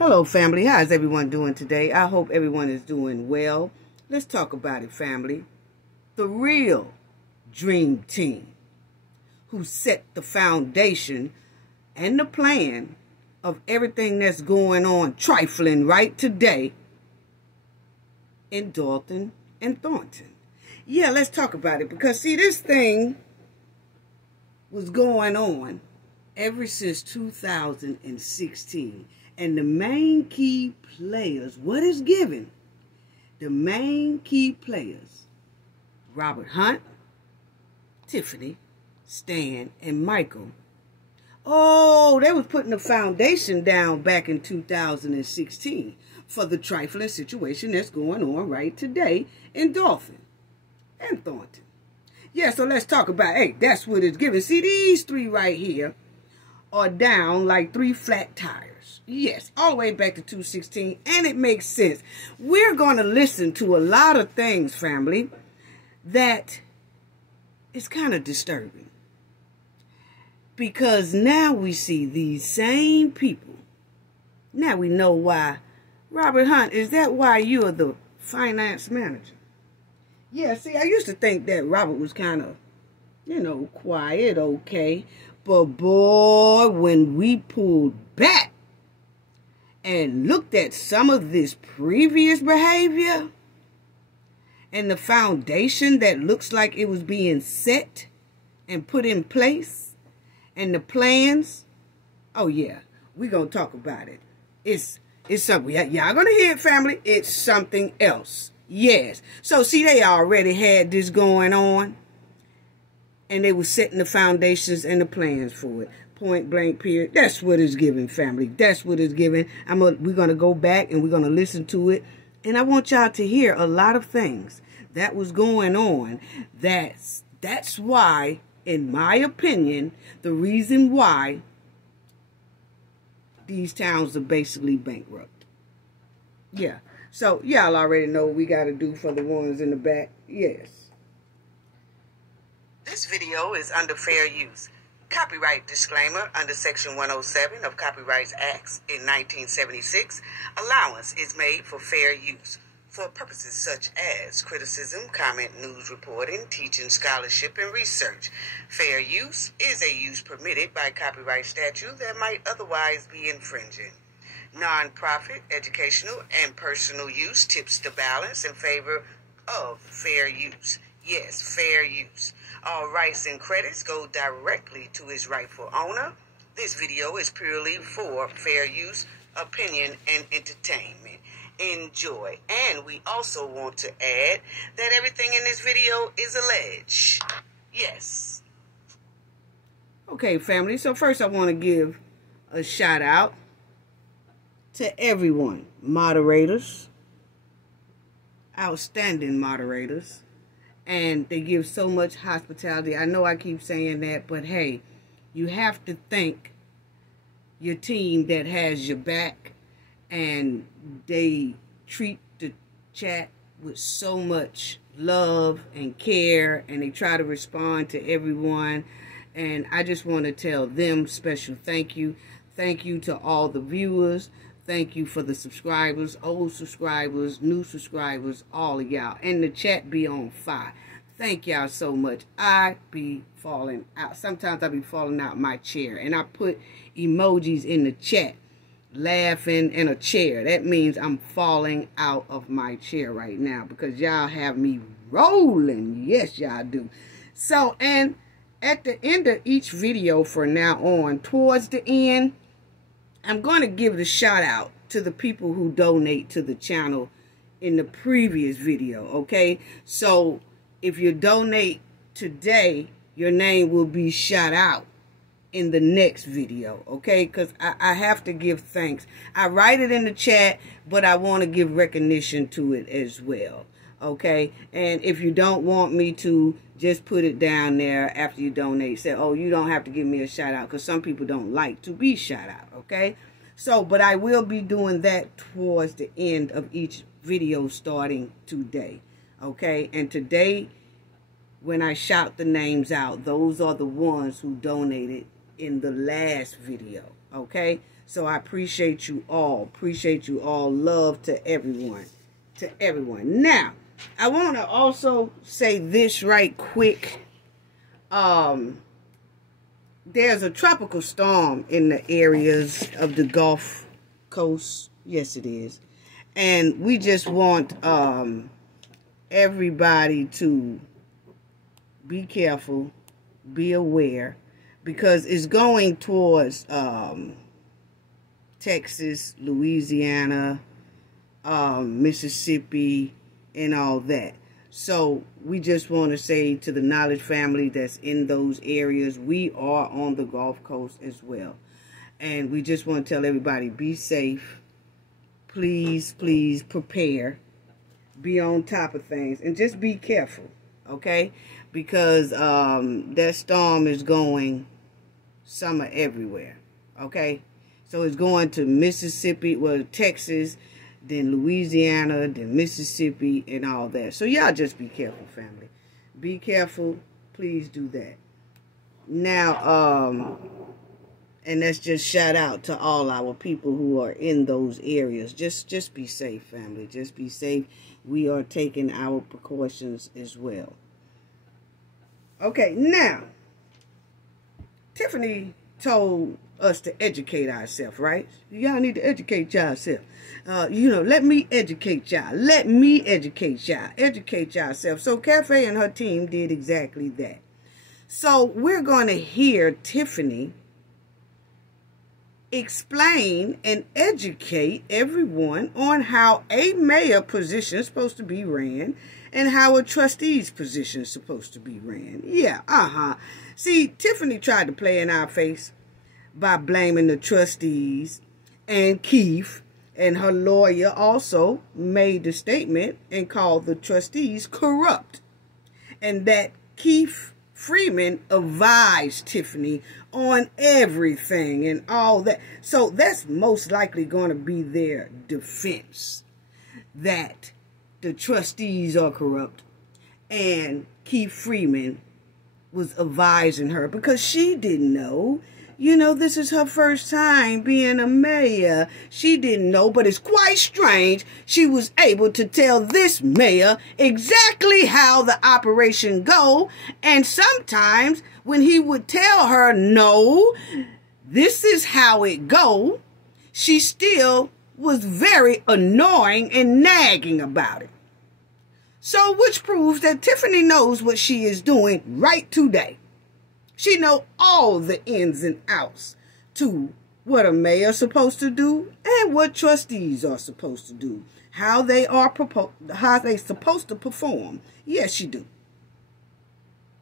Hello, family. How's everyone doing today? I hope everyone is doing well. Let's talk about it, family. The real dream team who set the foundation and the plan of everything that's going on, trifling right today in Dolton and Thornton. Yeah, let's talk about it because, see, this thing was going on ever since 2016. And the main key players, what is given? The main key players, Robert Hunt, Tiffany, Stan, and Michael. Oh, they was putting the foundation down back in 2016 for the trifling situation that's going on right today in Dolton and Thornton. Yeah, so let's talk about, hey, that's what it's given. See, these three right here are down like three flat tires. Yes, all the way back to 2016, and it makes sense. We're going to listen to a lot of things, family, that is kind of disturbing. Because now we see these same people. Now we know why. Robert Hunt, is that why you're the finance manager? Yeah, see, I used to think that Robert was kind of, quiet, okay. But boy, when we pulled back and looked at some of this previous behavior and the foundation that looks like it was being set and put in place and the plans, oh yeah, we're going to talk about it. It's something, y'all going to hear it, family. It's something else. Yes. So see, they already had this going on. And they were setting the foundations and the plans for it. Point blank period. That's what it's given, family. That's what it's given. We're going to go back and we're going to listen to it. And I want y'all to hear a lot of things that was going on. That's why, in my opinion, the reason why these towns are basically bankrupt. Yeah. So y'all already know what we got to do for the ones in the back. Yes. This video is under fair use. Copyright disclaimer under Section 107 of Copyrights Acts in 1976. Allowance is made for fair use for purposes such as criticism, comment, news reporting, teaching, scholarship, and research. Fair use is a use permitted by copyright statute that might otherwise be infringing. Non-profit, educational, and personal use tips the balance in favor of fair use. Yes, fair use. All rights and credits go directly to its rightful owner. This video is purely for fair use, opinion, and entertainment. Enjoy. And we also want to add that everything in this video is alleged. Yes. Okay, family. So first I want to give a shout out to everyone. Moderators. Outstanding moderators. And they give so much hospitality. I know I keep saying that, but hey, you have to thank your team that has your back, and they treat the chat with so much love and care, and they try to respond to everyone. And I just want to tell them special thank you. Thank you to all the viewers. Thank you for the subscribers, old subscribers, new subscribers, all of y'all. And the chat be on fire. Thank y'all so much. I be falling out. Sometimes I be falling out my chair. And I put emojis in the chat. Laughing in a chair. That means I'm falling out of my chair right now. Because y'all have me rolling. Yes, y'all do. So, and at the end of each video from now on, towards the end, I'm going to give the shout out to the people who donate to the channel in the previous video, okay? So if you donate today, your name will be shout out in the next video, okay? Because I have to give thanks. I write it in the chat, but I want to give recognition to it as well, okay? And if you don't want me to, just put it down there after you donate. Say, oh, you don't have to give me a shout out, because some people don't like to be shout out, okay? So, but I will be doing that towards the end of each video starting today, okay? And today, when I shout the names out, those are the ones who donated in the last video, okay? So I appreciate you all. Appreciate you all. Love to everyone. To everyone. Now, I want to also say this right quick. There's a tropical storm in the areas of the Gulf Coast. Yes, it is. And we just want everybody to be careful, be aware, because it's going towards Texas, Louisiana, Mississippi, and all that. So we just want to say to the Knowledge family that's in those areas, we are on the Gulf Coast as well. And we just want to tell everybody, be safe. Please, please prepare. Be on top of things. And just be careful, okay? Because that storm is going summer everywhere, okay? So it's going to Mississippi, well, Texas, then Louisiana, then Mississippi, and all that. So y'all just be careful, family. Be careful. Please do that. Now, and let's just shout out to all our people who are in those areas. Just be safe, family. Just be safe. We are taking our precautions as well. Okay, now, Tiffany told us to educate ourselves, right? Y'all need to educate yourself. Let me educate y'all. Let me educate y'all. Educate yourself. So Cafe and her team did exactly that. So we're going to hear Tiffany explain and educate everyone on how a mayor position is supposed to be ran and how a trustee's position is supposed to be ran. Yeah, See, Tiffany tried to play in our face by blaming the trustees, and Keith and her lawyer also made the statement and called the trustees corrupt, and that Keith Freeman advised Tiffany on everything and all that. So that's most likely going to be their defense, that the trustees are corrupt and Keith Freeman was advising her because she didn't know. This is her first time being a mayor. She didn't know, but it's quite strange she was able to tell this mayor exactly how the operation go. And sometimes when he would tell her, no, this is how it go, she still was very annoying and nagging about it. So, which proves that Tiffany knows what she is doing right today. She knows all the ins and outs to what a mayor's supposed to do and what trustees are supposed to do. How they supposed to perform. Yes, she do.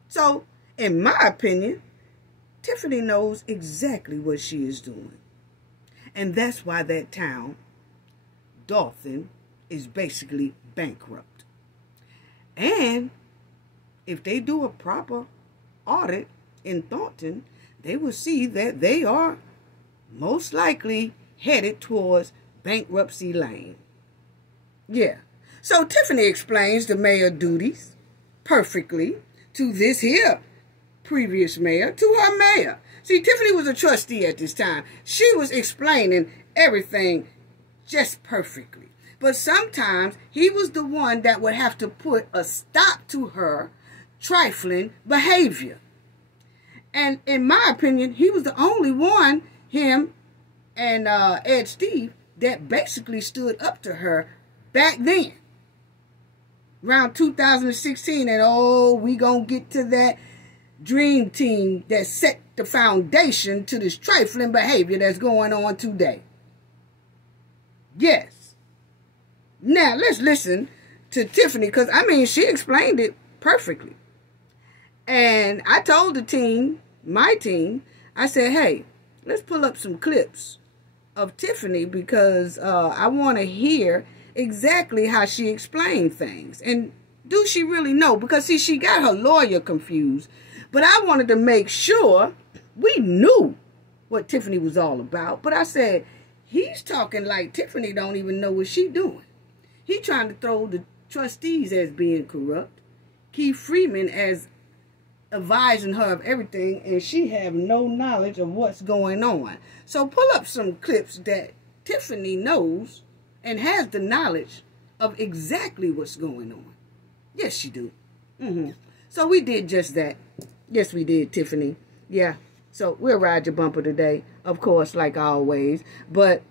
So, in my opinion, Tiffany knows exactly what she is doing. And that's why that town, Dolton, is basically bankrupt. And if they do a proper audit in Dolton, they will see that they are most likely headed towards bankruptcy lane. Yeah. So Tiffany explains the mayor duties perfectly to this here previous mayor, to her mayor. See, Tiffany was a trustee at this time. She was explaining everything just perfectly. But sometimes he was the one that would have to put a stop to her trifling behavior. And in my opinion, he was the only one, him and Ed Steve, that basically stood up to her back then. Around 2016, and we gonna get to that dream team that set the foundation to this trifling behavior that's going on today. Yes. Now, let's listen to Tiffany, because, she explained it perfectly. And I told the team, my team, I said, hey, let's pull up some clips of Tiffany because I want to hear exactly how she explained things. And do she really know? Because, see, she got her lawyer confused. But I wanted to make sure we knew what Tiffany was all about. But I said, he's talking like Tiffany don't even know what she's doing. He trying to throw the trustees as being corrupt, Keith Freeman as advising her of everything, and she have no knowledge of what's going on. So pull up some clips that Tiffany knows and has the knowledge of exactly what's going on. Yes, she do. So we did just that. Yes, we did, Tiffany. Yeah. So we'll ride your bumper today, of course, like always. But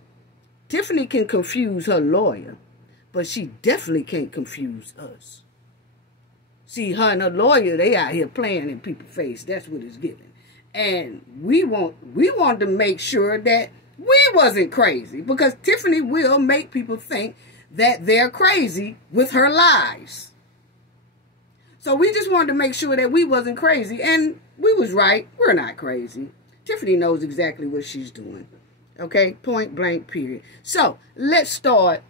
Tiffany can confuse her lawyer, but she definitely can't confuse us. See, her and her lawyer, they out here playing in people's face. That's what it's giving. And we want to make sure that we wasn't crazy, because Tiffany will make people think that they're crazy with her lies. So we just wanted to make sure that we wasn't crazy, and we was right. We're not crazy. Tiffany knows exactly what she's doing. Okay? Point blank, period. So let's start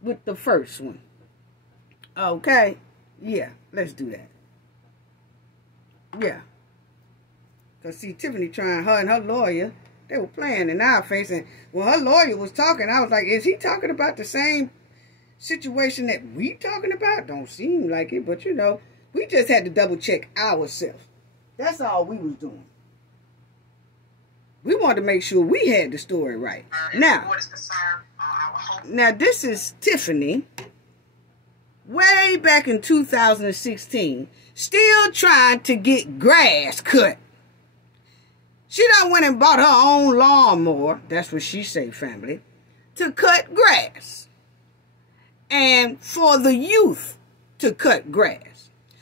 with the first one. Okay? Yeah, let's do that. Yeah. Because, see, Tiffany trying, her and her lawyer, they were playing in our face. And when her lawyer was talking, I was like, is he talking about the same situation that we talking about? Don't seem like it, but, you know, we just had to double check ourselves. That's all we was doing. We wanted to make sure we had the story right. Now, this is Tiffany, way back in 2016, still trying to get grass cut. She done went and bought her own lawnmower, that's what she say, family, to cut grass. And for the youth to cut grass.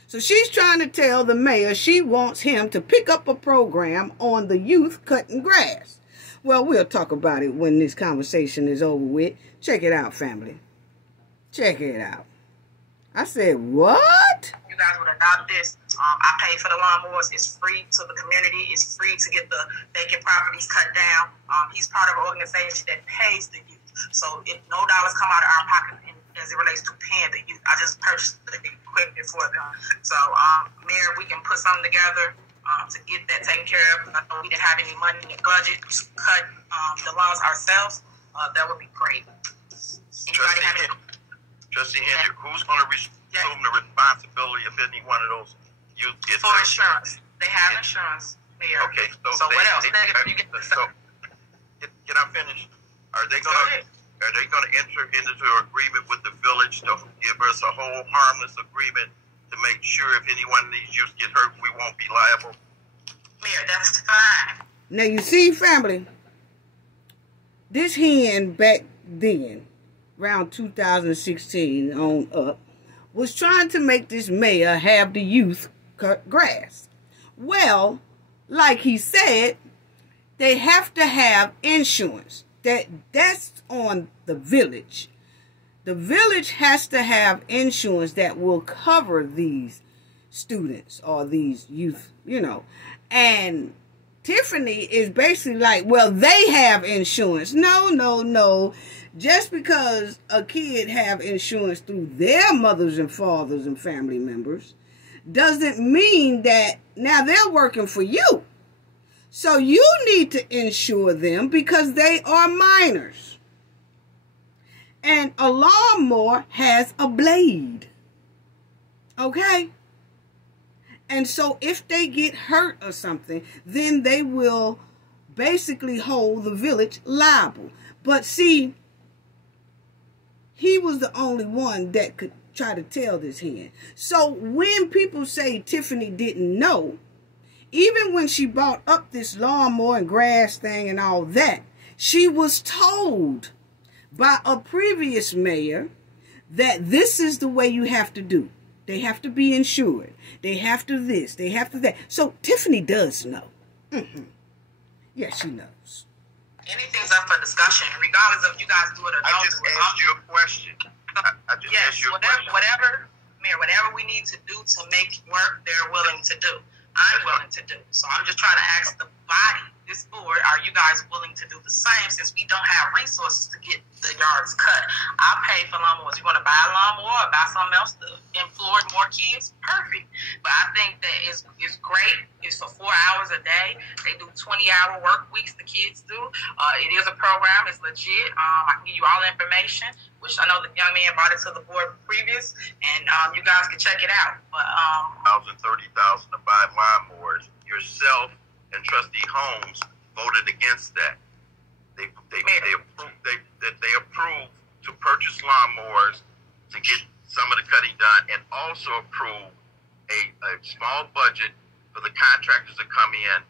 So she's trying to tell the mayor she wants him to pick up a program on the youth cutting grass. Well, we'll talk about it when this conversation is over with. Check it out, family. Check it out. I said, what? You guys would adopt this. I pay for the lawnmowers. It's free to the community. It's free to get the vacant properties cut down. He's part of an organization that pays the youth. So if no dollars come out of our pocket as it relates to paying the youth, I just purchased the equipment for them. So, Mayor, we can put something together to get that taken care of. I know we didn't have any money in the budget to cut the lawns ourselves. That would be great. Trustee Henyard, who's going to assume the responsibility if any one of those youth gets for insurance? They have insurance, Mayor. Okay, so what else? Can I finish? Are they going to enter into an agreement with the village to give us a whole harmless agreement to make sure if any one of these youth get hurt, we won't be liable? Mayor, that's fine. Now you see, family, this hen back then, around 2016 on up, was trying to make this mayor have the youth cut grass. Well, like he said, they have to have insurance. That's on the village. The village has to have insurance that will cover these students or these youth, you know. And Tiffany is basically like, well, they have insurance. No. Just because a kid have insurance through their mothers and fathers and family members doesn't mean that now they're working for you. So you need to insure them because they are minors. And a lawnmower has a blade. Okay? And so if they get hurt or something, then they will basically hold the village liable. But see, he was the only one that could try to tell this hen. So when people say Tiffany didn't know, even when she bought up this lawnmower and grass thing and all that, she was told by a previous mayor that this is the way you have to do. They have to be insured. They have to this. They have to that. So Tiffany does know. Yes, she knows. Anything's up for discussion, regardless of you guys do it or don't. I just asked you a question. I just asked you a question. Mayor, whatever we need to do to make work, they're willing to do. I'm willing to do. So I'm just trying to ask the body, this board, are you guys willing to do the same since we don't have resources to get the yards cut? I'll pay for lawnmowers. You want to buy a lawnmower or buy something else to employed more kids, perfect. But I think that it's great. It's for 4 hours a day. They do 20-hour work weeks, the kids do. It is a program. It's legit. I can give you all the information, which I know the young man brought it to the board previous, and you guys can check it out. But $30,000 to buy lawnmowers. Yourself and Trustee Holmes voted against that. They approved to purchase lawnmowers to get some of the cutting done, and also approve a small budget for the contractors to come in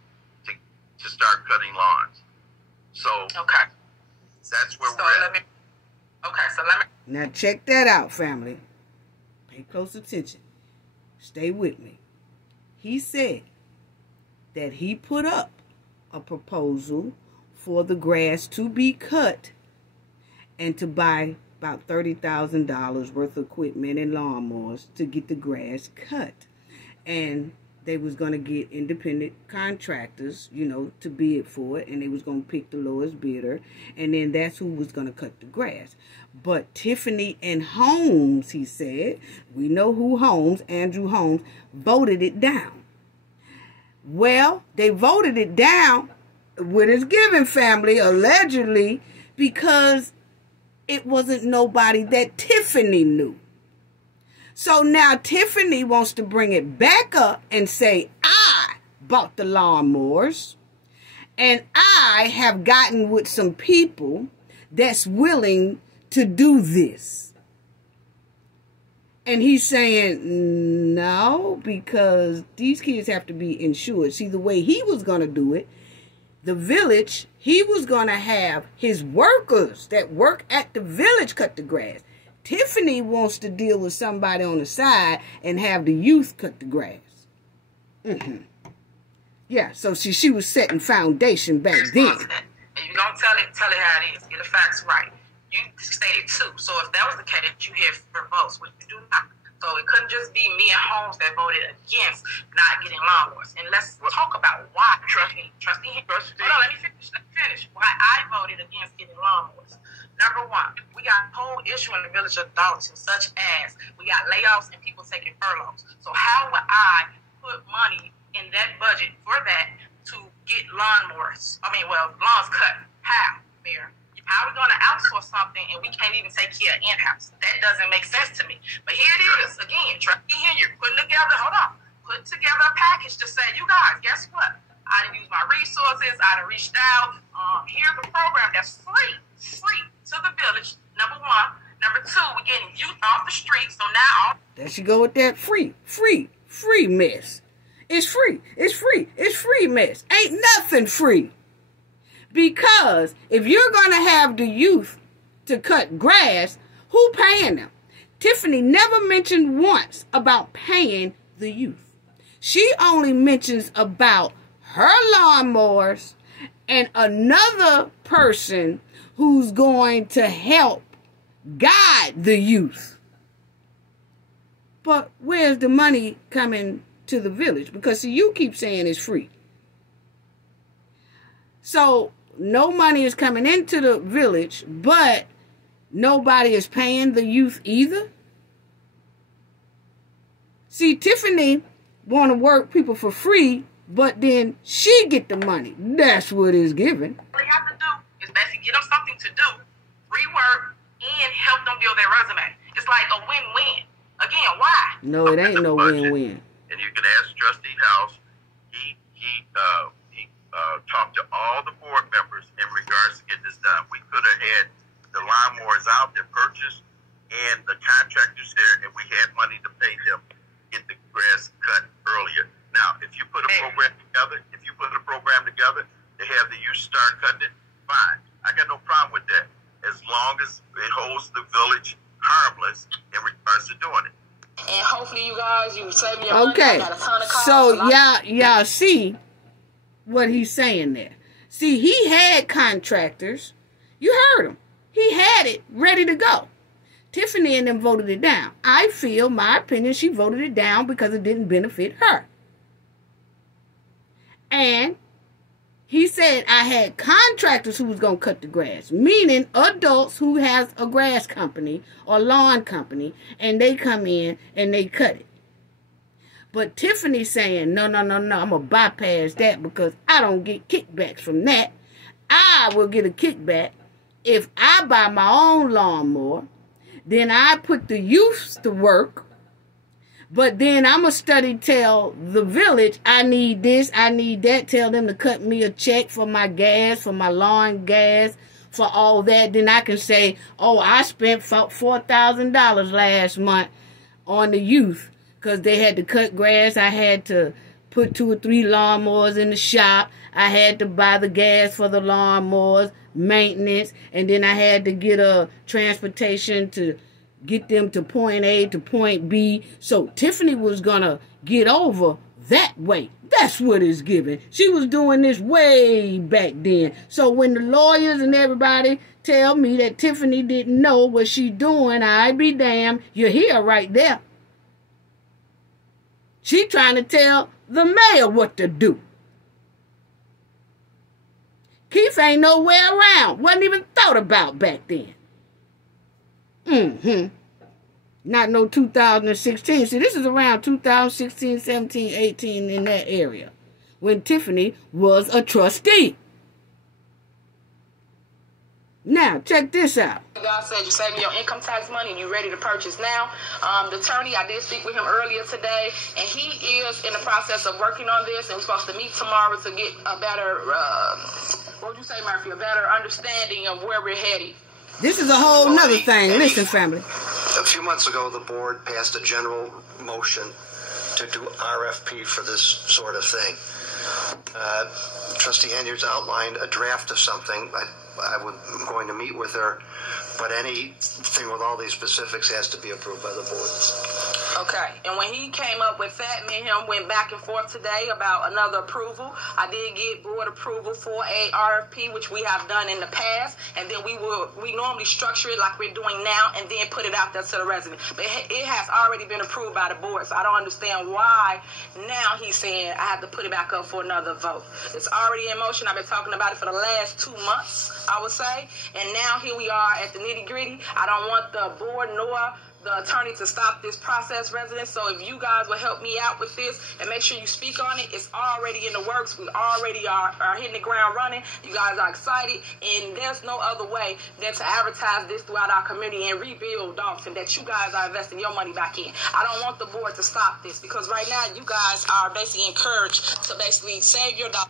to start cutting lawns. So okay, that's where we're at. Let me. Now check that out, family. Pay close attention. Stay with me. He said that he put up a proposal for the grass to be cut and to buy about $30,000 worth of equipment and lawnmowers to get the grass cut. And they was going to get independent contractors, to bid for it. And they was going to pick the lowest bidder. And then that's who was going to cut the grass. But Tiffany and Holmes, he said, we know who Holmes, Andrew Holmes, voted it down. Well, they voted it down with his giving family, allegedly, because it wasn't nobody that Tiffany knew. So now Tiffany wants to bring it back up and say, I bought the lawnmowers and I have gotten with some people that's willing to do this. And he's saying, no, because these kids have to be insured. See, the way he was going to do it, the village, he was going to have his workers that work at the village cut the grass. Tiffany wants to deal with somebody on the side and have the youth cut the grass. Yeah, so she was setting foundation back then. If you're going to tell it how it is. Get the facts right. You stated 2. So if that was the case, you hear for votes, which you do not. So it couldn't just be me and Holmes that voted against not getting lawnmowers. And let's talk about why. Trustee. Hold on, let me finish. Why I voted against getting lawnmowers. Number 1, we got a whole issue in the village of Dolton, such as we got layoffs and people taking furloughs. So how would I put money in that budget for that to get lawns cut? How, Mayor? How are we going to outsource something and we can't even take care of in-house? That doesn't make sense to me. But here it is. Again, Trustee Henyard putting together, put together a package to say, you guys, guess what? I done used my resources. I done reached out. Here's a program that's free to the village, number 1. Number 2, we're getting youth off the streets. So now... There she go with that free mess. It's free mess. Ain't nothing free. Because if you're going to have the youth to cut grass, who paying them? Tiffany never mentioned once about paying the youth. She only mentions about her lawnmowers and another person who's going to help guide the youth. But where's the money coming to the village? Because see, you keep saying it's free. So no money is coming into the village, but nobody is paying the youth either. See, Tiffany want to work people for free, but then she get the money. That's what it's given. All they have to do is basically get them something to do, free work, and help them build their resume. It's like a win-win. Again, why? No, it ain't no win-win. And you can ask Trustee House. He talked to all the board members in regards to getting this done. We could have had the lawnmowers out there purchased and the contractors there, and we had money to pay them to get the grass cut earlier. Now, if you put a program together, to have the youth start cutting it, fine. I got no problem with that, as long as it holds the village harmless in regards to doing it. And hopefully you guys, you save me your money. Okay, I got a ton of calls, so y'all see what he's saying there. See, he had contractors. You heard him. He had it ready to go. Tiffany and them voted it down. I feel, my opinion, she voted it down because it didn't benefit her. And He said I had contractors who was going to cut the grass, meaning adults who has a grass company or lawn company, and they come in and they cut it. But Tiffany saying, no, I'm going to bypass that because I don't get kickbacks from that. I will get a kickback if I buy my own lawnmower, then I put the youth to work, but then I'm going to tell the village, I need this, I need that, tell them to cut me a check for my gas, for my lawn gas, for all that. Then I can say, oh, I spent $4,000 last month on the youth because they had to cut grass. I had to put 2 or 3 lawnmowers in the shop. I had to buy the gas for the lawnmowers, maintenance, and then I had to get a transportation to get them to point A to point B. So Tiffany was going to get over that way. That's what it's given. She was doing this way back then. So when the lawyers and everybody tell me that Tiffany didn't know what she doing, I'd be damned. You're here right there. She trying to tell the mayor what to do. Keith ain't nowhere around. Wasn't even thought about back then. Not no 2016. See, this is around 2016, 17, 18 in that area when Tiffany was a trustee. Now, check this out. God said you're saving your income tax money and you're ready to purchase now. The attorney, I did speak with him earlier today, and he is in the process of working on this, and we're supposed to meet tomorrow to get a better, what would you say, Murphy, a better understanding of where we're headed. This is a whole nother thing. Listen, family. A few months ago, the board passed a general motion to do RFP for this sort of thing. Trustee Henyard's outlined a draft of something. I'm going to meet with her, but anything with all these specifics has to be approved by the board. Okay, and when he came up with that, me and him went back and forth today about another approval. I did get board approval for a RFP, which we have done in the past, and then we normally structure it like we're doing now and then put it out there to the resident. But it has already been approved by the board, so I don't understand why now he's saying I have to put it back up for another vote. It's already in motion. I've been talking about it for the last 2 months, I would say, and now here we are at the nitty-gritty. I don't want the board nor the attorney to stop this process, residents. So if you guys will help me out with this and make sure you speak on it, it's already in the works. We already are hitting the ground running. You guys are excited, and there's no other way than to advertise this throughout our community and rebuild Dolton, that you guys are investing your money back in. I don't want the board to stop this because right now you guys are basically encouraged to basically save your dollar.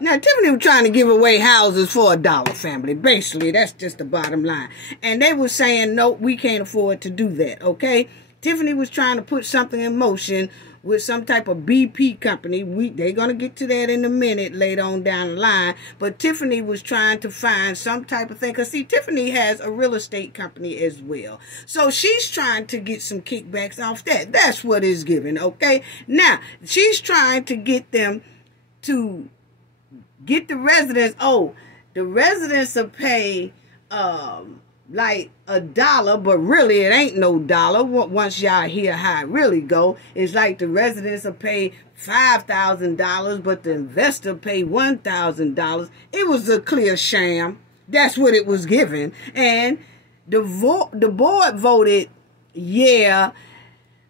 Now, Tiffany was trying to give away houses for $1, family. Basically, that's just the bottom line. And they were saying, no, we can't afford to do that, okay? Tiffany was trying to put something in motion with some type of BP company. They're going to get to that in a minute later on down the line. But Tiffany was trying to find some type of thing. Because, see, Tiffany has a real estate company as well. So she's trying to get some kickbacks off that. That's what it's given, okay? Now, she's trying to get them to get the residents, the residents will pay like $1, but really it ain't no dollar. Once y'all hear how it really go, it's like the residents will pay $5,000, but the investor pay $1,000. It was a clear sham. That's what it was given. And the board voted yeah,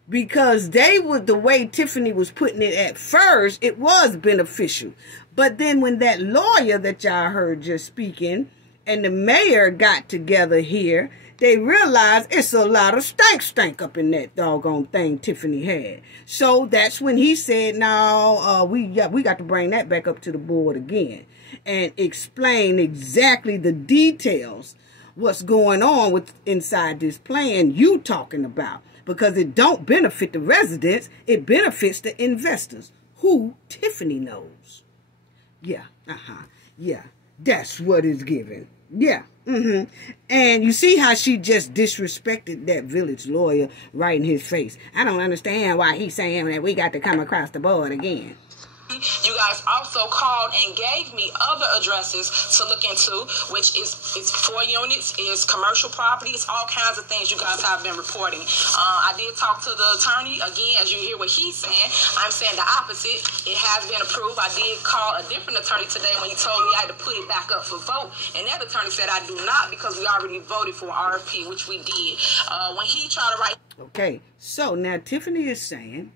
because the way Tiffany was putting it at first, it was beneficial. But then when that lawyer that y'all heard just speaking and the mayor got together here, they realized it's a lot of stank up in that doggone thing Tiffany had. So that's when he said, no, we got to bring that back up to the board again and explain exactly the details, what's going on with inside this plan you talking about. Because it don't benefit the residents, it benefits the investors, who Tiffany knows. Yeah, yeah, that's what is given. Yeah, And you see how she just disrespected that village lawyer right in his face. I don't understand why he's saying that we got to come across the board again. He You guys also called and gave me other addresses to look into, which is 4 units, is commercial property, it's all kinds of things you guys have been reporting. I did talk to the attorney, again, as you hear what he's saying. I'm saying the opposite. It has been approved. I did call a different attorney today when he told me I had to put it back up for vote, and that attorney said I do not, because we already voted for RFP, which we did. When he tried to write... Okay, so now Tiffany is saying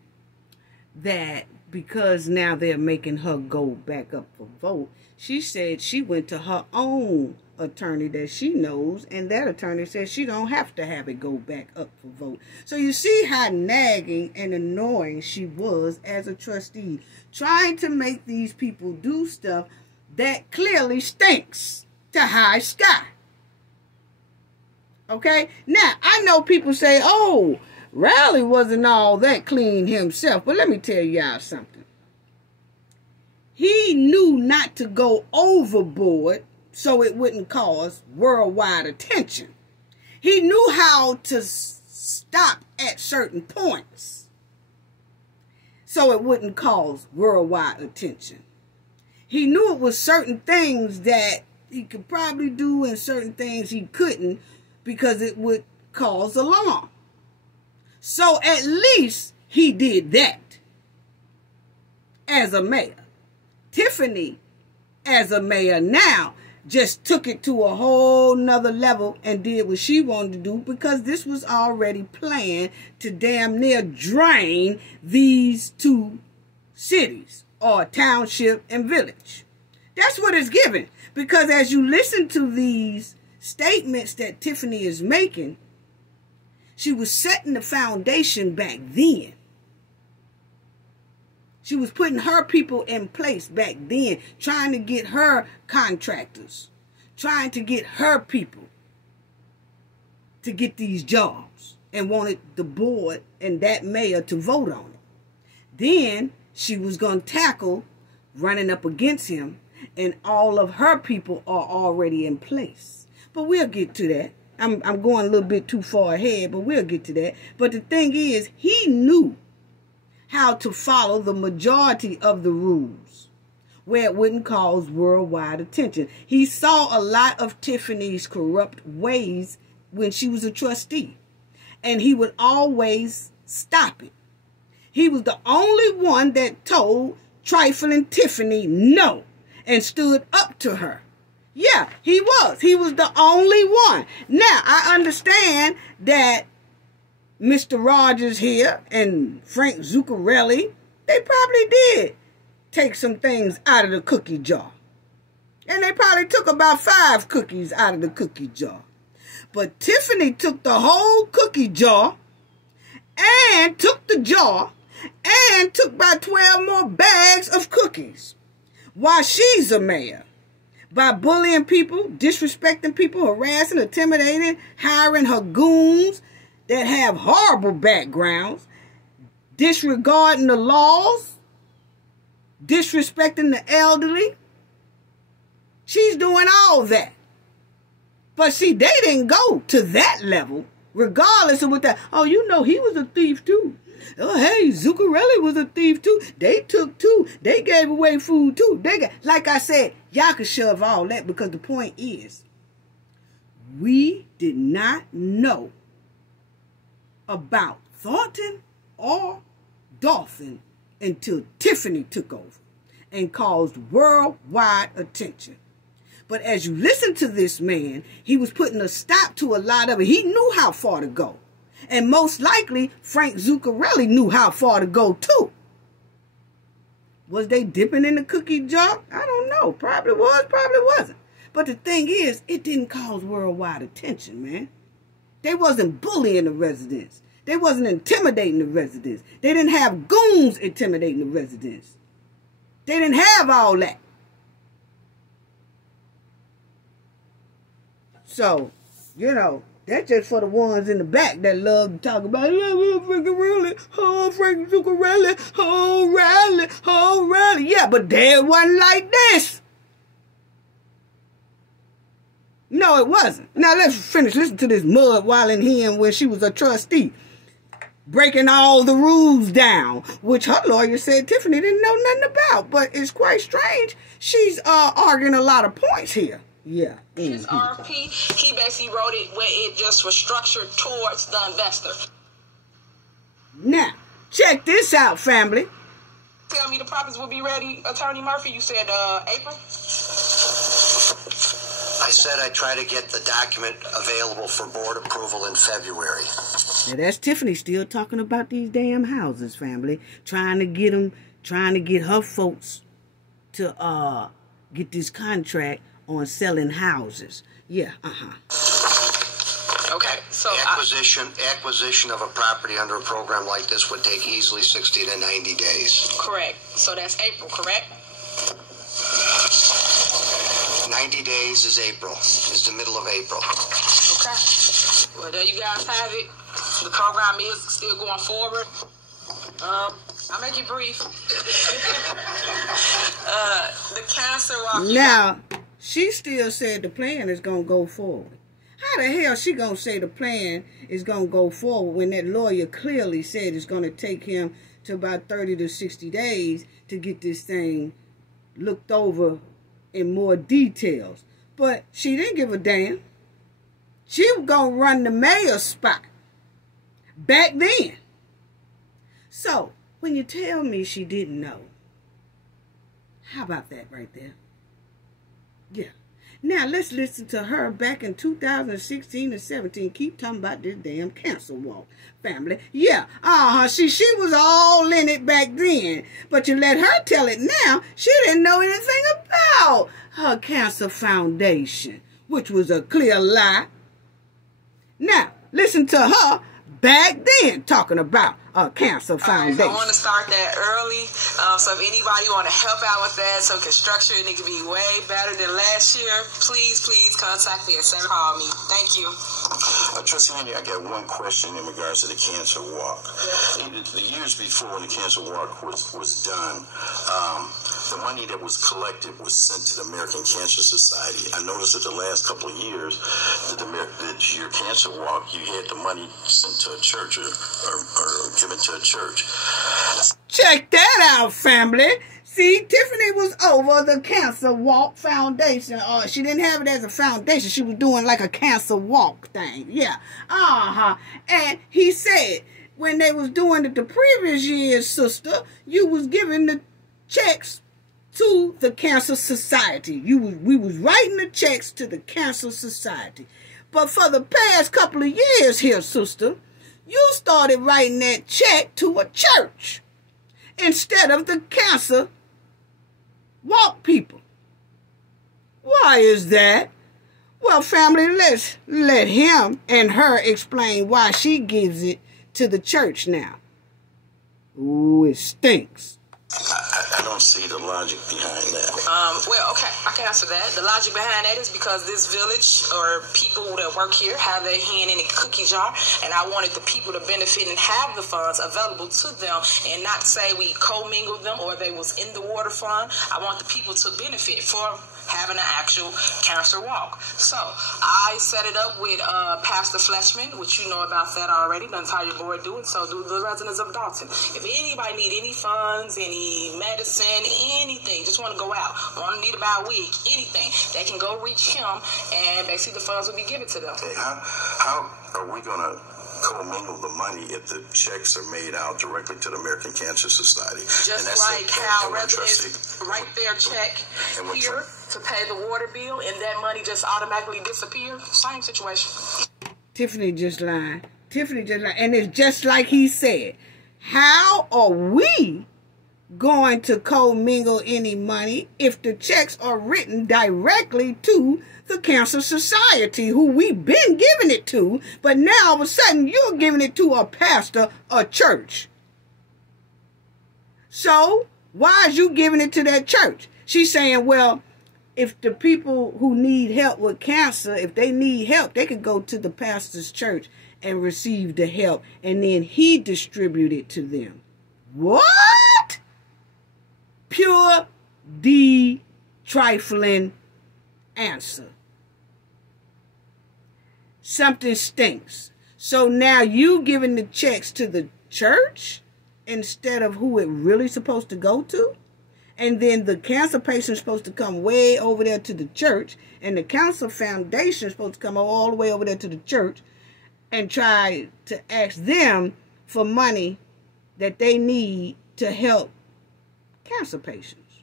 that because now they're making her go back up for vote, she said she went to her own attorney that she knows, and that attorney says she don't have to have it go back up for vote. So you see how nagging and annoying she was as a trustee, trying to make these people do stuff that clearly stinks to high sky. Okay? Now, I know people say, oh, Raleigh wasn't all that clean himself, but let me tell y'all something. He knew not to go overboard so it wouldn't cause worldwide attention. He knew how to stop at certain points so it wouldn't cause worldwide attention. He knew it was certain things that he could probably do and certain things he couldn't because it would cause alarm. So at least he did that as a mayor. Tiffany, as a mayor now, just took it to a whole nother level and did what she wanted to do, because this was already planned to damn near drain these two cities, or township and village. That's what it's given. Because as you listen to these statements that Tiffany is making, she was setting the foundation back then. She was putting her people in place back then, trying to get her contractors, trying to get her people to get these jobs, and wanted the board and that mayor to vote on it. Then she was going to tackle running up against him, and all of her people are already in place. But we'll get to that. I'm going a little bit too far ahead, but we'll get to that. But the thing is, he knew how to follow the majority of the rules where it wouldn't cause worldwide attention. He saw a lot of Tiffany's corrupt ways when she was a trustee, and he would always stop it. He was the only one that told trifling Tiffany no and stood up to her. Yeah, he was. He was the only one. Now, I understand that Mr. Rogers here and Frank Zuccarelli, they probably did take some things out of the cookie jar. And they probably took about 5 cookies out of the cookie jar. But Tiffany took the whole cookie jar and took the jar and took about 12 more bags of cookies while she's a mayor. By bullying people, disrespecting people, harassing, intimidating, hiring her goons that have horrible backgrounds, disregarding the laws, disrespecting the elderly. She's doing all that. But see, they didn't go to that level, regardless of what that, oh, you know, he was a thief too. Oh, hey, Zuccarelli was a thief too. They took too. They gave away food too. Like I said, y'all can shove all that, because the point is, we did not know about Thornton or Dolton until Tiffany took over and caused worldwide attention. But as you listen to this man, he was putting a stop to a lot of it. He knew how far to go. And most likely, Frank Zuccarelli knew how far to go too. Was they dipping in the cookie jar? I don't know. Probably was, probably wasn't. But the thing is, it didn't cause worldwide attention, man. They wasn't bullying the residents. They wasn't intimidating the residents. They didn't have goons intimidating the residents. They didn't have all that. So, you know, that's just for the ones in the back that love to talk about, oh, Frank Zuccarelli, oh, Raleigh. Yeah, but they wasn't like this. No, it wasn't. Now, let's finish listening to this mud while in here when she was a trustee. breaking all the rules down, which her lawyer said Tiffany didn't know nothing about. But it's quite strange. She's arguing a lot of points here. Yeah. His RFP, he basically wrote it where it just was structured towards the investor. Now, check this out, family. Tell me the properties will be ready, Attorney Murphy. You said April? I said I'd try to get the document available for board approval in February. Now that's Tiffany still talking about these damn houses, family. Trying to get her folks to get this contract on selling houses. Yeah, Okay, so acquisition of a property under a program like this would take easily 60 to 90 days. Correct. So that's April, correct? 90 days is April. Is the middle of April. Okay. Well, there you guys have it. The program is still going forward. I'll make it brief. The cancer walk. Now, she still said the plan is going to go forward. How the hell she going to say the plan is going to go forward when that lawyer clearly said it's going to take him to about 30 to 60 days to get this thing looked over in more details? But she didn't give a damn. She was going to run the mayor's spot back then. So, when you tell me she didn't know, how about that right there? Yeah. Now, let's listen to her back in 2016 and 17. Keep talking about this damn cancer walk, family. Yeah, she was all in it back then. But you let her tell it now, she didn't know anything about her cancer foundation, which was a clear lie. Now, listen to her back then talking about a cancer foundation. I want to start that early. So if anybody want to help out with that, so construction it can be way better than last year, please contact me and call me. Thank you. Trustee Henyard, I got one question in regards to the cancer walk. Yeah. The years before when the cancer walk was done, the money that was collected was sent to the American Cancer Society. I noticed that the last couple of years that your cancer walk, you had the money sent to a church or given to a church. Check that out, family. See, Tiffany was over the Cancer Walk Foundation. She didn't have it as a foundation. She was doing like a cancer walk thing. Yeah. And he said, when they was doing it the previous years, sister, you was giving the checks to the Cancer Society. We was writing the checks to the Cancer Society. But for the past couple of years here, sister, you started writing that check to a church instead of the Cancer Walk people. Why is that? Well, family, let's let him and her explain why she gives it to the church now. Ooh, it stinks. I don't see the logic behind that. Well, okay, I can answer that. The logic behind that is because this village or people that work here have their hand in a cookie jar, and I wanted the people to benefit and have the funds available to them, and not say we commingle them or they was in the water fund. I want the people to benefit from having an actual cancer walk. So I set it up with Pastor Fletchman, which you know about that already. The entire board do it. So do the residents of Dolton. If anybody need any funds, any medicine, anything, just want to go out, want to need to buy a wig, anything, they can go reach him, and basically the funds will be given to them. Okay, how are we going to commingle the money if the checks are made out directly to the American Cancer Society? Just like how residents write their check here to pay the water bill, and that money just automatically disappears. Same situation. Tiffany just lied. And it's just like he said. How are we going to commingle any money if the checks are written directly to the Cancer Society, who we've been giving it to, but now all of a sudden you're giving it to a pastor, a church? So why is you giving it to that church? She's saying, well, if the people who need help with cancer, if they need help, they could go to the pastor's church and receive the help, and then he distribute it to them. What? Pure trifling answer. Something stinks. So now you giving the checks to the church instead of who it really supposed to go to? And then the cancer patient is supposed to come way over there to the church, and the cancer foundation is supposed to come all the way over there to the church and try to ask them for money that they need to help cancer patients.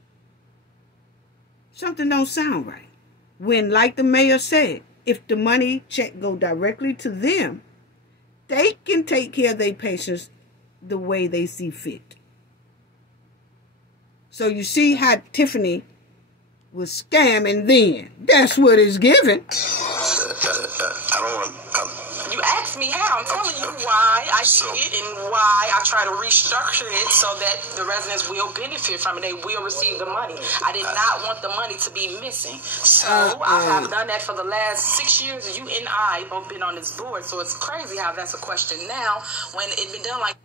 Something don't sound right. When, like the mayor said, if the money check go directly to them, they can take care of their patients the way they see fit. So you see how Tiffany was scamming then. That's what it's given. You asked me how. I'm telling you why I did it and why I try to restructure it so that the residents will benefit from it. They will receive the money. I did not want the money to be missing. So I have done that for the last 6 years. You and I both been on this board. So it's crazy how that's a question now when it been done like.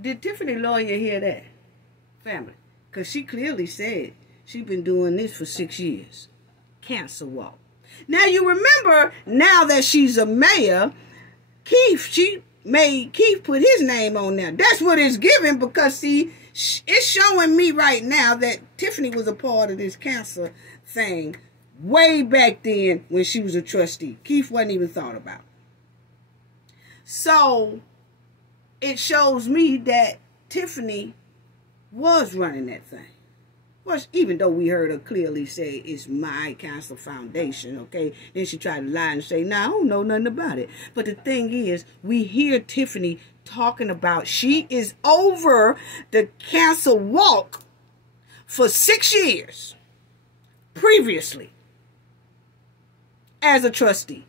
Did Tiffany lawyer hear that? Family. Because she clearly said she's been doing this for 6 years. Cancer walk. Now you remember, now that she's a mayor, Keith put his name on there. That's what it's giving, because see, it's showing me right now that Tiffany was a part of this cancer thing way back then when she was a trustee. Keith wasn't even thought about. So it shows me that Tiffany was running that thing. Well, even though we heard her clearly say it's my cancer foundation, okay? Then she tried to lie and say, nah, I don't know nothing about it. But the thing is, we hear Tiffany talking about she is over the cancer walk for 6 years previously as a trustee.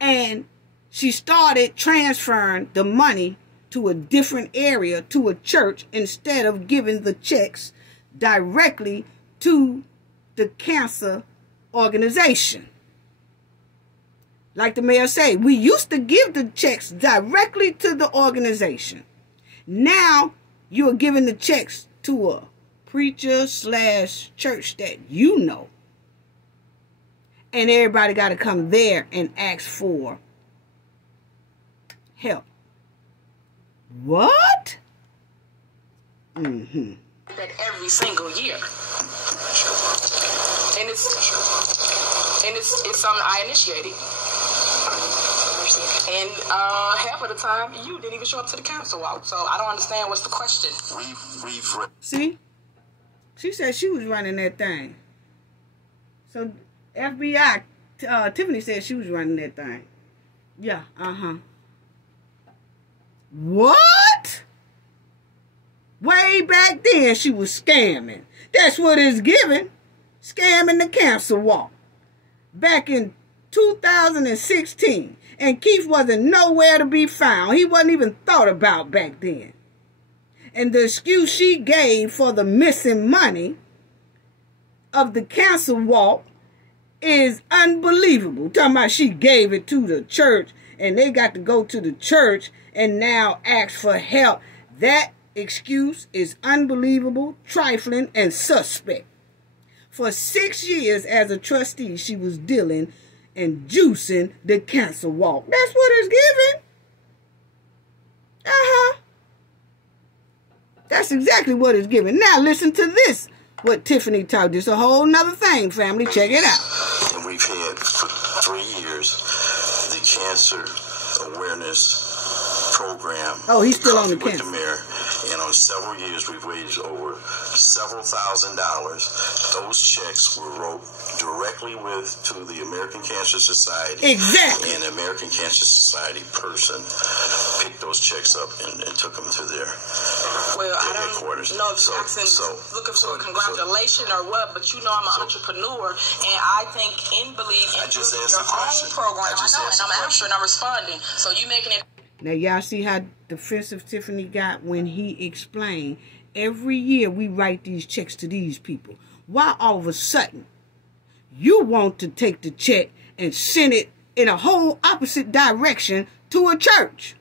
And she started transferring the money to a different area, to a church, instead of giving the checks directly to the cancer organization. Like the mayor said, we used to give the checks directly to the organization. Now you are giving the checks to a preacher / church that you know. And everybody got to come there and ask for help. What? Mm-hmm. That every single year, and it's something I initiated, and half of the time you didn't even show up to the council walk, so I don't understand what's the question. See, she said she was running that thing. So FBI, Tiffany said she was running that thing. Yeah, What? Way back then, she was scamming. That's what it's giving. Scamming the cancer walk. Back in 2016. And Keith wasn't nowhere to be found. He wasn't even thought about back then. And the excuse she gave for the missing money of the cancer walk is unbelievable. Talking about she gave it to the church and they got to go to the church and now ask for help. That excuse is unbelievable, trifling, and suspect. For 6 years as a trustee, she was dealing and juicing the cancer walk. That's what it's giving. That's exactly what it's giving. Now listen to this. What Tiffany talked. This is a whole nother thing, family. Check it out. And we've had for 3 years the cancer awareness program. Oh, he's still on the with cancer. The mayor. And on several years, we've raised over several $1,000s. Those checks were wrote directly to the American Cancer Society. Exactly. And the American Cancer Society person picked those checks up and took them to their headquarters. I don't know if Jackson's looking for a congratulation or what, but you know I'm an entrepreneur, and I think believe in your own program. I know, and I'm answering, I'm responding. So you making it. Now, y'all see how defensive Tiffany got when he explained, every year we write these checks to these people. Why all of a sudden you want to take the check and send it in a whole opposite direction to a church?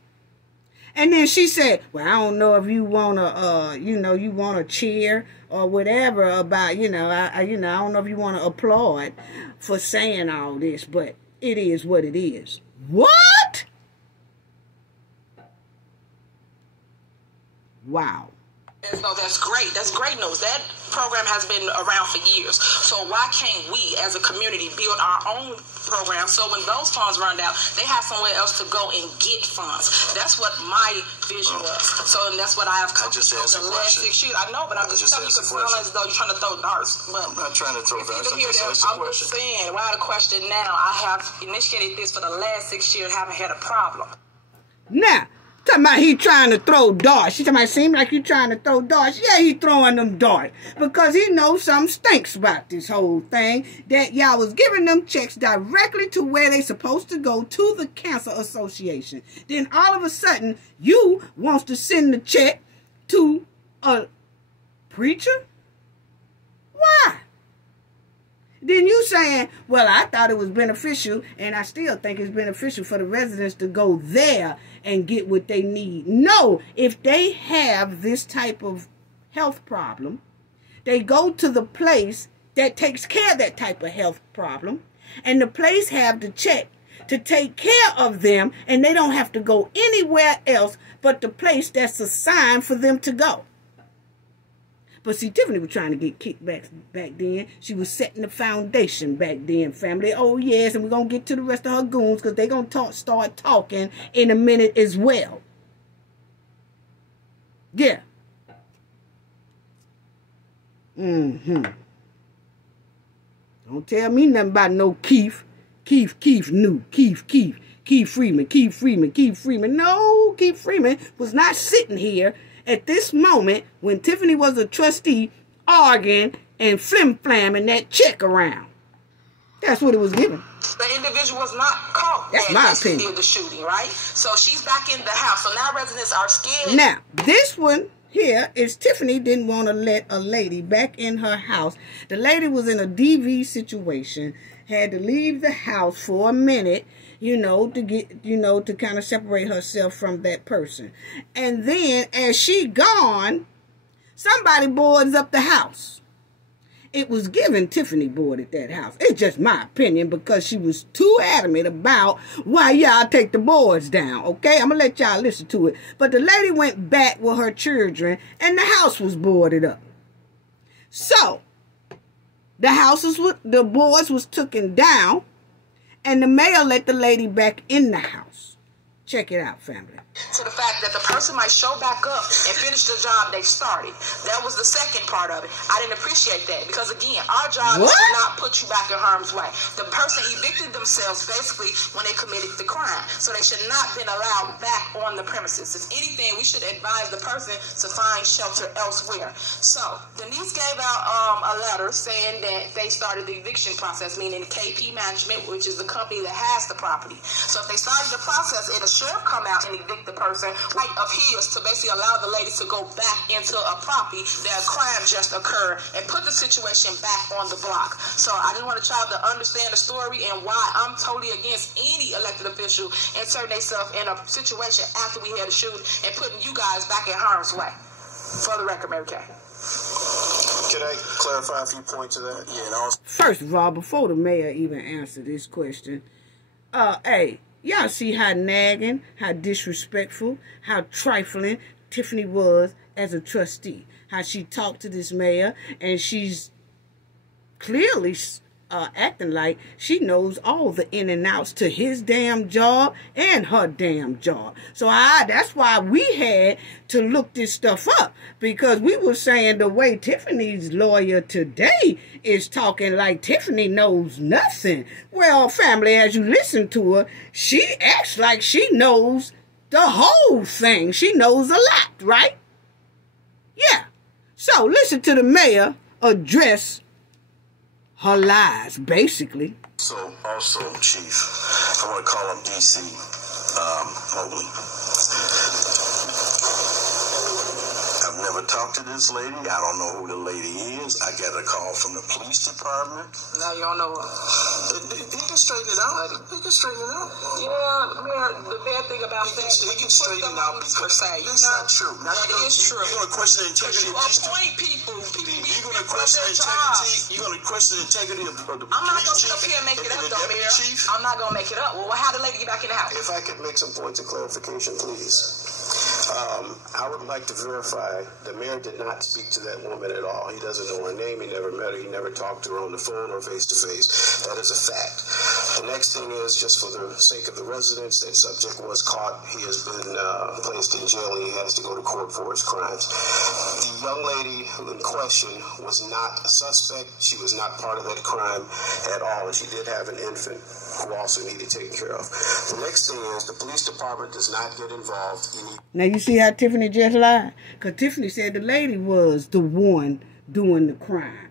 And then she said, well, I don't know if you want to, you want to cheer or whatever about, I don't know if you want to applaud for saying all this, but it is what it is. What? Wow. No, that's great. That's great news. That program has been around for years. So why can't we, as a community, build our own program so when those funds run out, they have somewhere else to go and get funds? That's what my vision was. So and that's what I have come to the last 6 years. I know, but I'm just telling you, because it sounds as though you're trying to throw darts. But I'm not trying to throw darts. I'm just saying, why the question now? I have initiated this for the last 6 years, haven't had a problem. Now, talking about he trying to throw darts. She talking about seem like you trying to throw darts. Yeah, he throwing them darts. Because he knows something stinks about this whole thing. That y'all was giving them checks directly to where they supposed to go, to the Cancer Association. Then all of a sudden, you wants to send the check to a preacher? Why? Then you saying, well, I thought it was beneficial, and I still think it's beneficial for the residents to go there and get what they need. No, if they have this type of health problem, they go to the place that takes care of that type of health problem, and the place have the check to take care of them, and they don't have to go anywhere else but the place that's assigned for them to go. But see, Tiffany was trying to get kickbacks back then. She was setting the foundation back then, family. Oh, yes, and we're going to get to the rest of her goons because they're going to start talking in a minute as well. Yeah. Don't tell me nothing about no Keith. Keith knew. Keith Freeman. No, Keith Freeman was not sitting here at this moment when Tiffany was a trustee arguing and flim-flamming that check around. That's what it was given. The individual was not caught. That's my opinion. Did the shooting, right? So she's back in the house. So now residents are scared. Now, this one here is Tiffany didn't want to let a lady back in her house. The lady was in a DV situation, had to leave the house for a minute, to get, to kind of separate herself from that person. And then as she gone, somebody boards up the house. It was given Tiffany boarded that house. It's just my opinion because she was too adamant about why y'all take the boards down, okay? I'm going to let y'all listen to it. But the lady went back with her children and the house was boarded up. So, the boards was taken down and the mayor let the lady back in the house. Check it out, family. To the fact that the person might show back up and finish the job they started. That was the second part of it. I didn't appreciate that because, again, our job is to not put you back in harm's way. The person evicted themselves basically when they committed the crime. So they should not have been allowed back on the premises. If anything, we should advise the person to find shelter elsewhere. So Denise gave out a letter saying that they started the eviction process, meaning KP Management, which is the company that has the property. So if they started the process, it'll sure come out and evict the person right of his to basically allow the lady to go back into a property that a crime just occurred and put the situation back on the block. So I just want a child to understand the story and why I'm totally against any elected official inserting themselves in a situation after we had a shooting and putting you guys back in harm's way. For the record, Mary Kay. Could I clarify a few points to that? Yeah. First of all, before the mayor even answered this question, hey, y'all see how nagging, how disrespectful, how trifling Tiffany was as a trustee. How she talked to this mayor, and she's clearly acting like she knows all the in and outs to his damn job and her damn job. So that's why we had to look this stuff up, because we were saying the way Tiffany's lawyer today is talking like Tiffany knows nothing. Well, family, as you listen to her, she acts like she knows the whole thing. She knows a lot, right? Yeah. So listen to the mayor address her lies, basically. So, also, Chief, I want to call him DC Mobley. I've never never talked to this lady. I don't know who the lady is. I got a call from the police department. Now you don't know her. He can straighten it out. He can straighten it out. Yeah, man, the bad thing about that is He can straighten it out because that's not true. Now that is true. You're going to question the integrity of these appoint people. You're going to question the integrity. You're going to question the integrity of the police chief. I'm not going to sit up here and make it up, though, Mayor. I'm not going to make it up. Well, how did the lady get back in the house? If I could make some points of clarification, please. I would like to verify the mayor did not speak to that woman at all. He doesn't know her name. He never met her. He never talked to her on the phone or face-to-face. That is a fact. The next thing is, just for the sake of the residents, that subject was caught. He has been placed in jail, and he has to go to court for his crimes. The young lady in question was not a suspect. She was not part of that crime at all, and she did have an infant who also needed taken care of. The next thing is, the police department does not get involved in... Now you see how Tiffany just lied? Because Tiffany said the lady was the one doing the crime.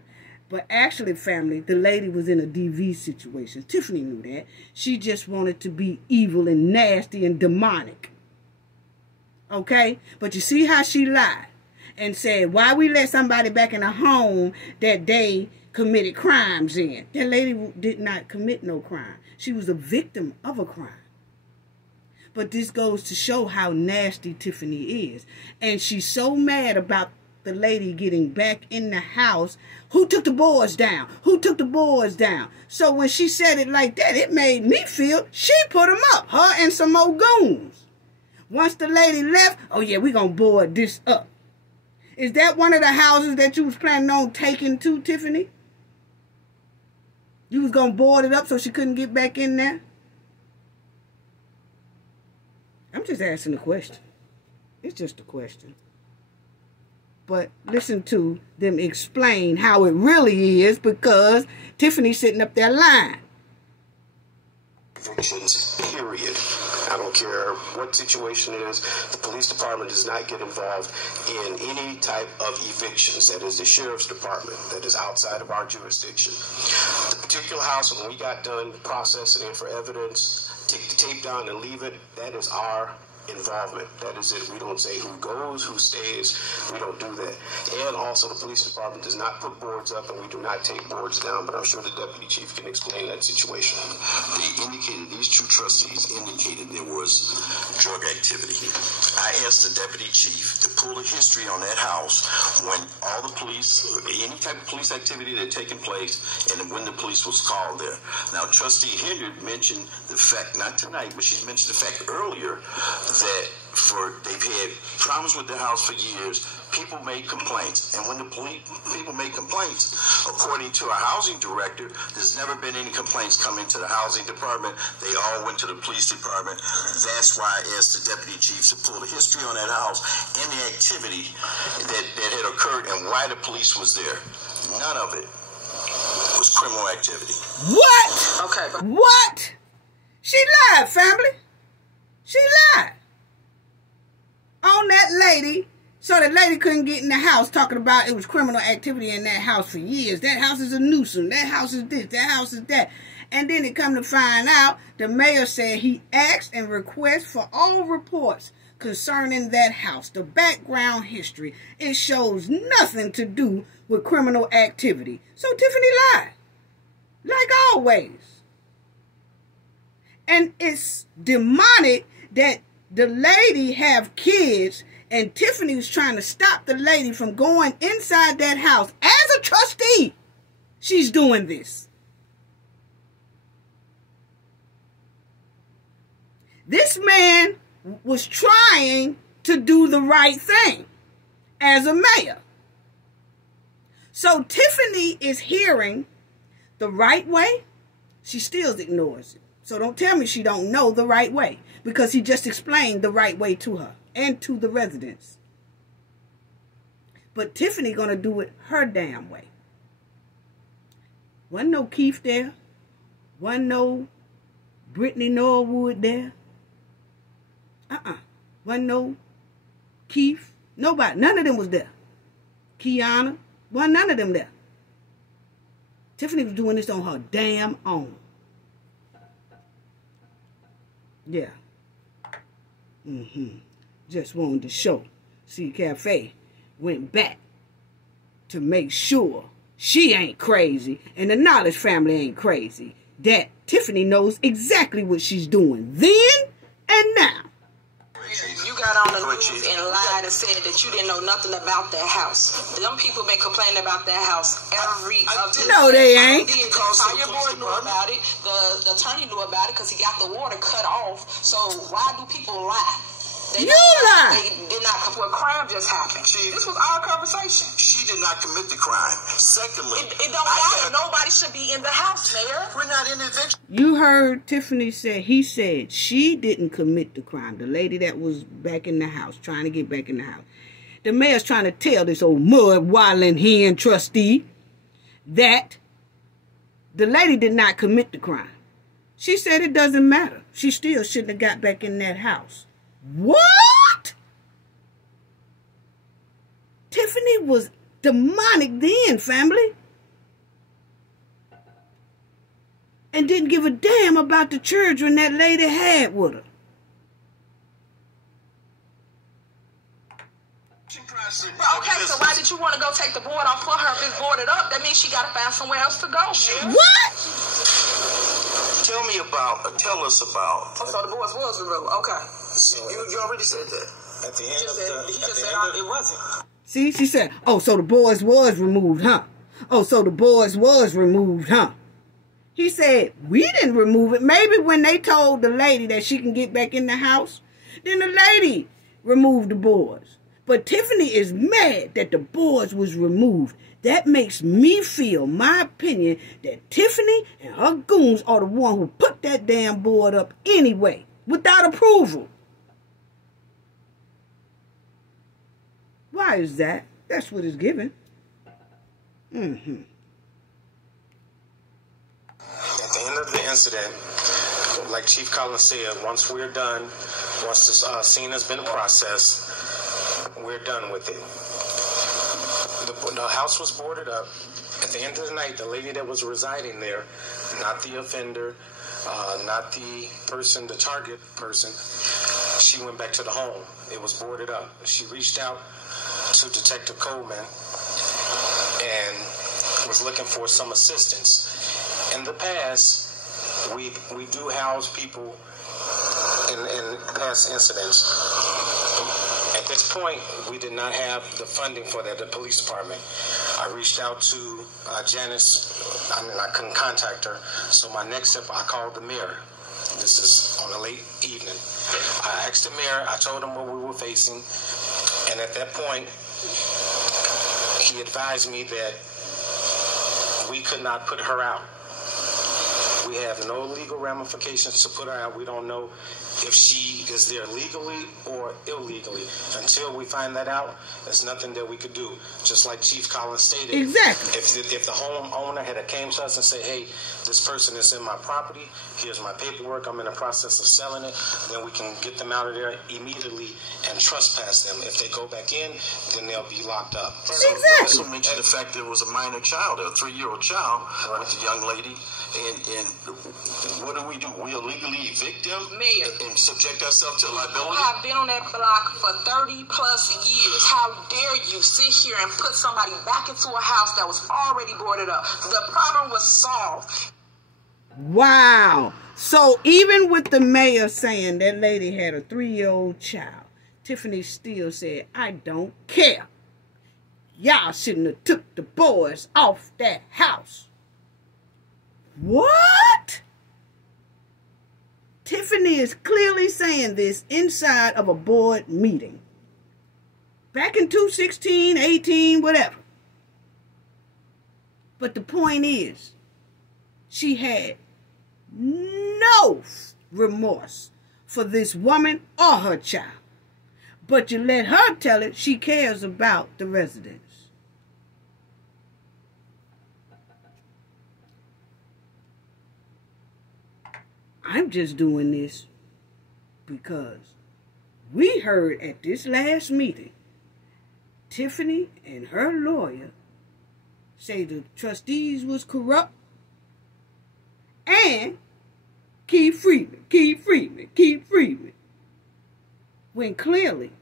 But actually, family, the lady was in a DV situation. Tiffany knew that. She just wanted to be evil and nasty and demonic. Okay? But you see how she lied and said, why we let somebody back in a home that they committed crimes in? That lady did not commit no crime. She was a victim of a crime. But this goes to show how nasty Tiffany is. And she's so mad about the lady getting back in the house. Who took the boards down? Who took the boards down? So when she said it like that, it made me feel she put them up. Her and some more goons. Once the lady left, oh yeah, we're going to board this up. Is that one of the houses that you was planning on taking to, Tiffany? You was going to board it up so she couldn't get back in there? I'm just asking a question. It's just a question. But listen to them explain how it really is, because Tiffany's sitting up there lying. Evictions, period. I don't care what situation it is. The police department does not get involved in any type of evictions. That is the sheriff's department. That is outside of our jurisdiction. The particular house, when we got done processing it for evidence, take the tape down and leave it, that is our involvement. That is it. We don't say who goes, who stays. We don't do that. And also, the police department does not put boards up, and we do not take boards down. But I'm sure the deputy chief can explain that situation. They indicated, these two trustees indicated there was drug activity. I asked the deputy chief to pull a history on that house when all the police, any type of police activity that had taken place, and when the police was called there. Now, Trustee Henyard mentioned the fact, not tonight, but she mentioned the fact earlier that they've had problems with the house for years. People made complaints, and when the people make complaints, according to our housing director, there's never been any complaints coming to the housing department. They all went to the police department. That's why I asked the deputy chief to pull the history on that house and the activity that had occurred and why the police was there. None of it was criminal activity. What? Okay. What? She lied, family. She lied on that lady, so the lady couldn't get in the house, talking about it was criminal activity in that house for years. That house is a nuisance. That house is this. That house is that. And then it come to find out, the mayor said he asked and requests for all reports concerning that house. The background history, it shows nothing to do with criminal activity. So Tiffany lied, like always. And it's demonic that the lady have kids, and Tiffany was trying to stop the lady from going inside that house. As a trustee, she's doing this. This man was trying to do the right thing as a mayor. So Tiffany is hearing the right way. She still ignores it. So don't tell me she don't know the right way, because he just explained the right way to her and to the residents. But Tiffany gonna do it her damn way. Wasn't no Keith there. Wasn't no Brittany Norwood there. Wasn't no Keith. Nobody. None of them was there. Kiana. Wasn't none of them there. Tiffany was doing this on her damn own. Yeah. Just wanted to show. See, Cafe, went back to make sure she ain't crazy and the Knowledge family ain't crazy. That Tiffany knows exactly what she's doing then and now. You got on the news and lied and said that you didn't know nothing about that house. Them people been complaining about that house every other day. No, they ain't. The fire board knew about it. The attorney knew about it because he got the water cut off. So why do people lie? You lie. They did not come. What crime just happened? This was our conversation. She did not commit the crime. Secondly, it don't matter. Nobody should be in the house, Mayor. We're not in eviction. You heard Tiffany say, he said she didn't commit the crime. The lady that was back in the house, trying to get back in the house. The mayor's trying to tell this old mud waddling hen trustee that the lady did not commit the crime. She said it doesn't matter. She still shouldn't have got back in that house. What? Tiffany was demonic then, family. And didn't give a damn about the children that lady had with her. Okay, so why did you want to go take the board off for her if it's boarded up? That means she got to find somewhere else to go. What? Tell us about. Oh, so the boards was removed. Okay. You already said that. At the end He just said it wasn't. See, she said, oh, so the boys was removed, huh? Oh, so the boys was removed, huh? He said, we didn't remove it. Maybe when they told the lady that she can get back in the house, then the lady removed the boards. But Tiffany is mad that the boards was removed. That makes me feel, my opinion, that Tiffany and her goons are the one who put that damn board up anyway, without approval. Why is that? That's what it's given. At the end of the incident, like Chief Collins said, once we're done, once this scene has been processed, we're done with it. The house was boarded up. At the end of the night, the lady that was residing there, not the offender, not the person, the target person, she went back to the home. It was boarded up. She reached out to Detective Coleman and was looking for some assistance. In the past, we do house people in past incidents. At this point, we did not have the funding for that, the police department. I reached out to Janice. I couldn't contact her. So my next step, I called the mayor. This is on a late evening. I asked the mayor, I told him what we were facing. And at that point, he advised me that we could not put her out. We have no legal ramifications to put her out. We don't know if she is there legally or illegally. Until we find that out, there's nothing that we could do. Just like Chief Collins stated. Exactly. If the homeowner had came to us and said, hey, this person is in my property, here's my paperwork, I'm in the process of selling it, then we can get them out of there immediately and trespass them. If they go back in, then they'll be locked up. Exactly. Also mentioned the fact there was a minor child, a 3-year-old child, with the young lady. And what do? We illegally evict them and subject ourselves to liability? You have been on that block for 30 plus years. How dare you sit here and put somebody back into a house that was already boarded up? The problem was solved. Wow. So even with the mayor saying that lady had a 3-year-old child, Tiffany still said, I don't care. Y'all shouldn't have took the boys off that house. What? Tiffany is clearly saying this inside of a board meeting. Back in 2016, 18, whatever. But the point is, she had no remorse for this woman or her child. But you let her tell it she cares about the residents. I'm just doing this because we heard at this last meeting, Tiffany and her lawyer say the trustees was corrupt and keep Freeman. When clearly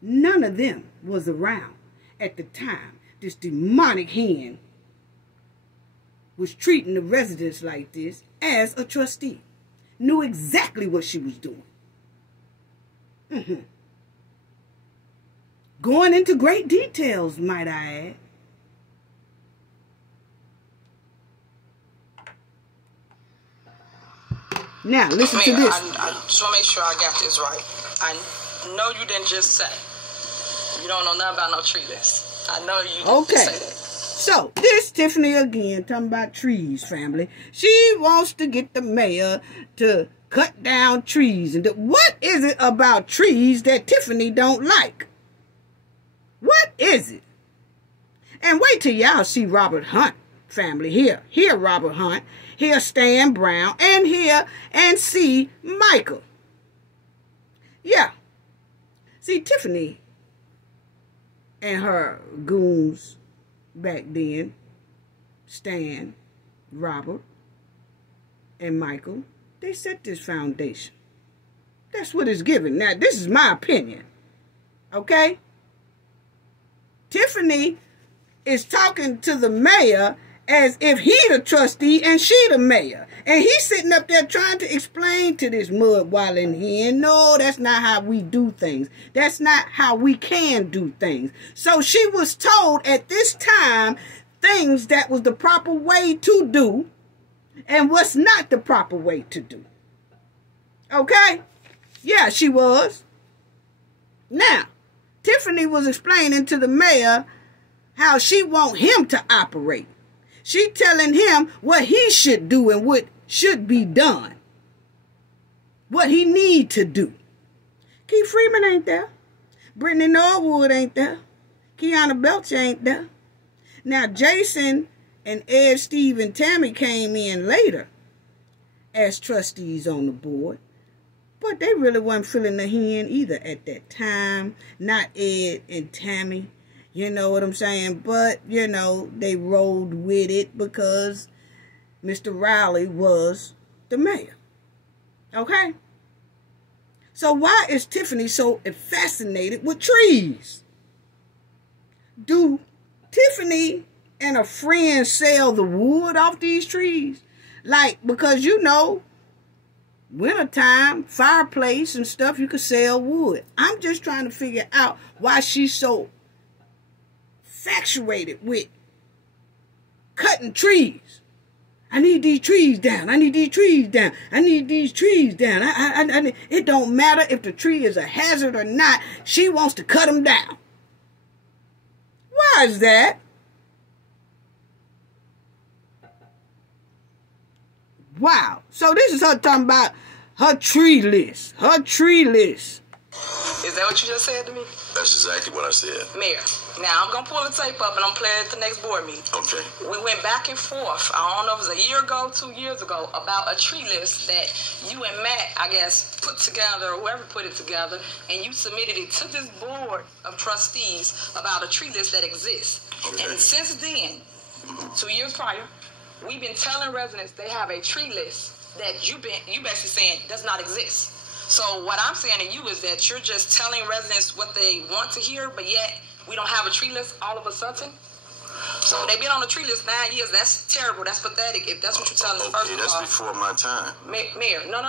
none of them was around. at the time this demonic hen was treating the residents like this as a trustee. Knew exactly what she was doing. Going into great details, might I add. Now, listen to this. I just want to make sure I got this right. I know you didn't just say you don't know nothing about no tree list. I know you didn't just say that. So, this Tiffany again, talking about trees, family. She wants to get the mayor to cut down trees. And what is it about trees that Tiffany don't like? What is it? And wait till y'all see Robert Hunt, family. Here Robert Hunt. Here Stan Brown. And here and see Michael. Yeah. See, Tiffany and her goons back then, Stan, Robert, and Michael, they set this foundation. That's what it's given. Now, this is my opinion. Okay? Tiffany is talking to the mayor as if he the trustee and she the mayor. And he's sitting up there trying to explain to this mud-wallin' hen, no, that's not how we do things. That's not how we can do things. So she was told at this time things that was the proper way to do and what's not the proper way to do. Okay? Yeah, she was. Now, Tiffany was explaining to the mayor how she want him to operate. She telling him what he should do and what should be done. What he need to do. Keith Freeman ain't there. Brittany Norwood ain't there. Kiana Belcher ain't there. Now, Jason and Ed, Steve, and Tammy came in later as trustees on the board. But they really wasn't feeling the hen either at that time. Not Ed and Tammy. You know what I'm saying? But, you know, they rolled with it because Mr. Riley was the mayor. Okay? So why is Tiffany so fascinated with trees? Do Tiffany and a friend sell the wood off these trees? Like, because you know, wintertime, fireplace and stuff, you could sell wood. I'm just trying to figure out why she's so infatuated with cutting trees. I need these trees down. I need these trees down. I need these trees down. It don't matter if the tree is a hazard or not. She wants to cut them down. Why is that? Wow. So this is her talking about her tree list. Her tree list. Is that what you just said to me? That's exactly what I said. Mayor, now I'm going to pull the tape up and I'm playing it at the next board meeting. Okay. We went back and forth, I don't know if it was a year ago, 2 years ago, about a tree list that you and Matt, I guess, put together, or whoever put it together, and you submitted it to this board of trustees about a tree list that exists. Okay. And since then, 2 years prior, we've been telling residents they have a tree list that you basically saying does not exist. So what I'm saying to you is that you're just telling residents what they want to hear, but yet we don't have a tree list all of a sudden. So they've been on the tree list 9 years. That's terrible. That's pathetic. If that's what you're telling them, first of all. That's before my time. Mayor, no.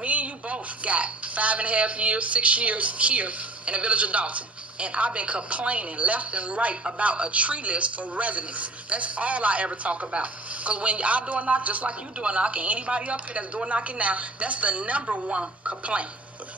Me and you both got 5.5 years, 6 years here in the village of Dolton. And I've been complaining left and right about a tree list for residents. That's all I ever talk about. Because when I door knock, just like you door knock, and anybody up here that's door knocking now, that's the #1 complaint.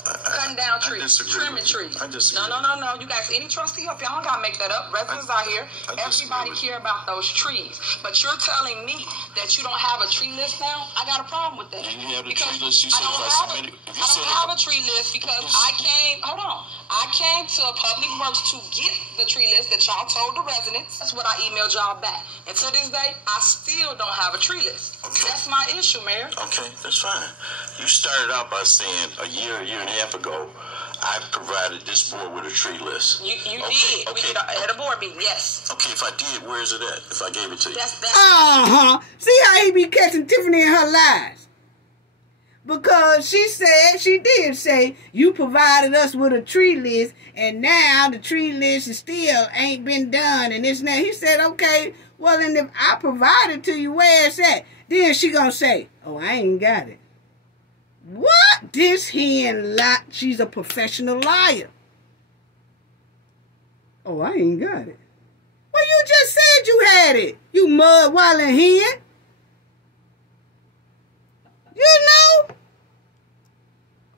Cutting down trees, trimming trees. I disagree. No. You guys, any trustee up here, I don't got to make that up. Residents out here, everybody care about those trees. But you're telling me that you don't have a tree list now? I got a problem with that. You have the tree list. You said I don't have a tree list because I came to Public Works to get the tree list that y'all told the residents. That's what I emailed y'all back. And to this day, I still don't have a tree list. Okay. That's my issue, Mayor. Okay, that's fine. You started out by saying a year and a half ago, I provided this board with a tree list. You did. Okay. We did at a board meeting, yes. Okay, if I did, where is it at? If I gave it to you? See how he be catching Tiffany in her lies. Because she did say, you provided us with a tree list, and now the tree list is still ain't been done, and this and that. He said, okay, well, then if I provided to you, where it's at? Then she gonna say, oh, I ain't got it. What? This hen lie. She's a professional liar. Oh, I ain't got it. Well, you just said you had it, you mud-walling hen. You know?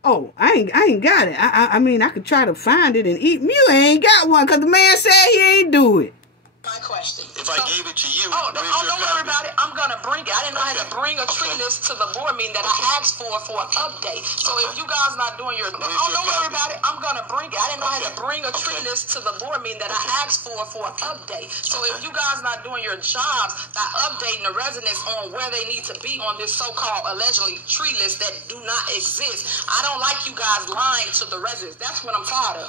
Oh, I ain't got it. I mean, I could try to find it and eat. You ain't got one because the man said he ain't do it. My question. If I gave it to you, don't worry about it. I'm gonna bring it. I didn't know I had to bring a tree list to the board meeting that I asked for an update. So if you guys not doing your, don't worry about it. I'm gonna bring it. I didn't know I had to bring a tree list to the board meeting that I asked for an update. So if you guys not doing your jobs by updating the residents on where they need to be on this so-called allegedly tree list that do not exist, I don't like you guys lying to the residents. That's what I'm tired of.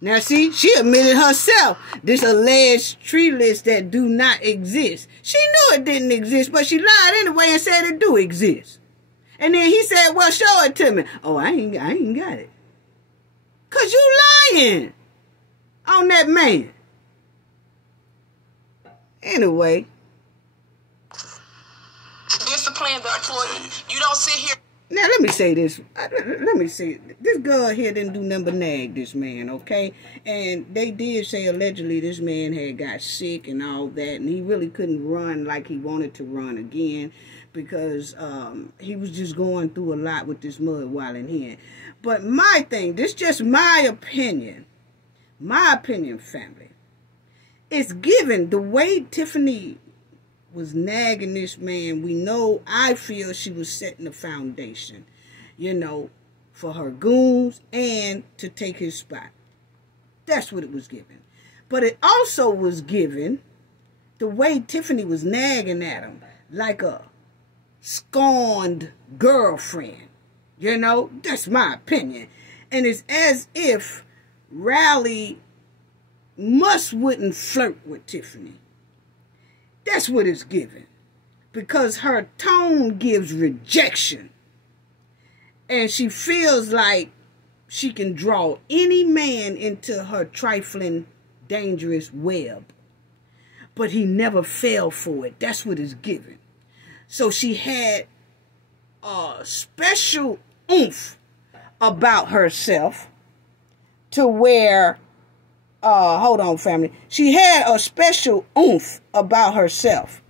Now, see, she admitted herself this alleged tree list that do not exist. She knew it didn't exist, but she lied anyway and said it do exist. And then he said, well, show it to me. Oh, I ain't got it. Because you lying on that man. Anyway. Discipline the employee. You don't sit here. Now, let me say this. This girl here didn't do nothing but nag this man, okay? And they did say allegedly this man had got sick and all that, and he really couldn't run like he wanted to run again because he was just going through a lot with this mud-walling hen. But my thing, this is just my opinion, family. It's given the way Tiffany was nagging this man. I feel she was setting the foundation, for her goons and to take his spot. That's what it was given. But it also was given the way Tiffany was nagging at him like a scorned girlfriend. That's my opinion. And it's as if Riley wouldn't flirt with Tiffany. That's what it's given. Because her tone gives rejection. And she feels like she can draw any man into her trifling, dangerous web. But he never fell for it. That's what it's given. So she had a special oomph about herself to where... hold on, family. She had a special oomph about herself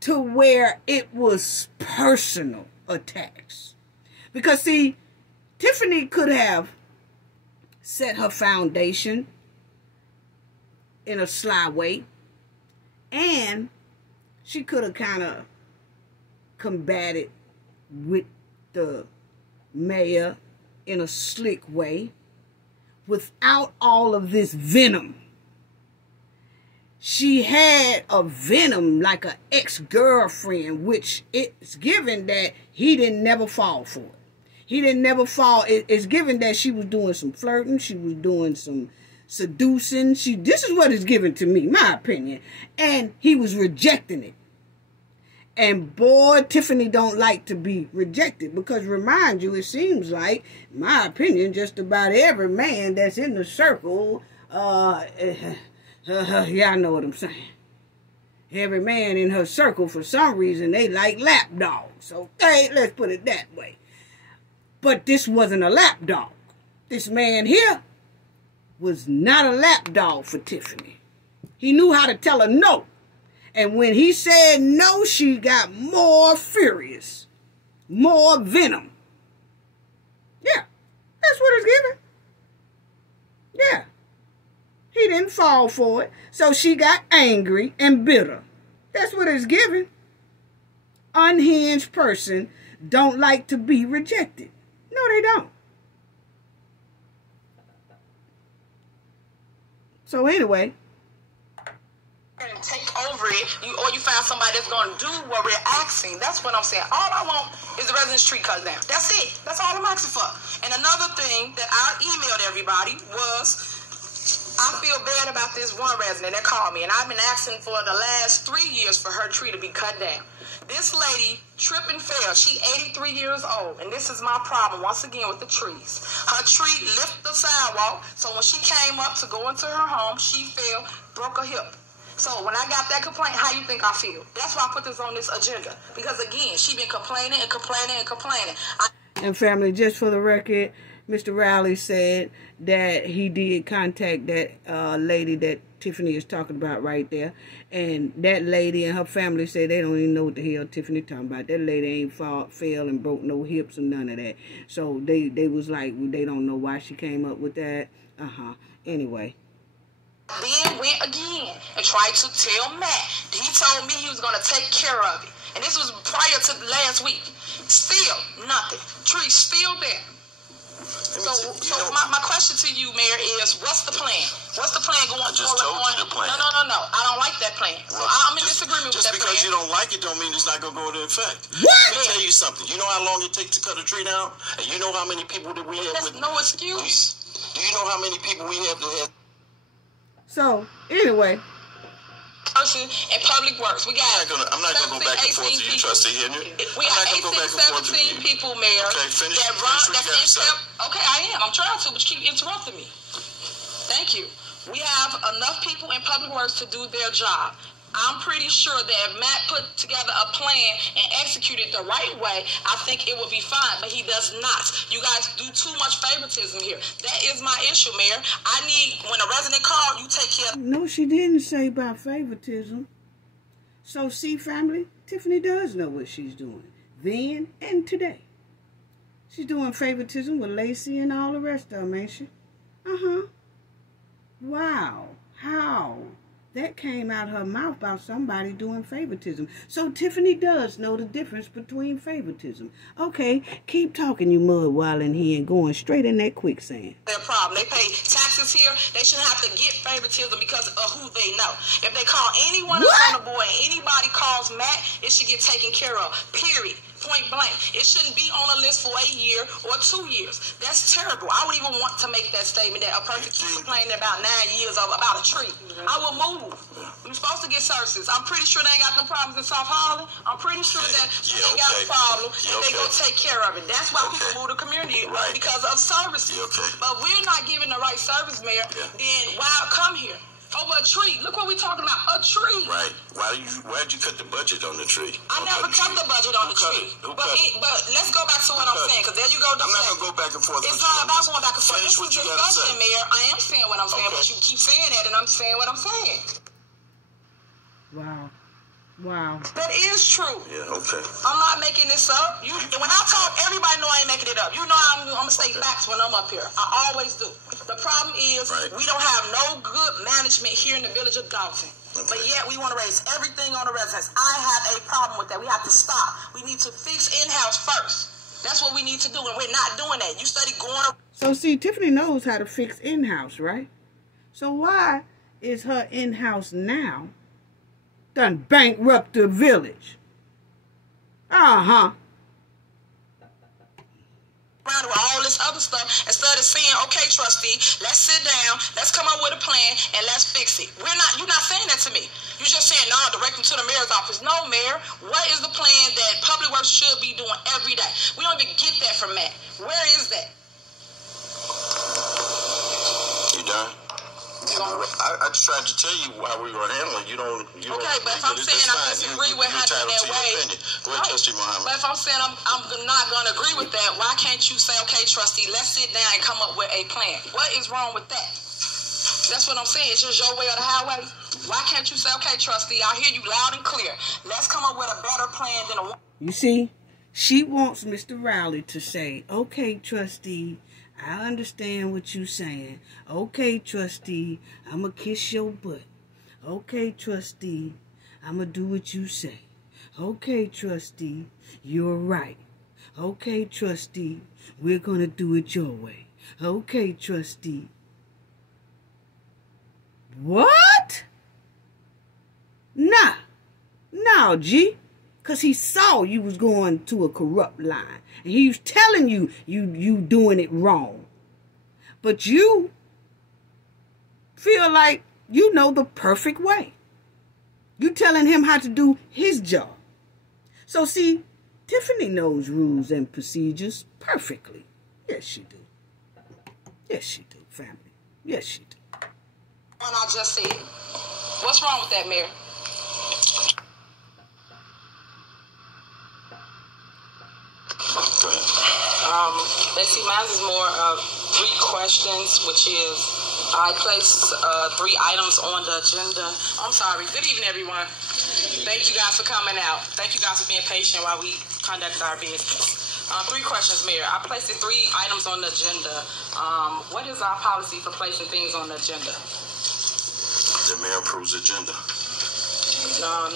to where it was personal attacks. Because, see, Tiffany could have set her foundation in a sly way, and she could have kind of combated with the mayor in a slick way without all of this venom. She had a venom like an ex-girlfriend, which it's given that he didn't never fall for it. He didn't never fall. It's given that she was doing some flirting. She was doing some seducing. This is what is given to me, my opinion. And he was rejecting it. And boy, Tiffany don't like to be rejected. Because remind you, it seems like, in my opinion, just about every man that's in the circle, yeah, I know what I'm saying. Every man in her circle, for some reason, they like lap dogs. Okay, let's put it that way. But this wasn't a lap dog. This man here was not a lap dog for Tiffany. He knew how to tell her no. And when he said no, she got more furious. More venom. Yeah, that's what it's given. Yeah. He didn't fall for it. So she got angry and bitter. That's what it's given. Unhinged person don't like to be rejected. No, they don't. So anyway. And take over it, or you find somebody that's going to do what we're asking. That's what I'm saying. All I want is the residence tree cut down. That's it. That's all I'm asking for. And another thing that I emailed everybody was, I feel bad about this one resident that called me, and I've been asking for the last 3 years for her tree to be cut down. This lady tripped and fell. She 83 years old, and this is my problem once again with the trees. Her tree lifted the sidewalk, so when she came up to go into her home, she fell, broke her hip. So when I got that complaint, how you think I feel? That's why I put this on this agenda. Because again, she been complaining and complaining and complaining. And family, just for the record, Mr. Rowley said that he did contact that lady that Tiffany is talking about right there. And that lady and her family say they don't even know what the hell Tiffany talking about. That lady ain't fell and broke no hips or none of that. So they was like, well, they don't know why she came up with that. Anyway. Then went again and tried to tell Matt. He told me he was going to take care of it. And this was prior to last week. Still nothing. Tree still there. So my question to you, Mayor, is what's the plan? What's the plan going forward? I just told you the plan. No. I don't like that plan. So I'm in disagreement with that plan. Just because you don't like it don't mean it's not going to go into effect. What? Let me tell you something. You know how long it takes to cut a tree down? And you know how many people that we have with... That's no excuse. Do you know how many people we have that have... So, anyway. Person in public works. We got I'm not going to go back and forth to you, Trustee Henyard. We got 18, 17 people, Mayor. Okay, finish. Okay, I am. I'm trying to, but you keep interrupting me. Thank you. We have enough people in public works to do their job. I'm pretty sure that if Matt put together a plan and executed the right way, I think it would be fine, but he does not. You guys do too much favoritism here. That is my issue, Mayor. I need, when a resident calls, you take care of... No, she didn't say about favoritism. So, see, family, Tiffany does know what she's doing. Then and today. She's doing favoritism with Lacey and all the rest of them, ain't she? Wow. How? That came out her mouth about somebody doing favoritism. So Tiffany does know the difference between favoritism. Okay, keep talking, you mud while in here and going straight in that quicksand. Their problem. They pay taxes here. They shouldn't have to get favoritism because of who they know. If they call anyone on the board and anybody calls Matt, it should get taken care of. Period. Point blank. It shouldn't be on a list for a year or 2 years. That's terrible. I wouldn't even want to make that statement that a person keeps complaining about 9 years about a tree. I will move. You're supposed to get services. I'm pretty sure they ain't got no problems in South Harlem. I'm pretty sure that they ain't got a problem and they go take care of it. That's why people move the community because of services. But we're not giving the right service, Mayor. Then why come here? Over a tree. Look what we're talking about. A tree. Right. Why'd you cut the budget on the tree? I never cut the budget on the tree. But let's go back to what I'm saying, because there you go. I'm not going to go back and forth. It's not about going back and forth. This is discussion, Mayor. I am saying what I'm saying, but you keep saying that, and I'm saying what I'm saying. Wow. That is true. Yeah, okay. I'm not making this up. When I talk, everybody know I ain't making it up. You know I'm going to say facts when I'm up here. I always do. The problem is we don't have no good management here in the village of Dolton. But yet we want to raise everything on the residents. I have a problem with that. We have to stop. We need to fix in-house first. That's what we need to do, and we're not doing that. You study going... So, see, Tiffany knows how to fix in-house, right? So why is her in-house now done bankrupt the village? Around with all this other stuff instead of saying, okay, trustee, let's sit down, let's come up with a plan, and let's fix it. You're not saying that to me. You're just saying, no, direct them to the mayor's office. No, Mayor, what is the plan that Public Works should be doing every day? We don't even get that from Matt. Where is that? You done? I just tried to tell you how we were handling it. You don't. Okay, but if I'm saying I disagree with handling that way, go ahead, Trustee Muhammad. But if I'm saying I'm not going to agree with that, why can't you say, okay, trustee, let's sit down and come up with a plan? What is wrong with that? That's what I'm saying. It's just your way or the highway. Why can't you say, okay, trustee, I hear you loud and clear. Let's come up with a better plan than a... You see, she wants Mr. Rowley to say, okay, trustee, I understand what you're saying. Okay, trustee, I'm going to kiss your butt. Okay, trustee, I'm going to do what you say. Okay, trustee, you're right. Okay, trustee, we're going to do it your way. Okay, trustee. What? Nah. No, G. Because he saw you was going to a corrupt line. And he was telling you, you doing it wrong. But you feel like you know the perfect way. You telling him how to do his job. So see, Tiffany knows rules and procedures perfectly. Yes, she do. Yes, she do, family. Yes, she do. And I just said, what's wrong with that, Mayor? Basically, mine is more of 3 questions, which is I placed 3 items on the agenda. I'm sorry. Good evening, everyone. Thank you guys for coming out. Thank you guys for being patient while we conduct our business. 3 questions, Mayor. I placed the 3 items on the agenda. What is our policy for placing things on the agenda? The mayor approves the agenda.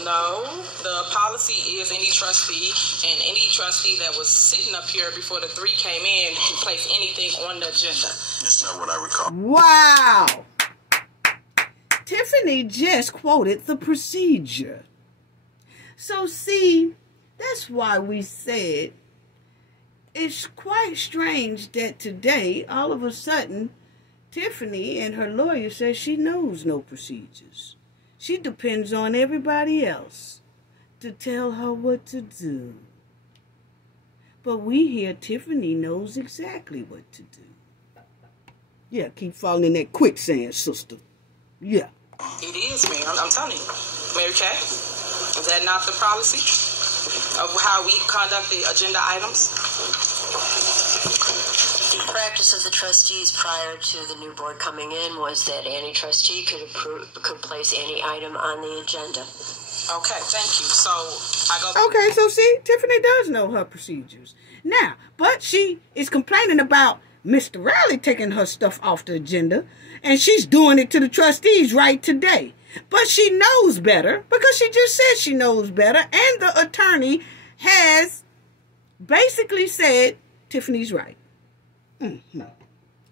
No. The policy is any trustee, and any trustee that was sitting up here before the 3 came in can place anything on the agenda. That's not what I recall. Wow. Tiffany just quoted the procedure. So see, that's why we said it's quite strange that today, all of a sudden, Tiffany and her lawyer says she knows no procedures. She depends on everybody else to tell her what to do. But we hear Tiffany knows exactly what to do. Yeah, keep falling in that quicksand, sister. Yeah. It is, Mayor. I'm telling you. Mary Kay, is that not the policy of how we conduct the agenda items? The practice of the trustees prior to the new board coming in was that any trustee could place any item on the agenda. Okay, thank you. So I go. Okay, so see, Tiffany does know her procedures now, but she is complaining about Mr. Riley taking her stuff off the agenda, and she's doing it to the trustees right today. But she knows better because she just said she knows better, and the attorney has basically said Tiffany's right.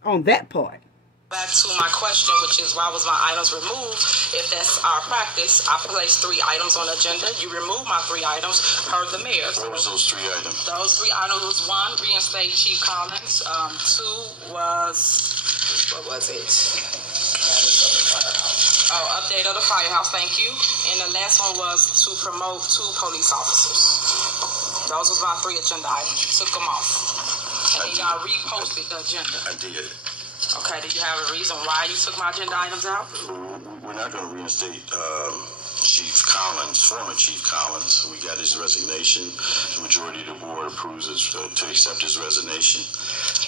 On that part. Back to my question, which is why was my items removed? If that's our practice, I placed 3 items on the agenda. You remove my 3 items per the mayor. What was those 3 items? Those 3 items was 1, reinstate Chief Collins. 2 was, what was it? Oh, update of the firehouse, thank you. And the last one was to promote 2 police officers. Those was my 3 agenda items. Took them off. And then y'all reposted the agenda. I did. Okay, did you have a reason why you took my agenda items out? We're not going to reinstate Chief Collins, former Chief Collins. We got his resignation. The majority of the board approves to accept his resignation.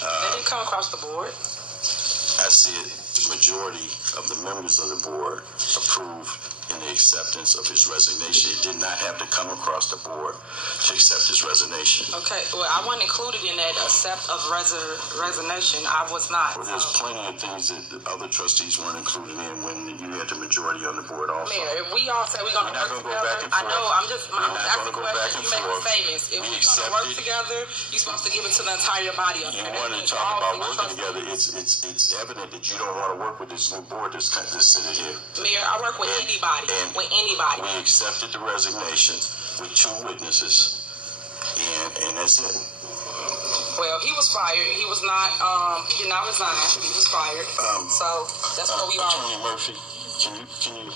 They didn't come across the board. I said the majority of the members of the board approve in the acceptance of his resignation. It did not have to come across the board to accept his resignation. Okay, well, I wasn't included in that accept of resignation. I was not. Well, there's plenty of things that the other trustees weren't included in when you had the majority on the board also. Mayor, if we all say we're going to work together, I know, I'm just asking questions, you make statements. If we're going to work together, you're supposed to give it to the entire body up here. You want to talk about working together. It's evident that you don't want to work with this new board that's sitting here. Mayor, I work with anybody. With anybody. We accepted the resignation with 2 witnesses, and that's it. Well, he was fired. He was not. He did not resign. He was fired. So that's where we are. Attorney Murphy, can you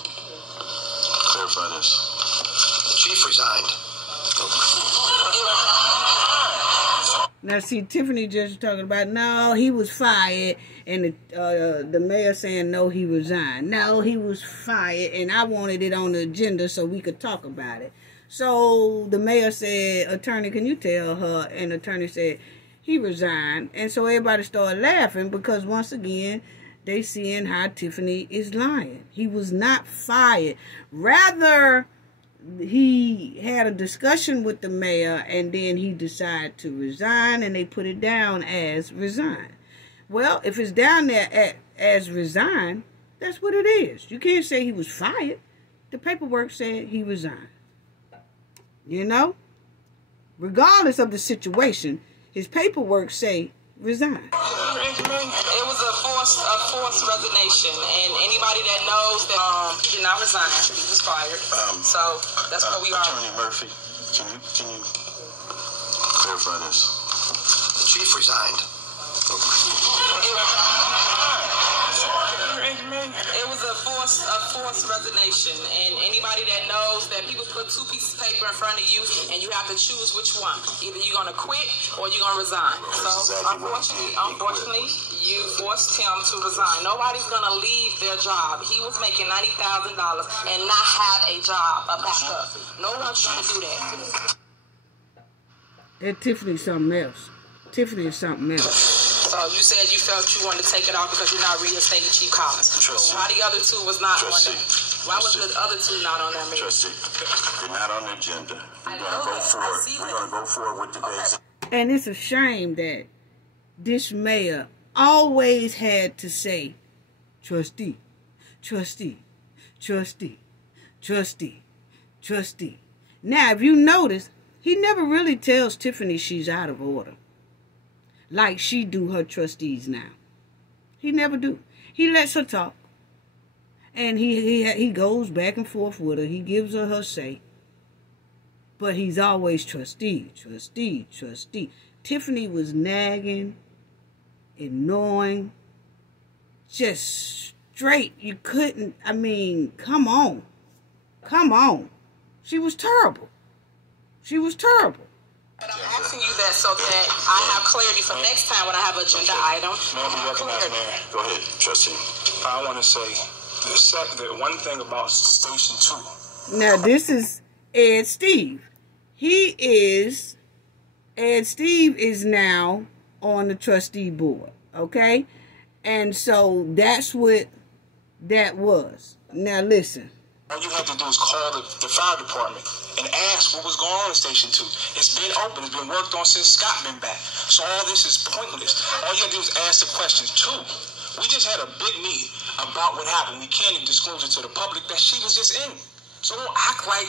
clarify this? The chief resigned. Now, see, Tiffany just talking about, no, he was fired, and the mayor saying, no, he resigned. No, he was fired, and I wanted it on the agenda so we could talk about it. So the mayor said, attorney, can you tell her? And the attorney said, he resigned. And so everybody started laughing because, once again, they seeing how Tiffany is lying. He was not fired. Rather, he had a discussion with the mayor, and then he decided to resign, and they put it down as resign. Well, if it's down there as resign, that's what it is. You can't say he was fired. The paperwork said he resigned. You know? Regardless of the situation, his paperwork say resign. It was a forced resignation, and anybody that knows that he did not resign, he was fired. So that's where we are. Attorney Murphy, can you clarify this? The chief resigned. It was a forced resignation, and anybody that knows that people put two pieces of paper in front of you, and you have to choose which one. Either you're gonna quit or you're gonna resign. So unfortunately, you forced him to resign. Nobody's gonna leave their job. He was making $90,000 and not have a job, a backup. No one's trying to do that. That Tiffany's something else. Tiffany is something else. So you said you felt you wanted to take it off because you're not reinstating cheap collars. So why the other two was not on there? Why was the other two not on there? Trustee, they're not on the agenda. We're gonna go forward. We're gonna go forward with today's. And it's a shame that this mayor always had to say, trustee, trustee, trustee, trustee, trustee. Now, if you notice, he never really tells Tiffany she's out of order, like she do her trustees now. He never do. He lets her talk, and he goes back and forth with her. He gives her say, but he's always trustee, trustee, trustee. Tiffany was nagging, annoying, just straight. You couldn't, I mean, come on. Come on. She was terrible. She was terrible. But I'm asking you that so that I have clarity for next time when I have an agenda item. Go ahead, Trustee. I want to say the one thing about Station 2. Now, this is Ed Steve. Ed Steve is now on the trustee board, okay? And so that's what that was. Now, listen. All you have to do is call the fire department and ask what was going on in Station 2. It's been open. It's been worked on since Scott been back. So all this is pointless. All you have to do is ask the questions. 2, we just had a big meeting about what happened. We can't even disclose it to the public that she was just in. So don't act like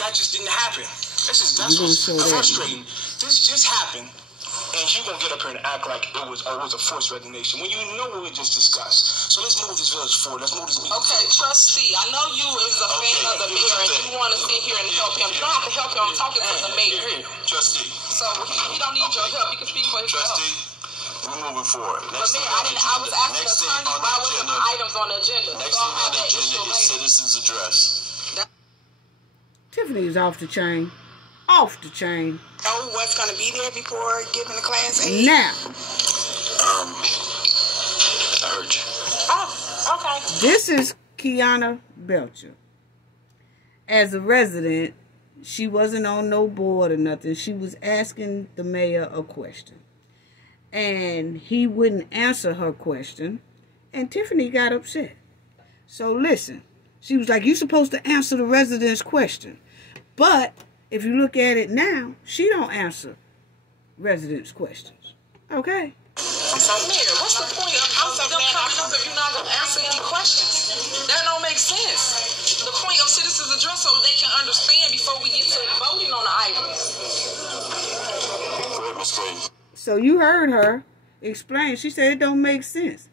that just didn't happen. That's what's frustrating. This just happened. And you're going to get up here and act like it was a forced resignation when you know what we just discussed. So let's move this village forward. Let's move this meeting. Okay, trustee, I know you is a fan of the mayor and you want to sit here and help him. You don't have to help him. I'm talking to the mayor. Trustee. So he don't need your help. He can speak for himself. Trustee, we're moving forward. But mayor, I was asking the attorney why wasn't the items on the agenda. Next thing on the agenda is citizens' address. Tiffany is off the chain. Off the chain. Know what's going to be there before giving the Class A? Now. I heard you. Oh, okay. This is Kiana Belcher. As a resident, she wasn't on no board or nothing. She was asking the mayor a question. And he wouldn't answer her question. And Tiffany got upset. So listen. She was like, you're supposed to answer the resident's question. But if you look at it now, she don't answer residents' questions. Okay? So, Mayor, what's the point of them coming up if you're not going to answer any questions? That don't make sense. The point of citizens' address so they can understand before we get to voting on the items. So you heard her explain. She said it don't make sense.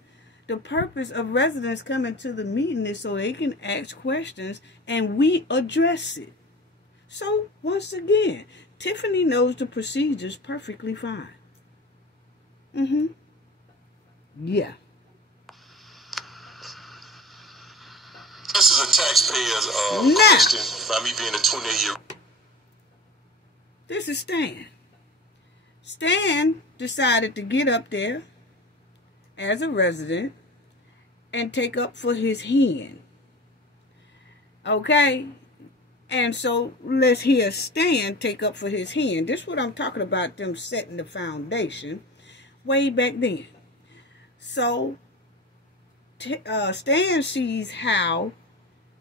The purpose of residents coming to the meeting is so they can ask questions and we address it. So, once again, Tiffany knows the procedures perfectly fine. Yeah. This is a taxpayer's question by me being a 28-year. This is Stan. Stan decided to get up there as a resident and take up for his hen. Okay? And so let's hear Stan take up for his hen. This is what I'm talking about, them setting the foundation way back then. So Stan sees how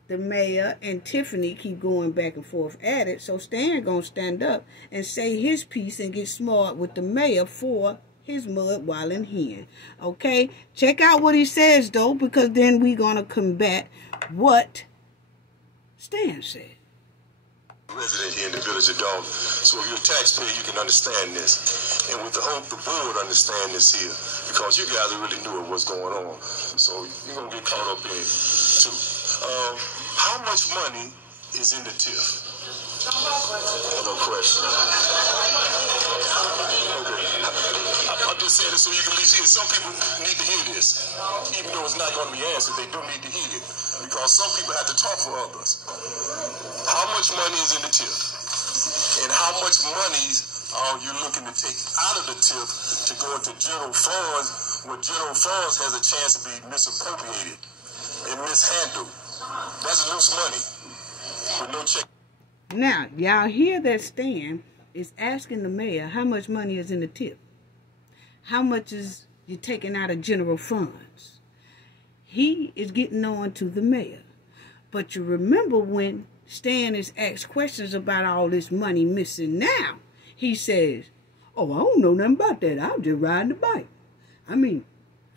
the mayor and Tiffany keep going back and forth at it. So Stan gonna stand up and say his piece and get smart with the mayor for his mud wallin' hen. Okay? Check out what he says though, because then we gonna combat what Stan said. Resident here in the village of Dolton. So if you're a taxpayer, you can understand this. And with the hope the board understand this here. Because you guys really knew what's going on. So you're going to get caught up in it too. How much money is in the TIF? No question. Okay. just saying it so you can at least hear it. Some people need to hear this. Even though it's not going to be answered, they do need to hear it. Because some people have to talk for others. How much money is in the TIF? And how much money are you looking to take out of the TIF to go into general funds, where general funds has a chance to be misappropriated and mishandled? That's loose money with no check. Now, y'all hear that Stan is asking the mayor how much money is in the TIF. How much is you taking out of general funds? He is getting on to the mayor. But you remember when Stan is asked questions about all this money missing now, he says, oh, I don't know nothing about that. I was just riding the bike. I mean,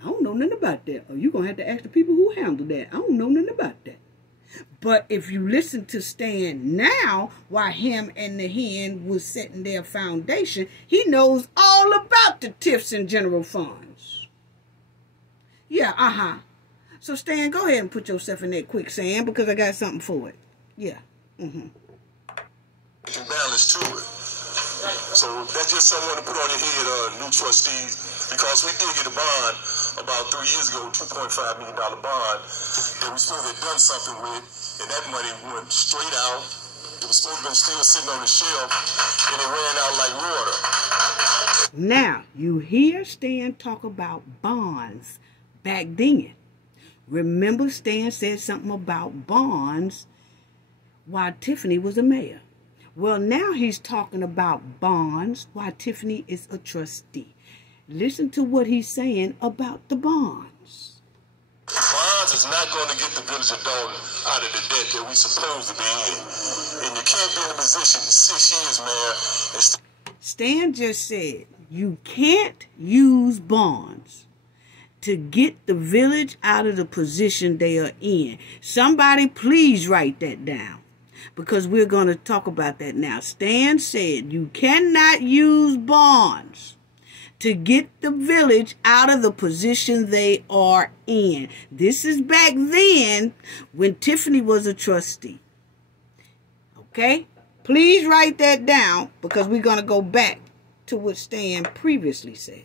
I don't know nothing about that. Oh, you're going to have to ask the people who handle that. I don't know nothing about that. But if you listen to Stan now, while him and the hen was setting their foundation, he knows all about the TIFs and general funds. Yeah, So Stan, go ahead and put yourself in that quicksand because I got something for it. Yeah. Balance to it. So that's just something to put on your head, new trustees, because we did get a bond about 3 years ago, $2.5 million bond that we supposed to have done something with, and that money went straight out. It was supposed to have been still sitting on the shelf, and it ran out like water. Now, you hear Stan talk about bonds back then. Remember Stan said something about bonds while Tiffany was a mayor. Well, now he's talking about bonds while Tiffany is a trustee. Listen to what he's saying about the bonds. Bonds is not going to get the village of Dolton out of the debt that we're supposed to be in. And you can't be in a position in 6 years, man. Stan just said you can't use bonds to get the village out of the position they are in. Somebody please write that down, because we're going to talk about that now. Stan said you cannot use bonds to get the village out of the position they are in. This is back then when Tiffany was a trustee. Okay? Please write that down, because we're going to go back to what Stan previously said.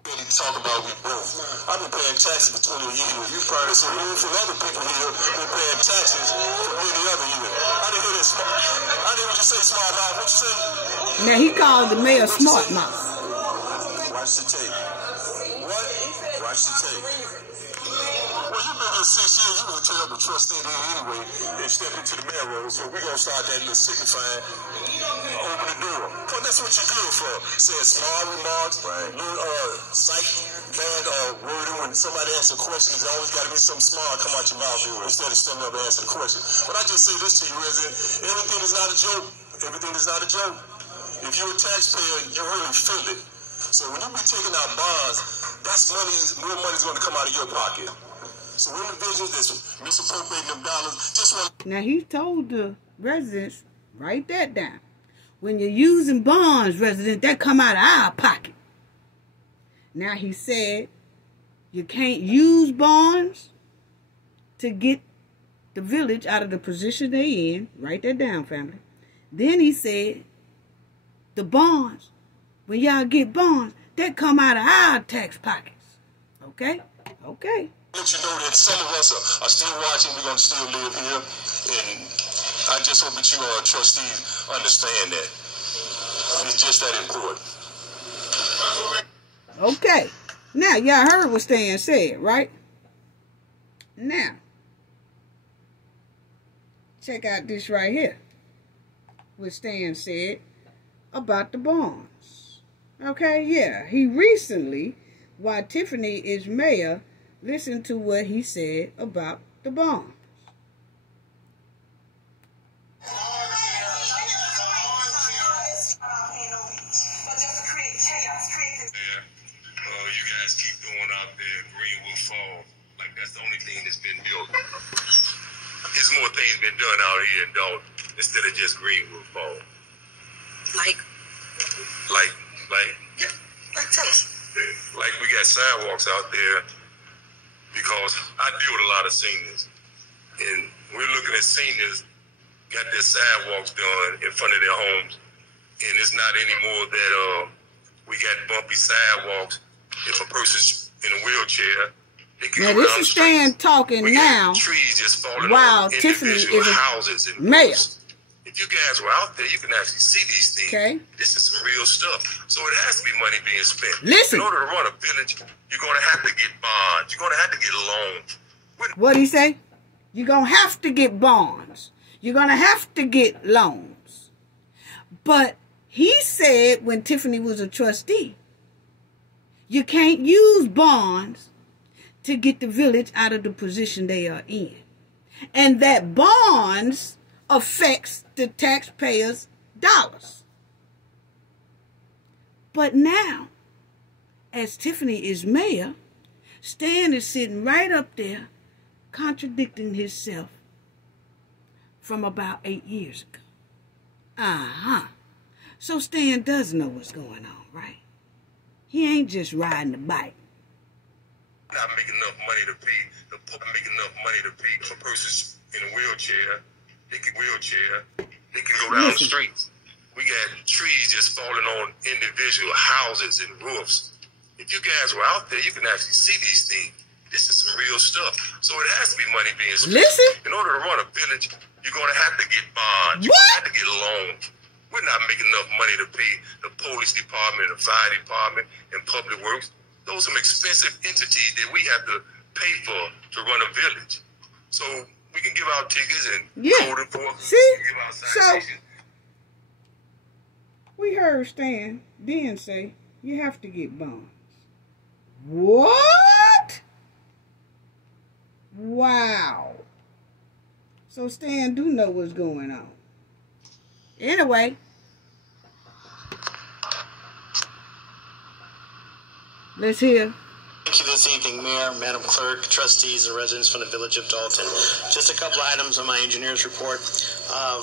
Talk about we broke. I've been paying taxes for 20 years. You probably some room for other people here been paying taxes for many other years. I didn't hear that smart. I didn't just say smart mouth. What you say? Now he called the mayor smart mouth. Watch the tape. What? Watch the tape. Well, you've been here 6 years. You was a terrible trustee there anyway, and stepped into the mayor role. So we're gonna start that little signifying. Open the door. Well, that's what you're good for. Saying smart remarks, psych, bad wording. When somebody asks a question, there's always got to be something smart come out your mouth instead of standing up and answer the question. But I just say this to you, resident: everything is not a joke. Everything is not a joke. If you're a taxpayer, you really feel it. So when you be taking out bonds, that's money. More money is going to come out of your pocket. So individuals that's misappropriating them dollars just want. Now he told the residents, write that down. When you're using bonds, residents, that come out of our pocket. Now he said you can't use bonds to get the village out of the position they're in. Write that down, family. Then he said the bonds, when y'all get bonds, that come out of our tax pockets. Okay? Okay. Let you know that some of us are still watching. We're going to still live here. And I just hope that you trustees understand that. It's just that important. Okay. Now, y'all heard what Stan said, right? Now, check out this right here. What Stan said about the bonds. Okay, yeah. He recently, while Tiffany is mayor, listened to what he said about the bonds. You guys keep going out there, Greenwood Falls, like that's the only thing that's been built. There's more things been done out here in Dolton instead of just Greenwood Falls. Like tell us. Like we got sidewalks out there because I deal with a lot of seniors, and we're looking at seniors got their sidewalks done in front of their homes, and it's not anymore that We got bumpy sidewalks. If a person's in a wheelchair, they can now go this down is the Stan streets. talking We now. got trees just falling Wow, on Tiffany individual is a houses and mayor. roofs. If you guys were out there, you can actually see these things. Okay. This is some real stuff. So it has to be money being spent. Listen. In order to run a village, you're going to have to get bonds. You're going to have to get loans. What did he say? You're going to have to get bonds. You're going to have to get loans. But he said when Tiffany was a trustee, you can't use bonds to get the village out of the position they are in. And that bonds affects the taxpayers' dollars. But now, as Tiffany is mayor, Stan is sitting right up there contradicting himself from about 8 years ago. So Stan does know what's going on, right? He ain't just riding a bike. Not making enough money to pay. If a person's in a wheelchair, they can go down the streets. We got trees just falling on individual houses and roofs. If you guys were out there, you can actually see these things. This is some real stuff. So it has to be money being spent. Listen. In order to run a village, you're going to have to get bonds. You're going to have to get loans. We're not making enough money to pay the police department, the fire department, and public works. Those are some expensive entities that we have to pay for to run a village. So we can give out tickets and code enforcement. See? Give out So citations. we heard Stan then say you have to get bonds. What? Wow. So Stan do know what's going on. Anyway. Let's hear. Thank you this evening, Mayor, Madam Clerk, trustees, and residents from the village of Dolton. Just a couple items on my engineer's report.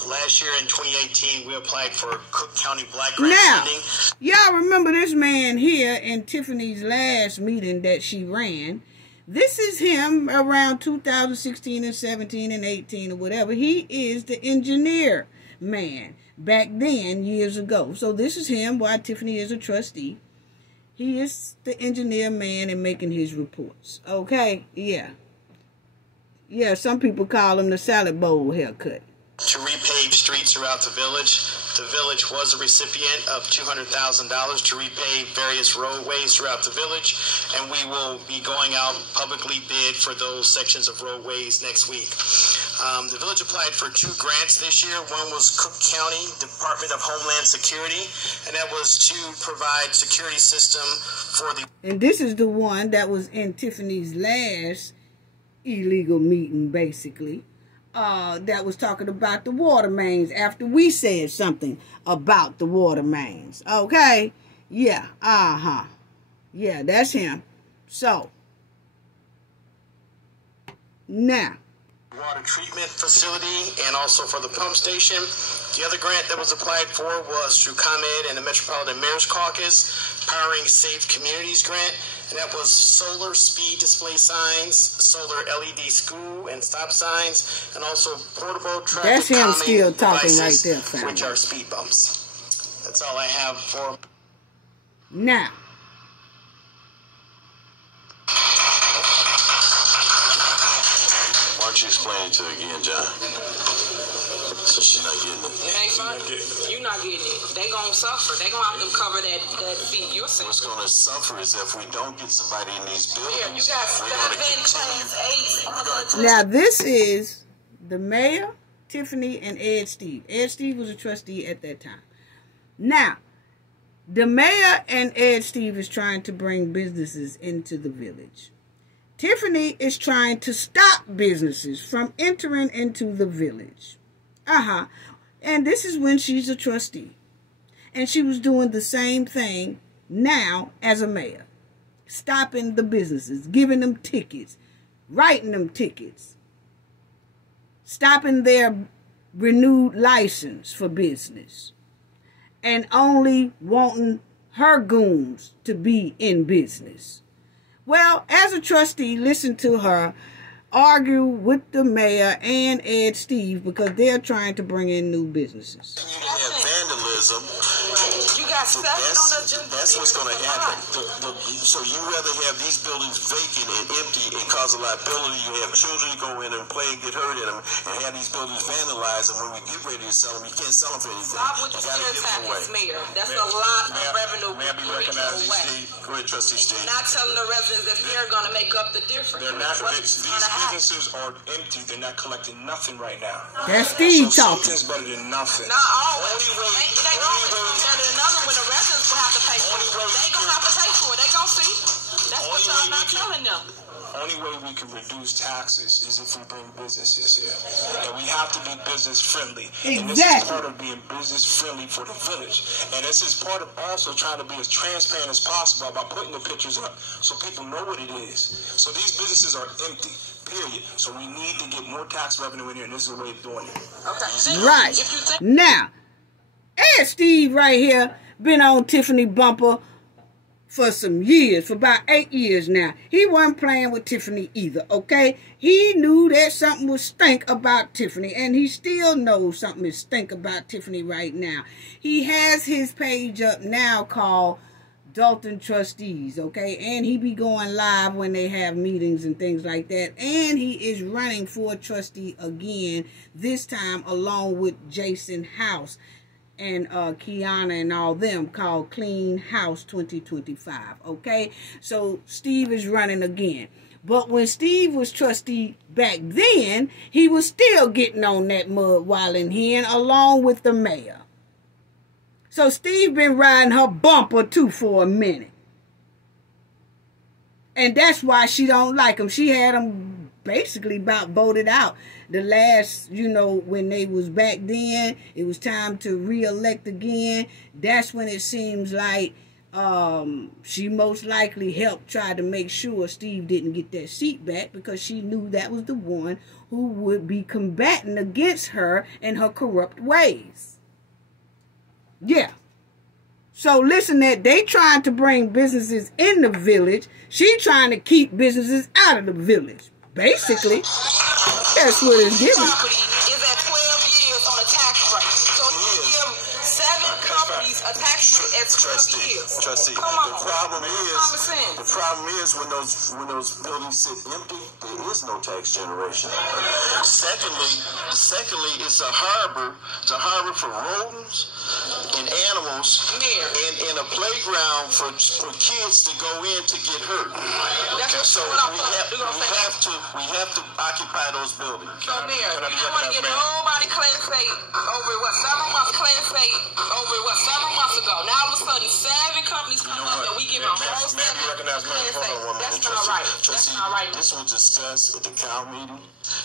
Last year in 2018, we applied for Cook County Black Grant funding. Y'all remember this man here in Tiffany's last meeting that she ran. This is him around 2016 and 17 and 18 or whatever. He is the engineer man back then, years ago. So this is him while Tiffany is a trustee. He is the engineer man and making his reports. Okay? Yeah. Yeah, some people call him the salad bowl haircut. To repave streets throughout the village. The village was a recipient of $200,000 to repave various roadways throughout the village, and we will be going out publicly bid for those sections of roadways next week. The village applied for 2 grants this year. One was Cook County Department of Homeland Security, and that was to provide security system for the... And this is the one that was in Tiffany's last illegal meeting, basically. That was talking about the water mains after we said something about the water mains. Okay? Yeah. Yeah, that's him. So. Now. Water treatment facility and also for the pump station. The other grant that was applied for was through ComEd and the Metropolitan Mayor's Caucus, Powering Safe Communities grant, and that was solar speed display signs, solar LED school and stop signs, and also portable traffic that's him still talking devices, right there, family. which are speed bumps. That's all I have for now. Why don't you explain it to her again, John? So she's not getting it. It ain't fun. You're not getting it. They gonna suffer. They gonna have to cover that fee. You're saying. What's going to suffer is if we don't get somebody in these buildings. Yeah, you got Class 8. Now this is the mayor, Tiffany, and Ed Steve. Ed Steve was a trustee at that time. Now, the mayor and Ed Steve is trying to bring businesses into the village. Tiffany is trying to stop businesses from entering into the village. And this is when she's a trustee. And she was doing the same thing now as a mayor. Stopping the businesses, giving them tickets, writing them tickets, stopping their renewed license for business, and only wanting her goons to be in business. Well, as a trustee, listen to her argue with the mayor and Ed Steve because they're trying to bring in new businesses. You can have vandalism. You got got seven on the agenda. That's what's going to happen. So you rather have these buildings vacant and empty and cause a liability. You have children go in and play and get hurt in them, and have these buildings vandalized. And when we get ready to sell them, you can't sell them for anything. Stop with your stereotypes, Mayor. That's a lot of revenue. May I be recognized, Steve? Go ahead, Trustee Steve. You're not telling the residents that they're going to make up the difference. They're not. These businesses are empty. They're not collecting nothing right now. That's Steve talking. Something's better than nothing. Not always. It ain't always better than another when the residents will have to pay for it. They going to have to pay for it. They going to see. That's what y'all not telling them. Only way we can reduce taxes is if we bring businesses here. And we have to be business friendly. Exactly. And this is part of being business friendly for the village. And this is part of also trying to be as transparent as possible by putting the pictures up so people know what it is. So these businesses are empty, period. So we need to get more tax revenue in here, and this is a way of doing it. Okay. Right. Now, and Steve right here been on Tiffany bumper for some years, for about 8 years now. He wasn't playing with Tiffany either, okay? He knew that something was stink about Tiffany, and he still knows something is stink about Tiffany right now. He has his page up now called Dolton Trustees, okay? And he be going live when they have meetings and things like that. And he is running for trustee again, this time along with Jason House and Kiana and all them, called Clean House 2025, okay? So Steve is running again. But when Steve was trustee back then, he was still getting on that mud while in hen along with the mayor. So Steve been riding her bumper too for a minute. And that's why she don't like him. She had him basically about voted out. The last, when they was back then, it was time to re-elect again. That's when it seems like she most likely helped try to make sure Steve didn't get that seat back, because she knew that was the one who would be combating against her and her corrupt ways. Yeah. So listen, that they trying to bring businesses in the village. She trying to keep businesses out of the village. Basically, that's what it's giving. Property is at 12 years on a tax rate. So you give 7 companies a tax rate at 12 years. Trustee, Come on. the problem is when those buildings sit empty, there is no tax generation. Secondly, it's a harbor. It's a harbor for rodents and animals, and a playground for kids to go in to get hurt. So we have to occupy those buildings. So Mayor, you don't want to get nobody class A over several months ago. Now all of a sudden 7 companies come up and we give them whole 7 class A. That's not right. That's not right. This was discussed at the council meeting.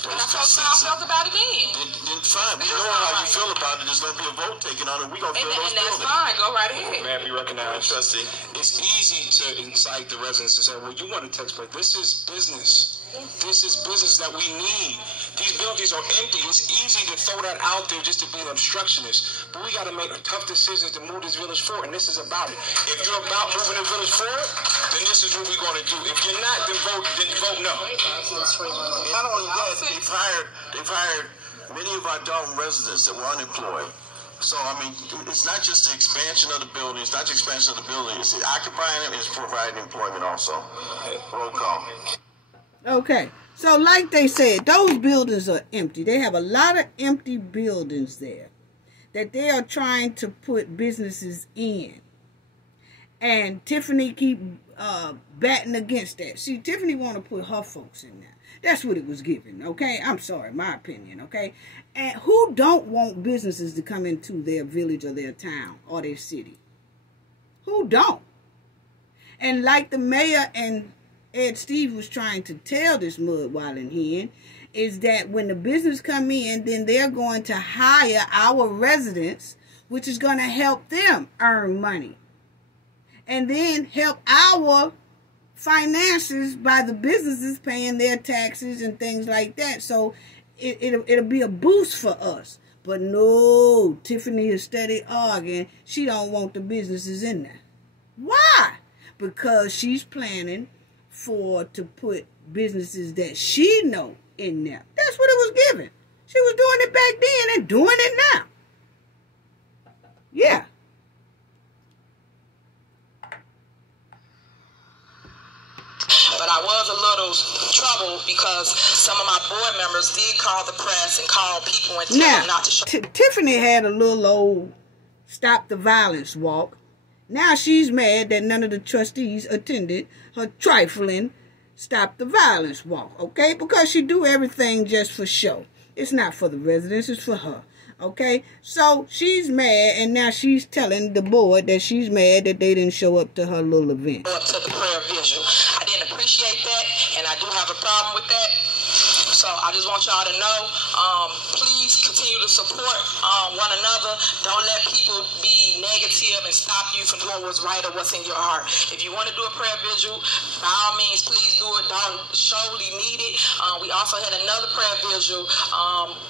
And that's how Tom felt about it then. Then fine. We know how you feel about it. There's going to be a vote taken on it. We're going to fill those buildings. And that's fine. Go right ahead. May I be recognized, Trustee? It's easy to incite the residents to say, well, you want a tax break. This is business. This is business that we need. These buildings are empty. It's easy to throw that out there just to be an obstructionist. But we got to make tough decisions to move this village forward, and this is about it. If you're about moving the village forward, then this is what we're going to do. If you're not, then vote no. Not only that, they've hired many of our Dolton residents that were unemployed. So, it's not just the expansion of the building. It's not the expansion of the building. It's occupying it. It's providing employment also. Roll call. Okay. So, like they said, those buildings are empty. They have a lot of empty buildings there that they are trying to put businesses in. And Tiffany keep batting against that. See, Tiffany want to put her folks in there. That's what it was given, okay? I'm sorry, my opinion, okay? And who don't want businesses to come into their village or their town or their city? Who don't? And like the mayor and Ed Steve was trying to tell this mud while in hen, is that when the business come in, then they're going to hire our residents, which is going to help them earn money. And then help our finances by the businesses paying their taxes and things like that. So it'll be a boost for us. But no, Tiffany is steady arguing. She don't want the businesses in there. Why? Because she's planning to put businesses that she know in there. That's what it was given. She was doing it back then and doing it now. Yeah. But I was a little troubled because some of my board members did call the press and call people and tell them not to show. Tiffany had a little old Stop the Violence walk. Now she's mad that none of the trustees attended her trifling Stop the Violence walk, okay? Because she do everything just for show. It's not for the residents, it's for her, okay? So she's mad, and now she's telling the board that she's mad that they didn't show up to her little event. Up to the prayer visual. I didn't appreciate that, and I do have a problem with that. So I just want y'all to know, please continue to support one another. Don't let people be negative and stop you from doing what's right or what's in your heart. If you want to do a prayer visual, by all means, please do it. Don't solely need it. We also had another prayer visual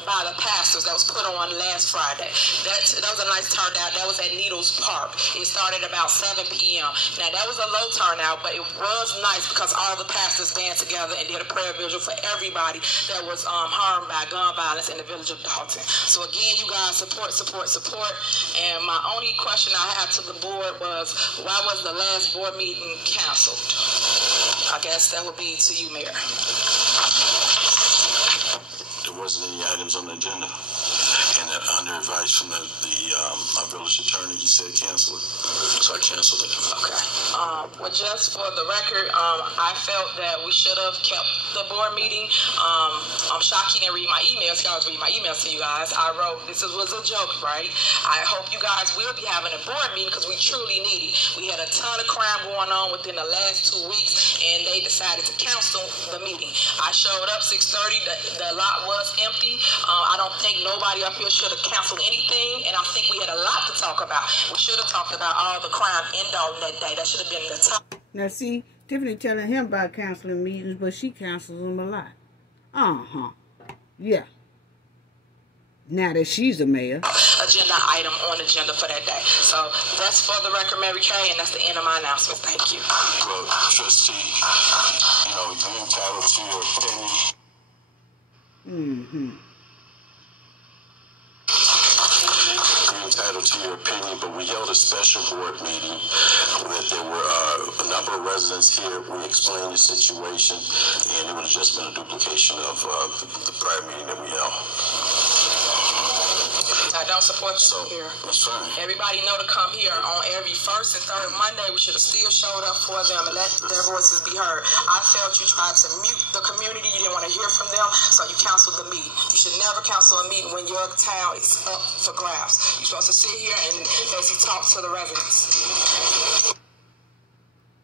by the pastors that was put on last Friday. That was a nice turnout. That was at Needles Park. It started about 7 p.m. Now, that was a low turnout, but it was nice because all the pastors band together and did a prayer visual for everybody that was harmed by gun violence in the village of Dolton. So again, you guys support. And my only question I had to the board was, why was the last board meeting canceled? I guess that would be to you, Mayor. There wasn't any items on the agenda. And under advice from the village attorney, he said cancel it. So I canceled it. Okay. Well, just for the record, I felt that we should have kept the board meeting. I'm shocked he didn't read my emails. He always read my emails to you guys. I wrote, this was a joke, right? I hope you guys will be having a board meeting because we truly need it. We had a ton of crime going on within the last 2 weeks, and they decided to cancel the meeting. I showed up 6:30. The lot was empty. I don't think nobody up here should have canceled anything, and I think we had a lot to talk about. We should have talked about all the crime in Dolton that day. That should have been the top. Now, see, Tiffany telling him about canceling meetings, but she cancels them a lot. Yeah. Now that she's a mayor. Agenda item on agenda for that day. So that's for the record, Mary Kay, and that's the end of my announcement. Thank you. Well, trustee, you're entitled to your opinion. You're entitled to your opinion, but we held a special board meeting where there were a number of residents here. We explained the situation, and it would have just been a duplication of the prior meeting that we held. I don't support you here. That's fine. Everybody know to come here on every first and third Monday. We should have still showed up for them and let their voices be heard. I felt you tried to mute the community. You didn't want to hear from them, so you canceled the meeting. You should never cancel a meeting when your town is up for grabs. You're supposed to sit here and basically talk to the residents.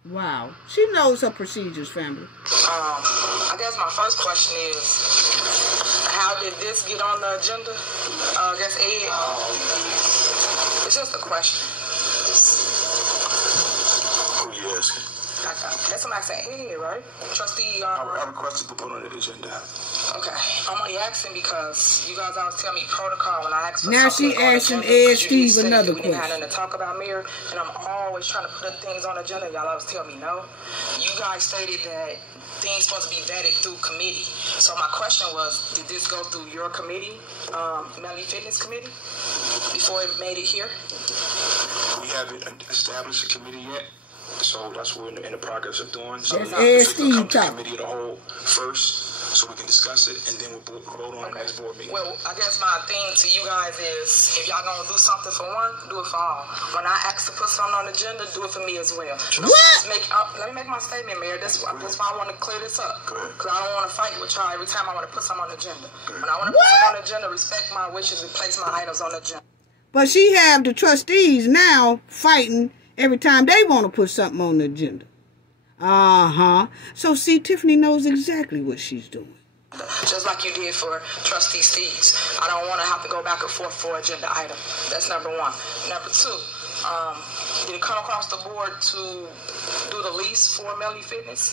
Wow. She knows her procedures, family. I guess my first question is, how did this get on the agenda? I guess Ed. It's just a question. Who you asking? That's somebody saying Ed, right? Trustee. I requested to put on the agenda. Okay. I'm only asking because you guys always tell me protocol when I ask for now something. Now she asking Ed Steve another question. We didn't have nothing to talk about, Mayor, and I'm always trying to put things on the agenda. Y'all always tell me no. You guys stated that things supposed to be vetted through committee. So my question was, did this go through your committee, Melody Fitness Committee, before it made it here? We haven't established a committee yet, so that's what we're in the progress of doing. So it's come to committee of the whole first, so we can discuss it, and then we'll vote on the next board meeting. Well, I guess my thing to you guys is, if y'all gonna do something for one, do it for all. When I ask to put something on the agenda, do it for me as well. What? Let me make my statement, Mayor. That's why I want to clear this up. Because I don't want to fight with y'all every time I want to put something on the agenda. When I want to put something on the agenda, respect my wishes and place my items on the agenda. But she have the trustees now fighting every time they want to put something on the agenda. So see, Tiffany knows exactly what she's doing. Just like you did for Trustee Steves. I don't want to have to go back and forth for agenda item. That's number one. Number two, did it come across the board to do the lease for Melody Fitness?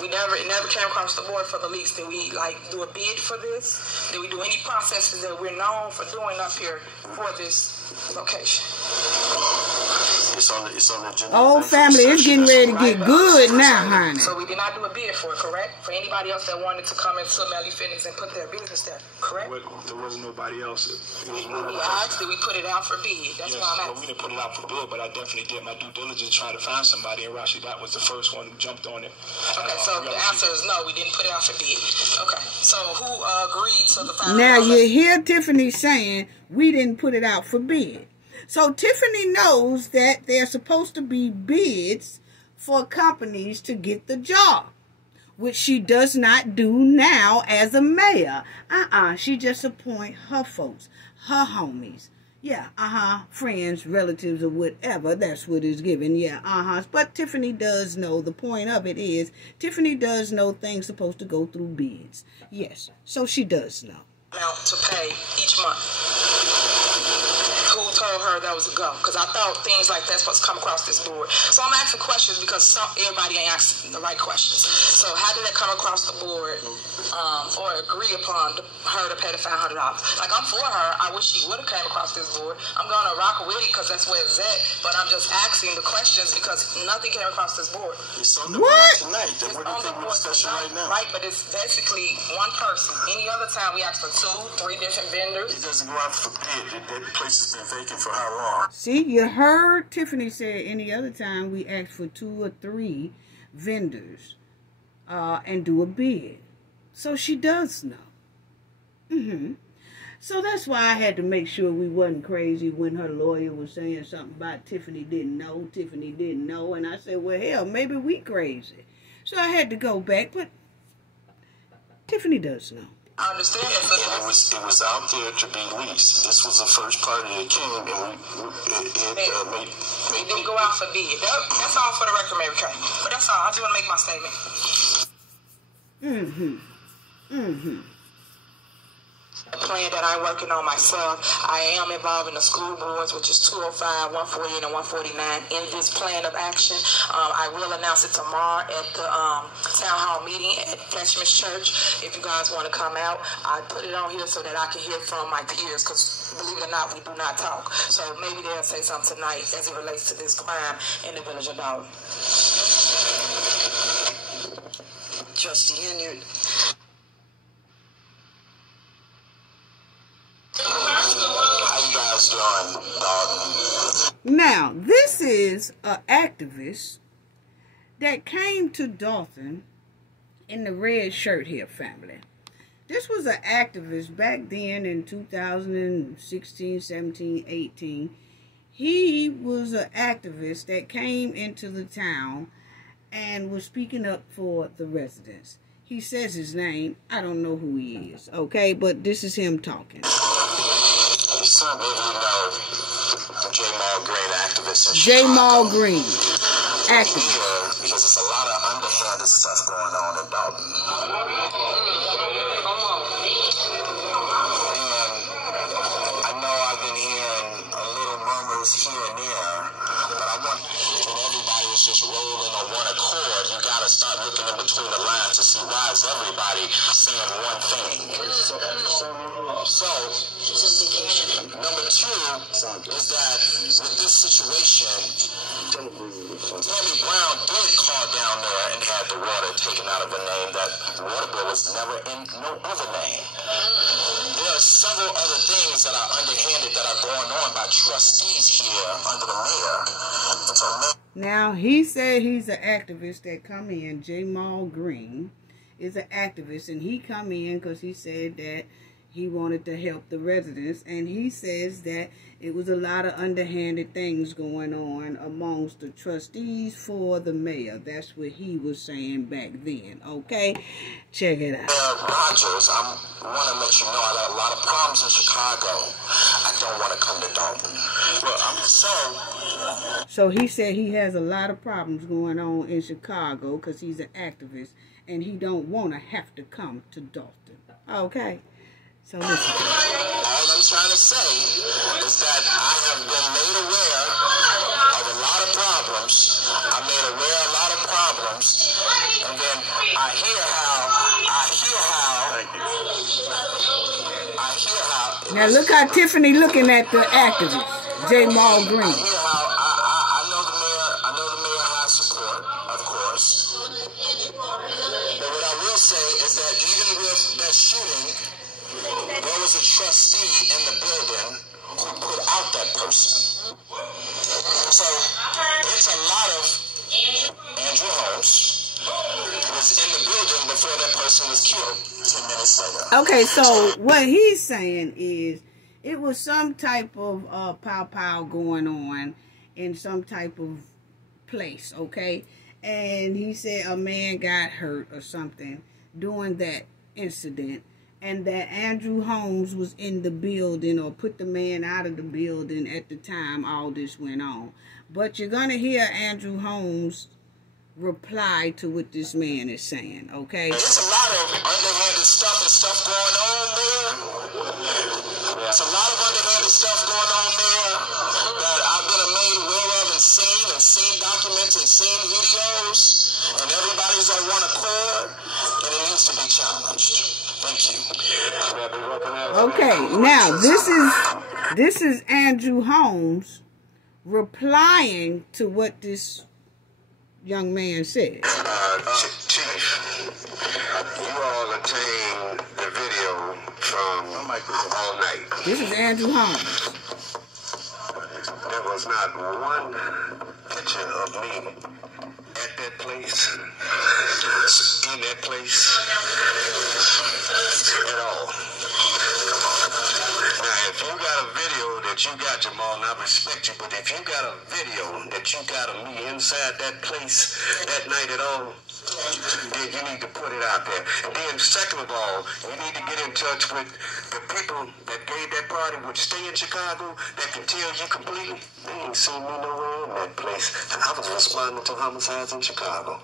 It never came across the board for the lease. Did we do a bid for this? Did we do any processes that we're known for doing up here for this location? It's on the agenda. Oh, family, it's getting ready to get good now, honey. So we did not do a bid for it, correct? For anybody else that wanted to come into Melly Fitness and put their business there, correct? There wasn't nobody else. I asked, did we put it out for bid? That's yes, why I'm asking. well, we didn't put it out for bid, but I definitely did my due diligence trying to find somebody, and Rashi Dot was the first one who jumped on it. Okay, so the answer is no, we didn't put it out for bid. Okay, so who agreed to the $500? Now you hear Tiffany saying we didn't put it out for bid. So Tiffany knows that there's supposed to be bids for companies to get the job, which she does not do now as a mayor. She just appoint her folks, her homies. Yeah, friends, relatives, or whatever. That's what is given. Yeah, But Tiffany does know, the point of it is, Tiffany does know things supposed to go through bids. Yes, so she does know. Amount to pay each month. Who told her that was a go? Because I thought things like that's supposed to come across this board. So I'm asking questions because everybody ain't asking the right questions. So how did that come across the board or agree upon her to pay the $500? Like, I'm for her. I wish she would have came across this board. I'm going to rock with it because that's where it's at. But I'm just asking the questions because nothing came across this board. It's on the board tonight. It's on the board discussion right now. Right, but it's basically one person. Any other time we ask for 2, 3 different vendors. It doesn't go out for bid. That place has been vacant for how long? See, you heard Tiffany say any other time we ask for 2 or 3 vendors and do a bid. So she does know. So that's why I had to make sure we wasn't crazy when her lawyer was saying something about Tiffany didn't know. And I said, well, hell, maybe we crazy. So I had to go back, but Tiffany does know. I understand that. It was out there to be leased. This was the first party that came, and it didn't go out for bid. That's all for the record, Mary Kay. But that's all. I just want to make my statement. A plan that I'm working on myself. I am involved in the school boards, which is 205, 148, and 149 in this plan of action. I will announce it tomorrow at the town hall meeting at Freshman's Church. If you guys want to come out, I put it on here so that I can hear from my peers, because believe it or not, we do not talk. So maybe they'll say something tonight as it relates to this crime in the village of Dolton. Trustee Henyard. Now, this is an activist that came to Dolton in the red shirt here, family. This was an activist back then in 2016, 17, 18. He was an activist that came into the town and was speaking up for the residents. He says his name. I don't know who he is, okay? But this is him talking. Some of you know Jamal Green, activist in Jamal Chicago. Green, activist. Because there's a lot of underhanded stuff going on in Dolton. And I know I've been hearing a little murmurs here and there, but I want when everybody is just rolling on one accord, you got to start looking in between the lines to see why is everybody saying one thing. So number 2 is that with this situation, Tammy Brown did call down there and had the water taken out of a name that water bill was never in no other name. There are several other things that are underhanded that are going on by trustees here under the mayor. Now, he said he's an activist that come in. Jamal Green is an activist, and he come in because he said that he wanted to help the residents, and he says that it was a lot of underhanded things going on amongst the trustees for the mayor. That's what he was saying back then, okay? Check it out. Rogers, I want to let you know I got a lot of problems in Chicago. I don't want to come to Dolton. Well, So he said he has a lot of problems going on in Chicago because he's an activist, and he don't want to have to come to Dolton, okay? So listen. All I'm trying to say is that I have been made aware of a lot of problems. I'm made aware of a lot of problems, and then I hear how. Now look how Tiffany looking at the activist, Jamal Green. I know say is that even with that shooting, there was a trustee in the building who put out that person. So it's a lot of Andrew Holmes was in the building before that person was killed 10 minutes later. Okay, so what he's saying is it was some type of pow-pow going on in some type of place, okay? And he said a man got hurt or something during that incident, and that Andrew Holmes was in the building or put the man out of the building at the time all this went on. But you're going to hear Andrew Holmes reply to what this man is saying, okay? There's a lot of underhanded stuff going on there. There's a lot of underhanded stuff going on there that I've been made aware of and seen documents and seen videos, and everybody's on one accord, and it needs to be challenged. Thank you. Okay, now this is Andrew Holmes replying to what this young man said. Chief, you all obtained the video from all night. This is Andrew Holmes. There was not one picture of me at that place, in that place, at all. Now, if you got a video that you got, Jamal, and I respect you, but if you got a video that you got of me inside that place that night at all, then you need to put it out there. And then, second of all, you need to get in touch with the people that gave that party, which stay in Chicago, that can tell you completely, they ain't seen me nowhere in that place. I was responding to homicides in Chicago.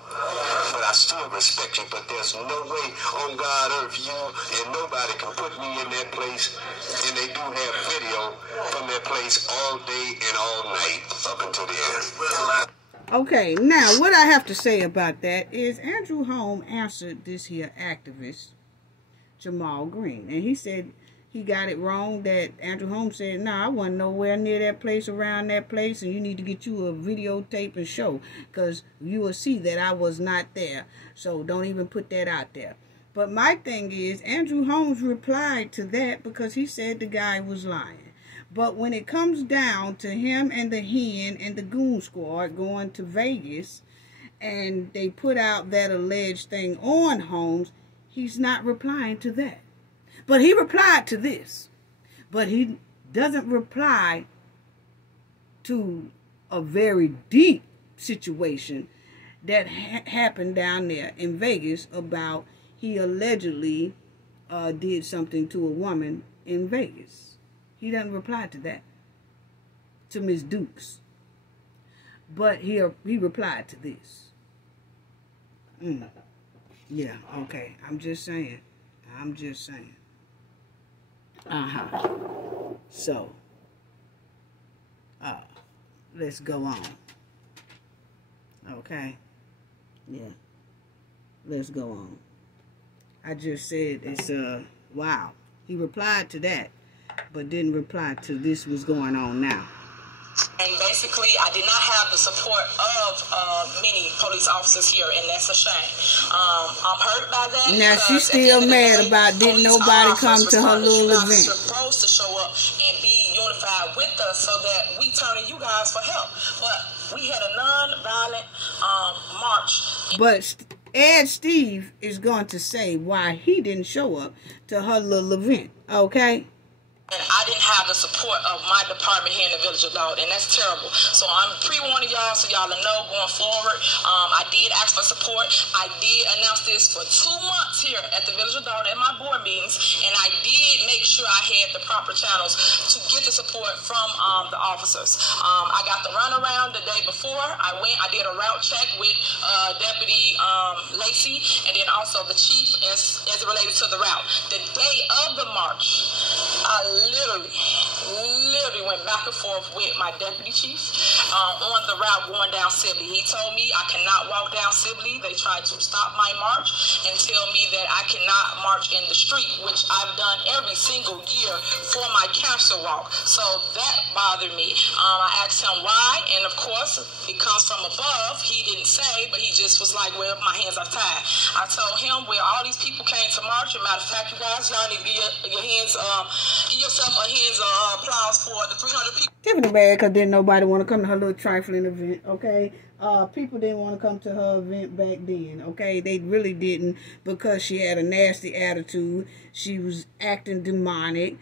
But I still respect you, but there's no way on God earth you and nobody can put me in that place, and they do have video from that place all day and all night up until the end. Okay, now what I have to say about that is Andrew Holmes answered this here activist, Jamal Green, and he said he got it wrong. That Andrew Holmes said, "No, I wasn't nowhere near that place, around that place, and you need to get you a videotape and show, because you will see that I was not there. So don't even put that out there." But my thing is, Andrew Holmes replied to that because he said the guy was lying. But when it comes down to him and the Hen and the Goon Squad going to Vegas, and they put out that alleged thing on Holmes, he's not replying to that. But he replied to this. But he doesn't reply to a very deep situation that happened down there in Vegas about he allegedly did something to a woman in Vegas. He doesn't reply to that, to Ms. Dukes. But he replied to this. Yeah, okay. I'm just saying. So, let's go on. Okay? Yeah. Let's go on. I just said it's, wow. He replied to that, but didn't reply to this was going on now. And basically, I did not have the support of many police officers here, and that's a shame. I'm hurt by that. Now, she's still mad about didn't nobody come to her little event. You're supposed to show up and be unified with us so that we turn to you guys for help. But we had a non-violent march. But Ed Steve is going to say why he didn't show up to her little event, okay? And I didn't have the support of my department here in the Village of Dolton, and that's terrible. So I'm pre-warning y'all so y'all will know going forward. I did ask for support. I did announce this for 2 months here at the Village of Dolton at my board meetings, and I did make sure I had the proper channels to get the support from the officers. I got the runaround the day before. I did a route check with Deputy Lacey, and then also the chief as it related to the route. The day of the march, I literally went back and forth with my deputy chief on the route going down Sibley. He told me I cannot walk down Sibley. They tried to stop my march and tell me that I cannot march in the street, which I've done every single year for my cancer walk. So that bothered me. I asked him why, and of course, it comes from above. He didn't say, but he just was like, well, my hands are tied. I told him, well, all these people came to march. As a matter of fact, you guys, y'all need to give yourself a hands applause for the 300 people. Tiffany mad because didn't nobody want to come to her little trifling event, okay? People didn't want to come to her event back then, okay? They really didn't, because she had a nasty attitude. She was acting demonic.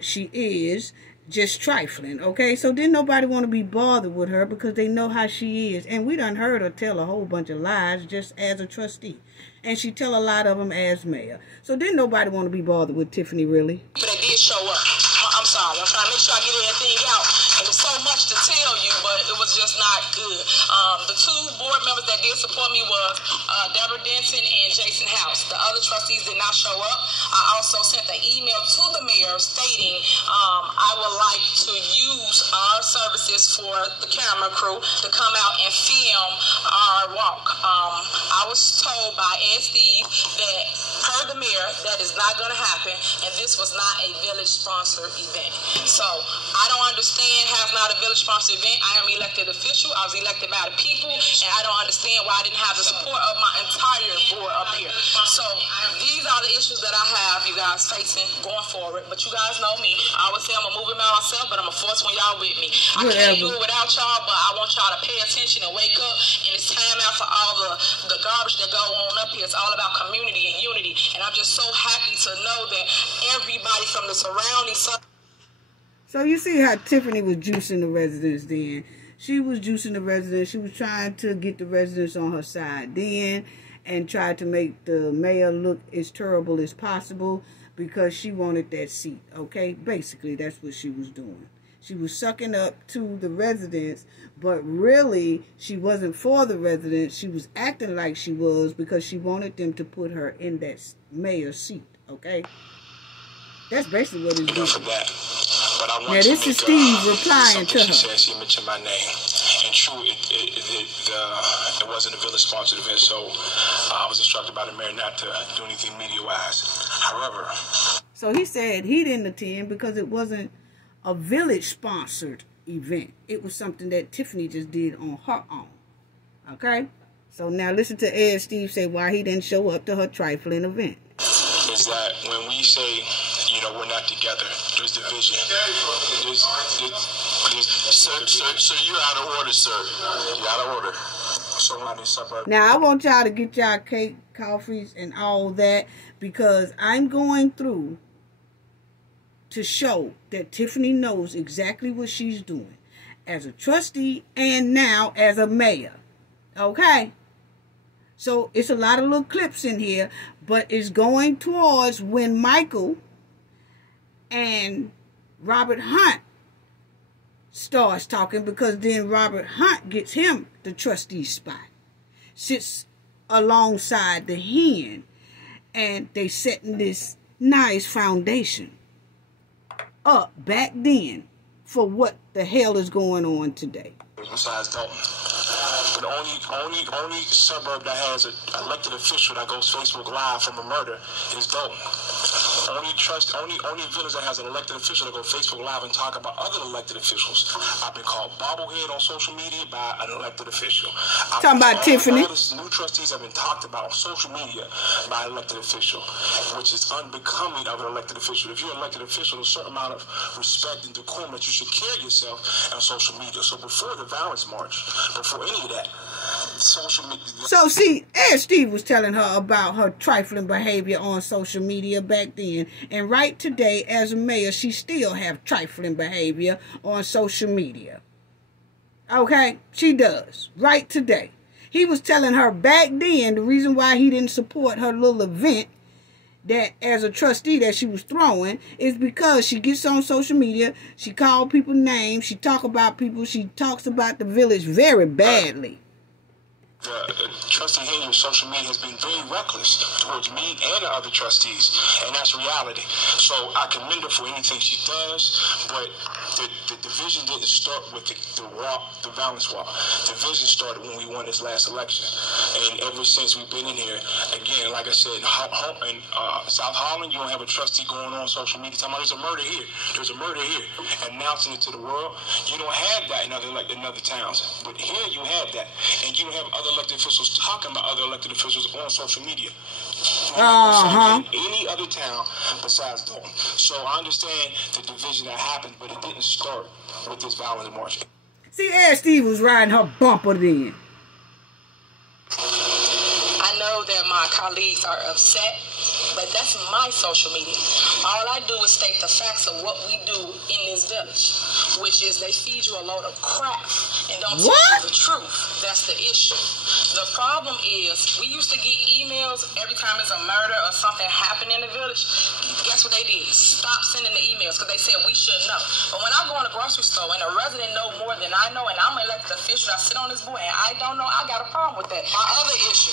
She is just trifling, okay? So didn't nobody want to be bothered with her because they know how she is. And we done heard her tell a whole bunch of lies just as a trustee. And she tell a lot of them as mayor. So didn't nobody want to be bothered with Tiffany, really? But they did show up. I'm sorry. I'm trying to make sure I get everything out. And there's so much to tell you, but it was just not good. The two board members that did support me were Deborah Denton and Jason House. The other trustees did not show up. I also sent an email to the mayor stating I would like to use our services for the camera crew to come out and film our walk. I was told by Ed Steve that per the mayor, that is not going to happen, and this was not a village-sponsored event. So I don't understand how it's not a village-sponsored event. I am an elected official. I was elected by the people, and I don't understand why I didn't have the support of my entire board up here. So these are the issues that I have, you guys, facing going forward. But you guys know me. I always say I'm a moving man myself, but I'm a force when y'all with me. I can't do it without y'all, but I want y'all to pay attention and wake up. And it's time out for all the garbage that go on up here. It's all about community and unity. And I'm just so happy to know that everybody from the surrounding... So you see how Tiffany was juicing the residents then. She was juicing the residents. She was trying to get the residents on her side then and tried to make the mayor look as terrible as possible because she wanted that seat, okay? Basically, that's what she was doing. She was sucking up to the residents, but really she wasn't for the residents. She was acting like she was because she wanted them to put her in that mayor seat, okay? That's basically what it's doing. For that. But I want now, this is Steve replying to her. She said she mentioned my name. And true, it wasn't a village-sponsored event, so I was instructed by the mayor not to do anything media-wise. However... So he said he didn't attend because it wasn't a village-sponsored event. It was something that Tiffany just did on her own. Okay? So now listen to Ed Steve say why he didn't show up to her trifling event. Is that when we say, we're not together, there's division. Sir, you're out of order, sir. You're out of order. Now, I want y'all to get y'all cake, coffees, and all that because I'm going through to show that Tiffany knows exactly what she's doing as a trustee and now as a mayor. Okay? So it's a lot of little clips in here, but it's going towards when Michael and Robert Hunt starts talking, because then Robert Hunt gets him the trustee spot. Sits alongside the hen, and they setting this nice foundation up back then for what the hell is going on today. Besides Dolton. But the only suburb that has an elected official that goes Facebook Live from a murder is Dolton. Only village that has an elected official that goes Facebook Live and talk about other elected officials. I've been called bobblehead on social media by an elected official. Talking about Tiffany. All the new trustees have been talked about on social media by an elected official, which is unbecoming of an elected official. If you're an elected official, there's a certain amount of respect and decorum that you should carry yourself on social media. So before the violence march, before any of that, social media. So see, Ed Steve was telling her about her trifling behavior on social media back then, and right today as a mayor she still have trifling behavior on social media. Okay, she does right today. He was telling her back then the reason why he didn't support her little event that as a trustee that she was throwing is because she gets on social media, she called people names, she talk about people, she talks about the village very badly. Trustee Henyard's social media has been very reckless towards me and the other trustees, and that's reality. So I commend her for anything she does, but the division didn't start with the violence walk. The division started when we won this last election, and ever since we've been in here, again, like I said, in South Holland, you don't have a trustee going on social media talking about there's a murder here, there's a murder here, announcing it to the world. You don't have that in other towns, but here you have that, and you don't have other elected officials talking about other elected officials on social media. Uh-huh. In any other town besides Dolton. So I understand the division that happened, but it didn't start with this violent march. See, Ed Steve was riding her bumper then. I know that my colleagues are upset, but that's my social media. All I do is state the facts of what we do in this village, which is they feed you a load of crap and don't tell you the truth. That's the issue. The problem is we used to get emails every time there's a murder or something happened in the village. Guess what they did? Stop sending the emails because they said we should know. But when I go in the grocery store and a resident know more than I know, and I'm an elected official, I sit on this board and I don't know, I got a problem with that. My other issue,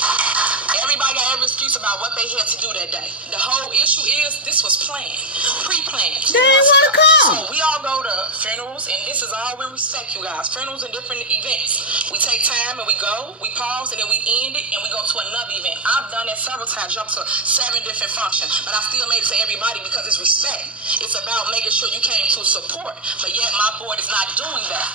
everybody got every excuse about what they had to do that day. The whole issue is this was planned, pre-planned. They didn't want to come. So we all go to funerals, and this is all we respect, you guys. Funerals and different events. We take time and we go, we pause, and then we end it, and we go to another event. I've done that several times, jumped to 7 different functions, but I still made it to everybody because it's respect. It's about making sure you came to support, but yet my board is not doing that.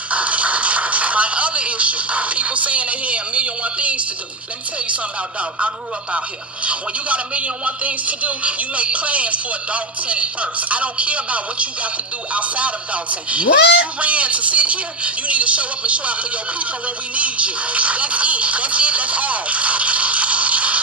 My other issue, people saying they had 1,000,001 things to do. Let me tell you something about Dolton. I grew up out here. When you got 1,000,001 things to do, you make plans for Dolton first. I don't care about what you got to do outside of Dolton. What? If you ran to sit here, you need to show up and show out for your people when we need you. That's it. That's it. That's all.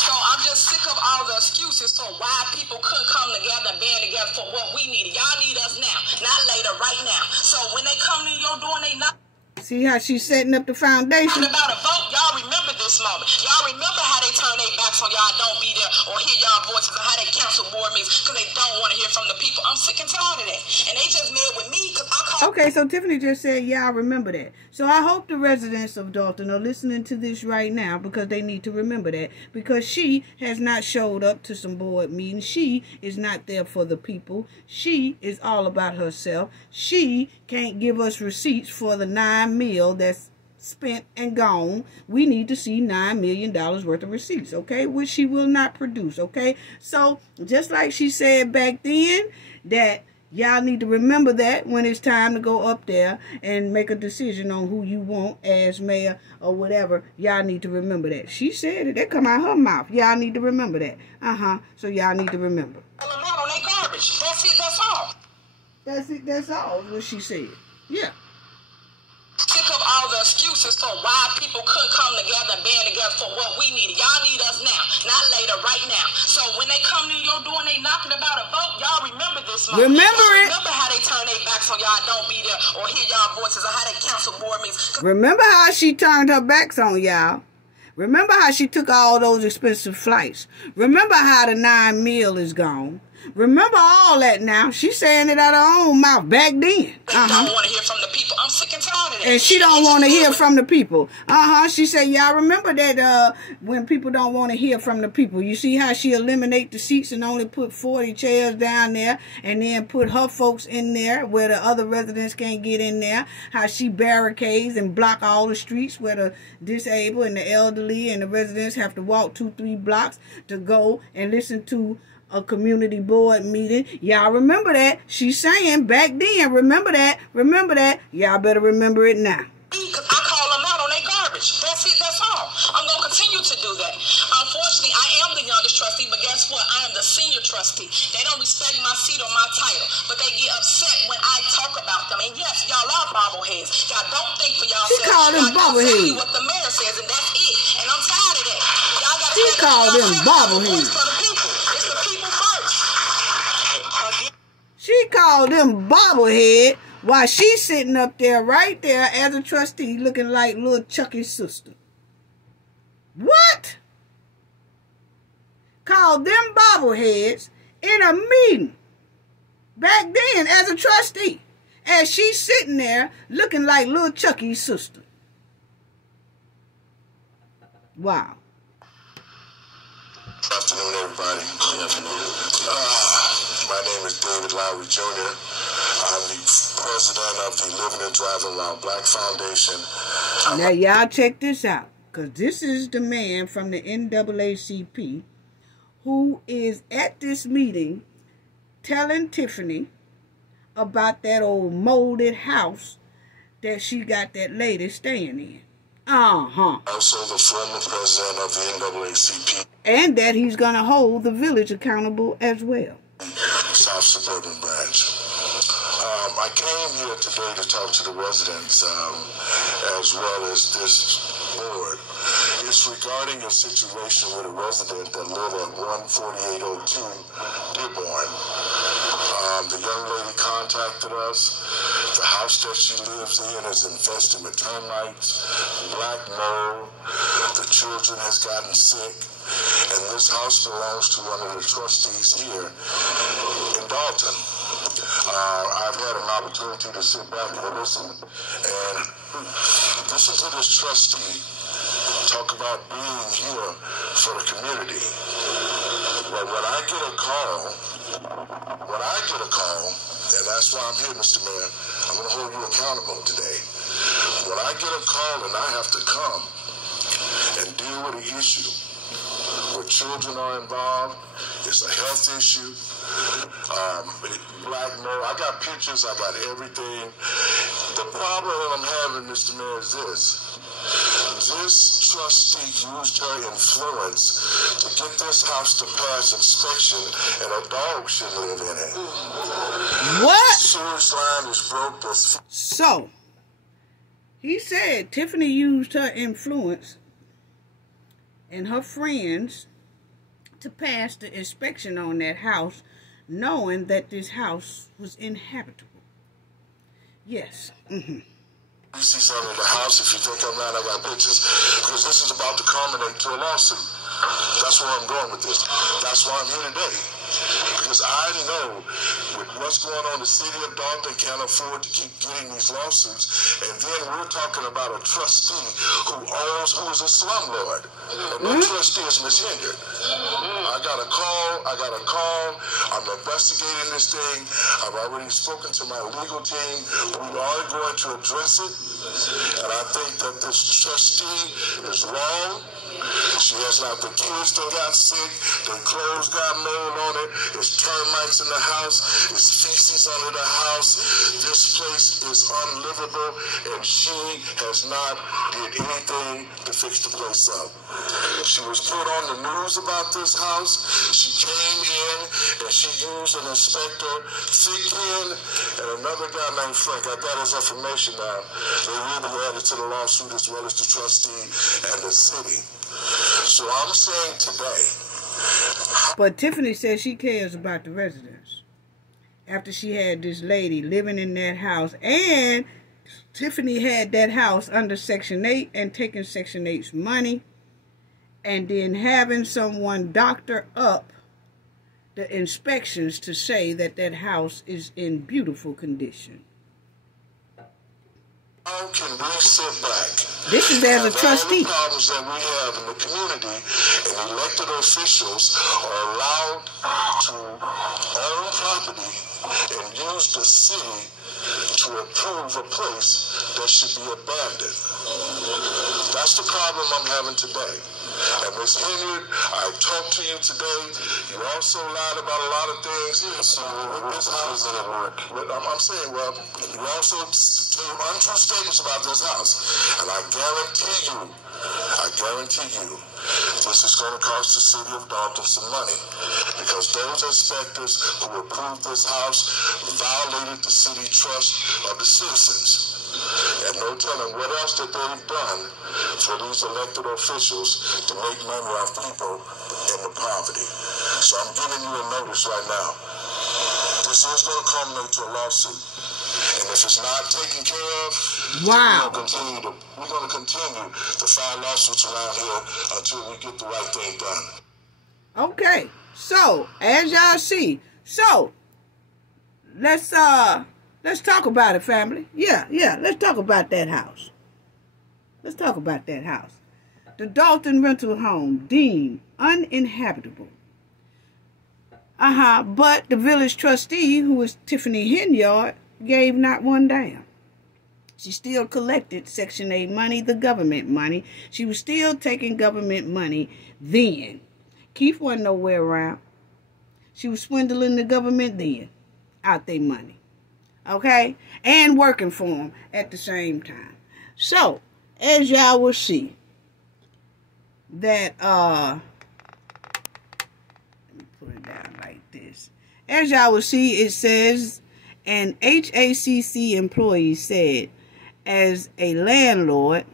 So I'm just sick of all the excuses for why people couldn't come together and band together for what we needed. Y'all need us now, not later, right now. So when they come to your door and they knock. See how she's setting up the foundation? About a vote, y'all remember this moment. Y'all remember how they turn their backs on y'all, don't be there, or hear y'all voices, and how they cancel board meetings because they don't want to hear from the people. I'm sick and tired of that. And they just mad with me because I called. Okay, so Tiffany just said, yeah, I remember that. So I hope the residents of Dolton are listening to this right now because they need to remember that. Because she has not showed up to some board meetings. She is not there for the people. She is all about herself. She can't give us receipts for the $9 million that's spent and gone. We need to see $9 million worth of receipts, okay? Which she will not produce, okay? So, just like she said back then, that y'all need to remember that when it's time to go up there and make a decision on who you want as mayor or whatever. Y'all need to remember that. She said it. That come out her mouth. Y'all need to remember that. So y'all need to remember. Garbage. That's it. That's all. That's it. That's all. What she said. Yeah. Sick of all the excuses for why people couldn't come together and band together for what we needed. Y'all need us now, not later, right now. So when they come to your door and they knocking about a vote, y'all remember this moment. Remember it. Remember how they turn their backs on y'all, don't be there, or hear y'all voices, or how they cancel board meetings. Remember how she turned her backs on y'all. Remember how she took all those expensive flights. Remember how the $9 million is gone. Remember all that now. She's saying it out of her own mouth back then. I don't want to hear from the people. I'm sick and tired of that. And she don't want to hear from the people. She said, y'all remember that when people don't want to hear from the people. You see how she eliminate the seats and only put 40 chairs down there and then put her folks in there where the other residents can't get in there. How she barricades and block all the streets where the disabled and the elderly and the residents have to walk 2-3 blocks to go and listen to a community board meeting. Y'all remember that. She's saying back then, remember that. Remember that. Y'all better remember it now. I call them out on their garbage. That's it. That's all. I'm going to continue to do that. Unfortunately, I am the youngest trustee, but guess what? I am the senior trustee. They don't respect my seat or my title, but they get upset when I talk about them. And yes, y'all are bobbleheads. Y'all don't think for y'all. She called them bobbleheads. What the mayor says, and that's it. And I'm tired of that. Y'all got she called them bobbleheads. She called them bobblehead while she's sitting up there right there as a trustee looking like little Chucky's sister. What? Called them bobbleheads in a meeting back then as a trustee as she's sitting there looking like little Chucky's sister. Wow. Good afternoon, everybody. Good afternoon. My name is David Lowry Jr. I'm the president of the Living and Driving While Black Foundation. Now, y'all check this out, because this is the man from the NAACP who is at this meeting telling Tiffany about that old molded house that she got that lady staying in. Also the former president of the NAACP. And that he's going to hold the village accountable as well. South Suburban Branch. I came here today to talk to the residents as well as this board. It's regarding a situation with a resident that lived at 14802 Dearborn. The young lady contacted us. The house that she lives in is infested with termites, black mold. The children has gotten sick. And this house belongs to one of the trustees here in Dolton. I've had an opportunity to sit back and listen to this trustee talk about being here for the community. But when I get a call, and that's why I'm here, Mr. Mayor, I'm going to hold you accountable today. When I get a call and I have to come and deal with an issue where children are involved, it's a health issue, black mold, I got pictures, I got everything. The problem that I'm having, Mr. Mayor, is this. This trustee used her influence to get this house to pass inspection, and a dog shouldn't live in it. What? The sewage line is broke. So, he said Tiffany used her influence and her friends to pass the inspection on that house, knowing that this house was inhabitable. Yes. You see something in the house, if you think I'm not, I got pictures. Because this is about to culminate to a lawsuit. That's where I'm going with this. That's why I'm here today. Because I know with what's going on, the city of Dolton can't afford to keep getting these lawsuits. And then we're talking about a trustee who is a slumlord. And that trustee is Ms. Henyard. I got a call. I'm investigating this thing. I've already spoken to my legal team. We are going to address it. And I think that this trustee is wrong. She has not, the kids that got sick, their clothes got mold on it, there's termites in the house, there's feces under the house, this place is unlivable, and she has not did anything to fix the place up. She was put on the news about this house, she came in, and she used an inspector, Thickhen, and another guy named Frank. I got his information now. They really added to the lawsuit as well as the trustee and the city. So I'm saying today. But Tiffany says she cares about the residents. After she had this lady living in that house. And Tiffany had that house under Section 8 and taking Section 8's money. And then having someone doctor up the inspections to say that that house is in beautiful condition. How can we sit back? This is as a trustee. All the problems that we have in the community, and elected officials are allowed to own property and use the city to approve a place that should be abandoned. That's the problem I'm having today. And Ms. Henyard, I talked to you today. You also lied about a lot of things. So with this house, I'm saying, well, you also told untrue statements about this house. And I guarantee you, this is going to cost the city of Dolton some money. Because those inspectors who approved this house violated the city trust of the citizens. And no telling what else that they've done for these elected officials to make money off people in the poverty. So I'm giving you a notice right now. This is going to culminate to a lawsuit. And if it's not taken care of, wow, we're going to continue to file lawsuits around here until we get the right thing done. Okay, so as y'all see, so let's talk about it, family. Yeah, let's talk about that house. Let's talk about that house. The Dolton rental home deemed uninhabitable. But the village trustee, who was Tiffany Henyard, gave not one damn. She still collected Section 8 money, the government money. She was still taking government money then. Keith wasn't nowhere around. She was swindling the government then out their money. Okay? And working for them at the same time. So, as y'all will see, that, let me put it down like this. As y'all will see, it says, an HACC employee said, as a landlord,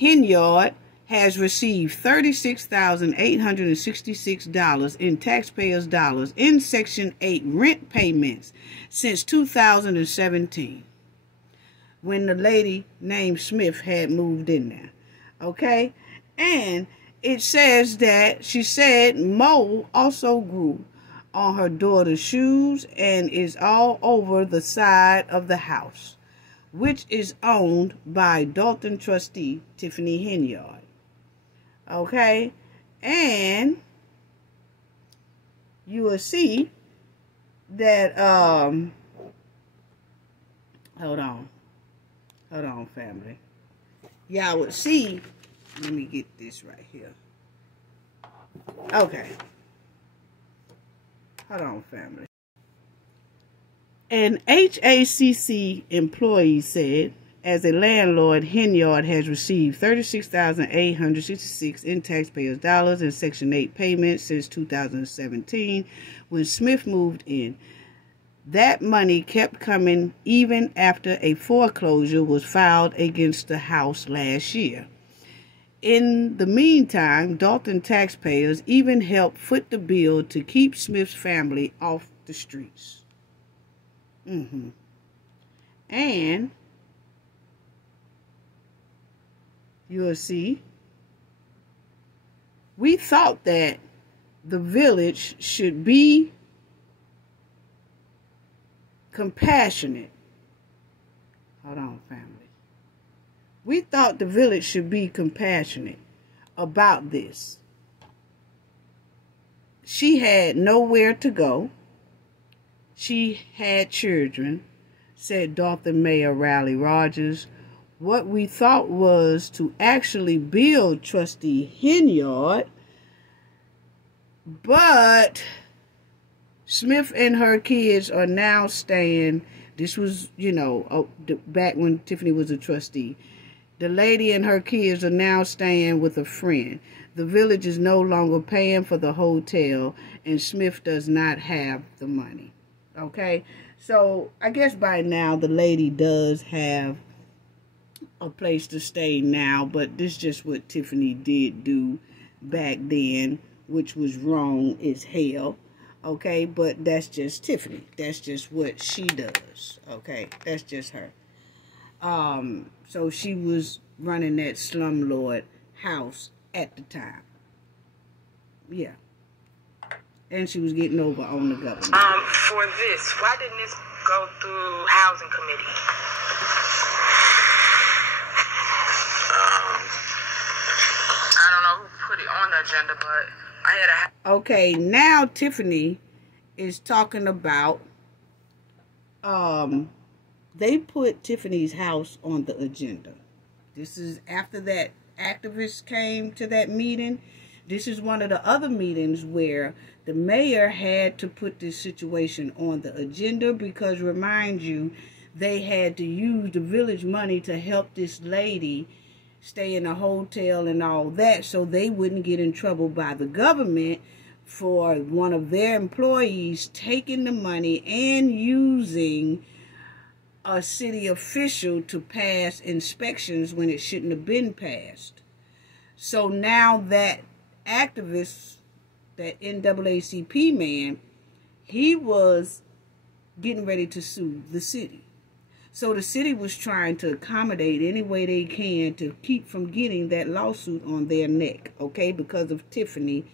Henyard has received $36,866 in taxpayers' dollars in Section 8 rent payments since 2017, when the lady named Smith had moved in there. Okay? And it says that she said mold also grew on her daughter's shoes and is all over the side of the house, which is owned by Dolton Trustee Tiffany Henyard. Okay? And you will see that, hold on, family. Y'all would see, let me get this right here. Okay. Hold on, family. An HACC employee said, as a landlord, Henyard has received $36,866 in taxpayers' dollars in Section 8 payments since 2017, when Smith moved in. That money kept coming even after a foreclosure was filed against the house last year. In the meantime, Dolton taxpayers even helped foot the bill to keep Smith's family off the streets. And you'll see, we thought that the village should be compassionate. Hold on, family. We thought the village should be compassionate about this. She had nowhere to go. She had children, said Dolton Mayor Riley Rogers. What we thought was to actually build Trustee Henyard, but Smith and her kids are now staying. This was, back when Tiffany was a trustee. The lady and her kids are now staying with a friend. The village is no longer paying for the hotel, and Smith does not have the money. Okay? So, I guess by now the lady does have a place to stay now, but this is just what Tiffany did do back then, which was wrong as hell. Okay? But that's just Tiffany. That's just what she does. Okay? That's just her. So she was running that slumlord house at the time. Yeah. And she was getting over on the government. For this, why didn't this go through housing committee? I don't know who put it on the agenda, but I had a... Okay, now Tiffany is talking about, they put Tiffany's house on the agenda. This is after that activist came to that meeting. This is one of the other meetings where the mayor had to put this situation on the agenda because, remind you, they had to use the village money to help this lady stay in a hotel and all that so they wouldn't get in trouble by the government for one of their employees taking the money and using a city official to pass inspections when it shouldn't have been passed. So now that activist, that NAACP man, he was getting ready to sue the city. So the city was trying to accommodate any way they can to keep from getting that lawsuit on their neck, okay, because of Tiffany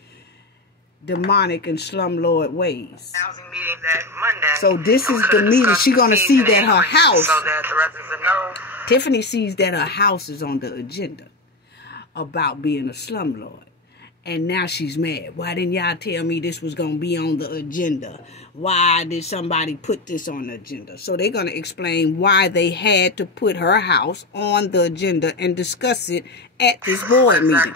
demonic and slumlord ways. Housing meeting that Monday. So this is the meeting. She's going to see that her house, so that the residents know. Tiffany sees that her house is on the agenda about being a slumlord. And now she's mad. Why didn't y'all tell me this was going to be on the agenda? Why did somebody put this on the agenda? So they're going to explain why they had to put her house on the agenda and discuss it at this board meeting.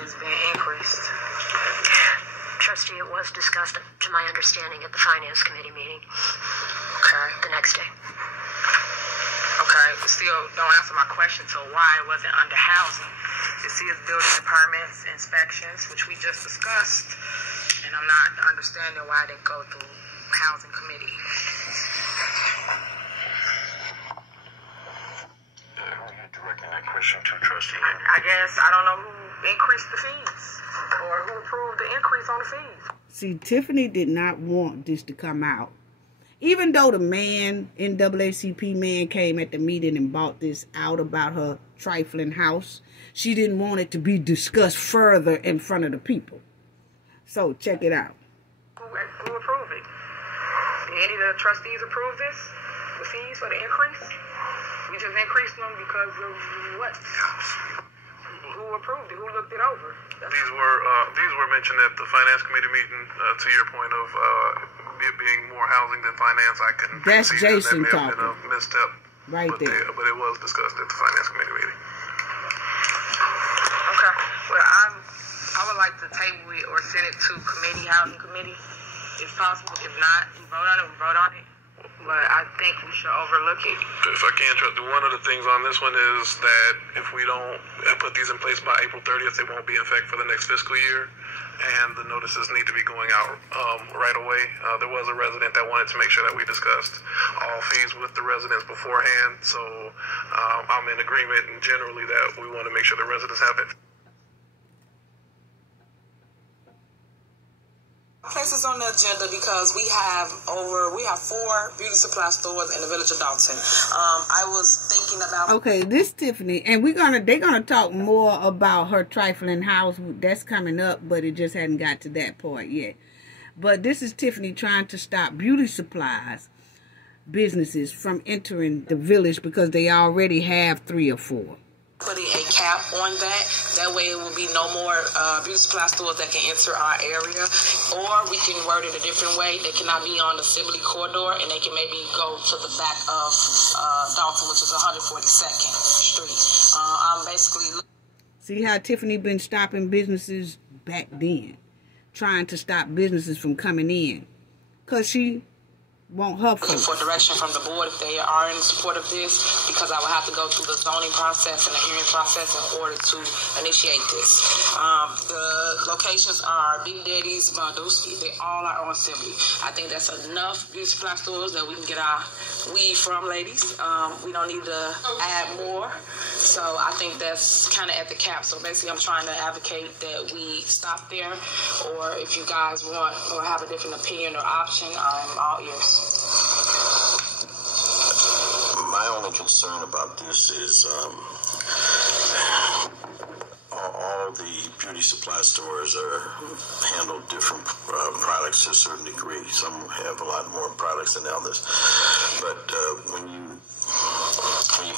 Trustee, it was discussed, to my understanding, at the Finance Committee meeting. Okay. The next day. Okay, but still don't answer my question to why it wasn't under housing. C is building departments, inspections, which we just discussed, and I'm not understanding why I didn't go through housing committee. Who are you directing that question to, Trustee? I guess I don't know who increased the fees or who approved the increase on the fees. See, Tiffany did not want this to come out. Even though the man, NAACP man, came at the meeting and brought this out about her trifling house, she didn't want it to be discussed further in front of the people. So, check it out. Who approved it? Did any of the trustees approve this? The fees for the increase? We just increased them because of what? Who approved it? Who looked it over? These were mentioned at the finance committee meeting. To your point of it being more housing than finance, I couldn't. That's see Jason that may talking. have been a misstep, right there. But it was discussed at the finance committee meeting. Okay. Well, I would like to table it or send it to housing committee, if possible. If not, we vote on it. But I think we should overlook it. If I can, one of the things on this one is that if we don't put these in place by April 30th, they won't be in effect for the next fiscal year, and the notices need to be going out right away. There was a resident that wanted to make sure that we discussed all fees with the residents beforehand, so I'm in agreement generally that we want to make sure the residents have it. Places on the agenda because we have 4 beauty supply stores in the village of Dolton. I was thinking about. Okay, this Tiffany, and they're gonna talk more about her trifling house. That's coming up, but it just hadn't got to that part yet. But this is Tiffany trying to stop beauty supplies businesses from entering the village because they already have 3 or 4. Putting a cap on that. That way it will be no more beauty supply stores that can enter our area. Or we can word it a different way. They cannot be on the Sibley corridor, and they can maybe go to the back of Dolton, which is 142nd Street. I'm basically... See how Tiffany been stopping businesses back then? Trying to stop businesses from coming in. Because she... want her looking for direction from the board if they are in support of this, because I will have to go through the zoning process and the hearing process in order to initiate this. The locations are Big Daddy's, Bonduski. They all are on Sibley. I think that's enough beauty supply stores that we can get our weed from, ladies. We don't need to add more. So I think that's kind of at the cap. So basically I'm trying to advocate that we stop there, or if you guys want or have a different opinion or option, I'm all ears. My only concern about this is all the beauty supply stores are handle different products to a certain degree. Some have a lot more products than others. But when you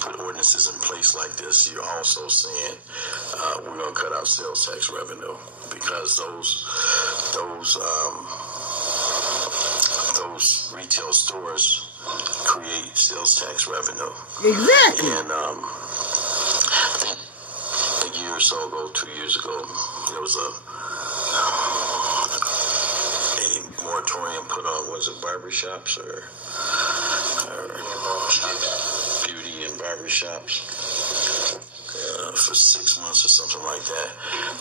put ordinances in place like this, you're also saying we're going to cut out sales tax revenue, because those retail stores create sales tax revenue. Exactly. And I think a year or so ago, 2 years ago, there was a moratorium put on, was it barbershops or beauty and barbershops for 6 months or something like that.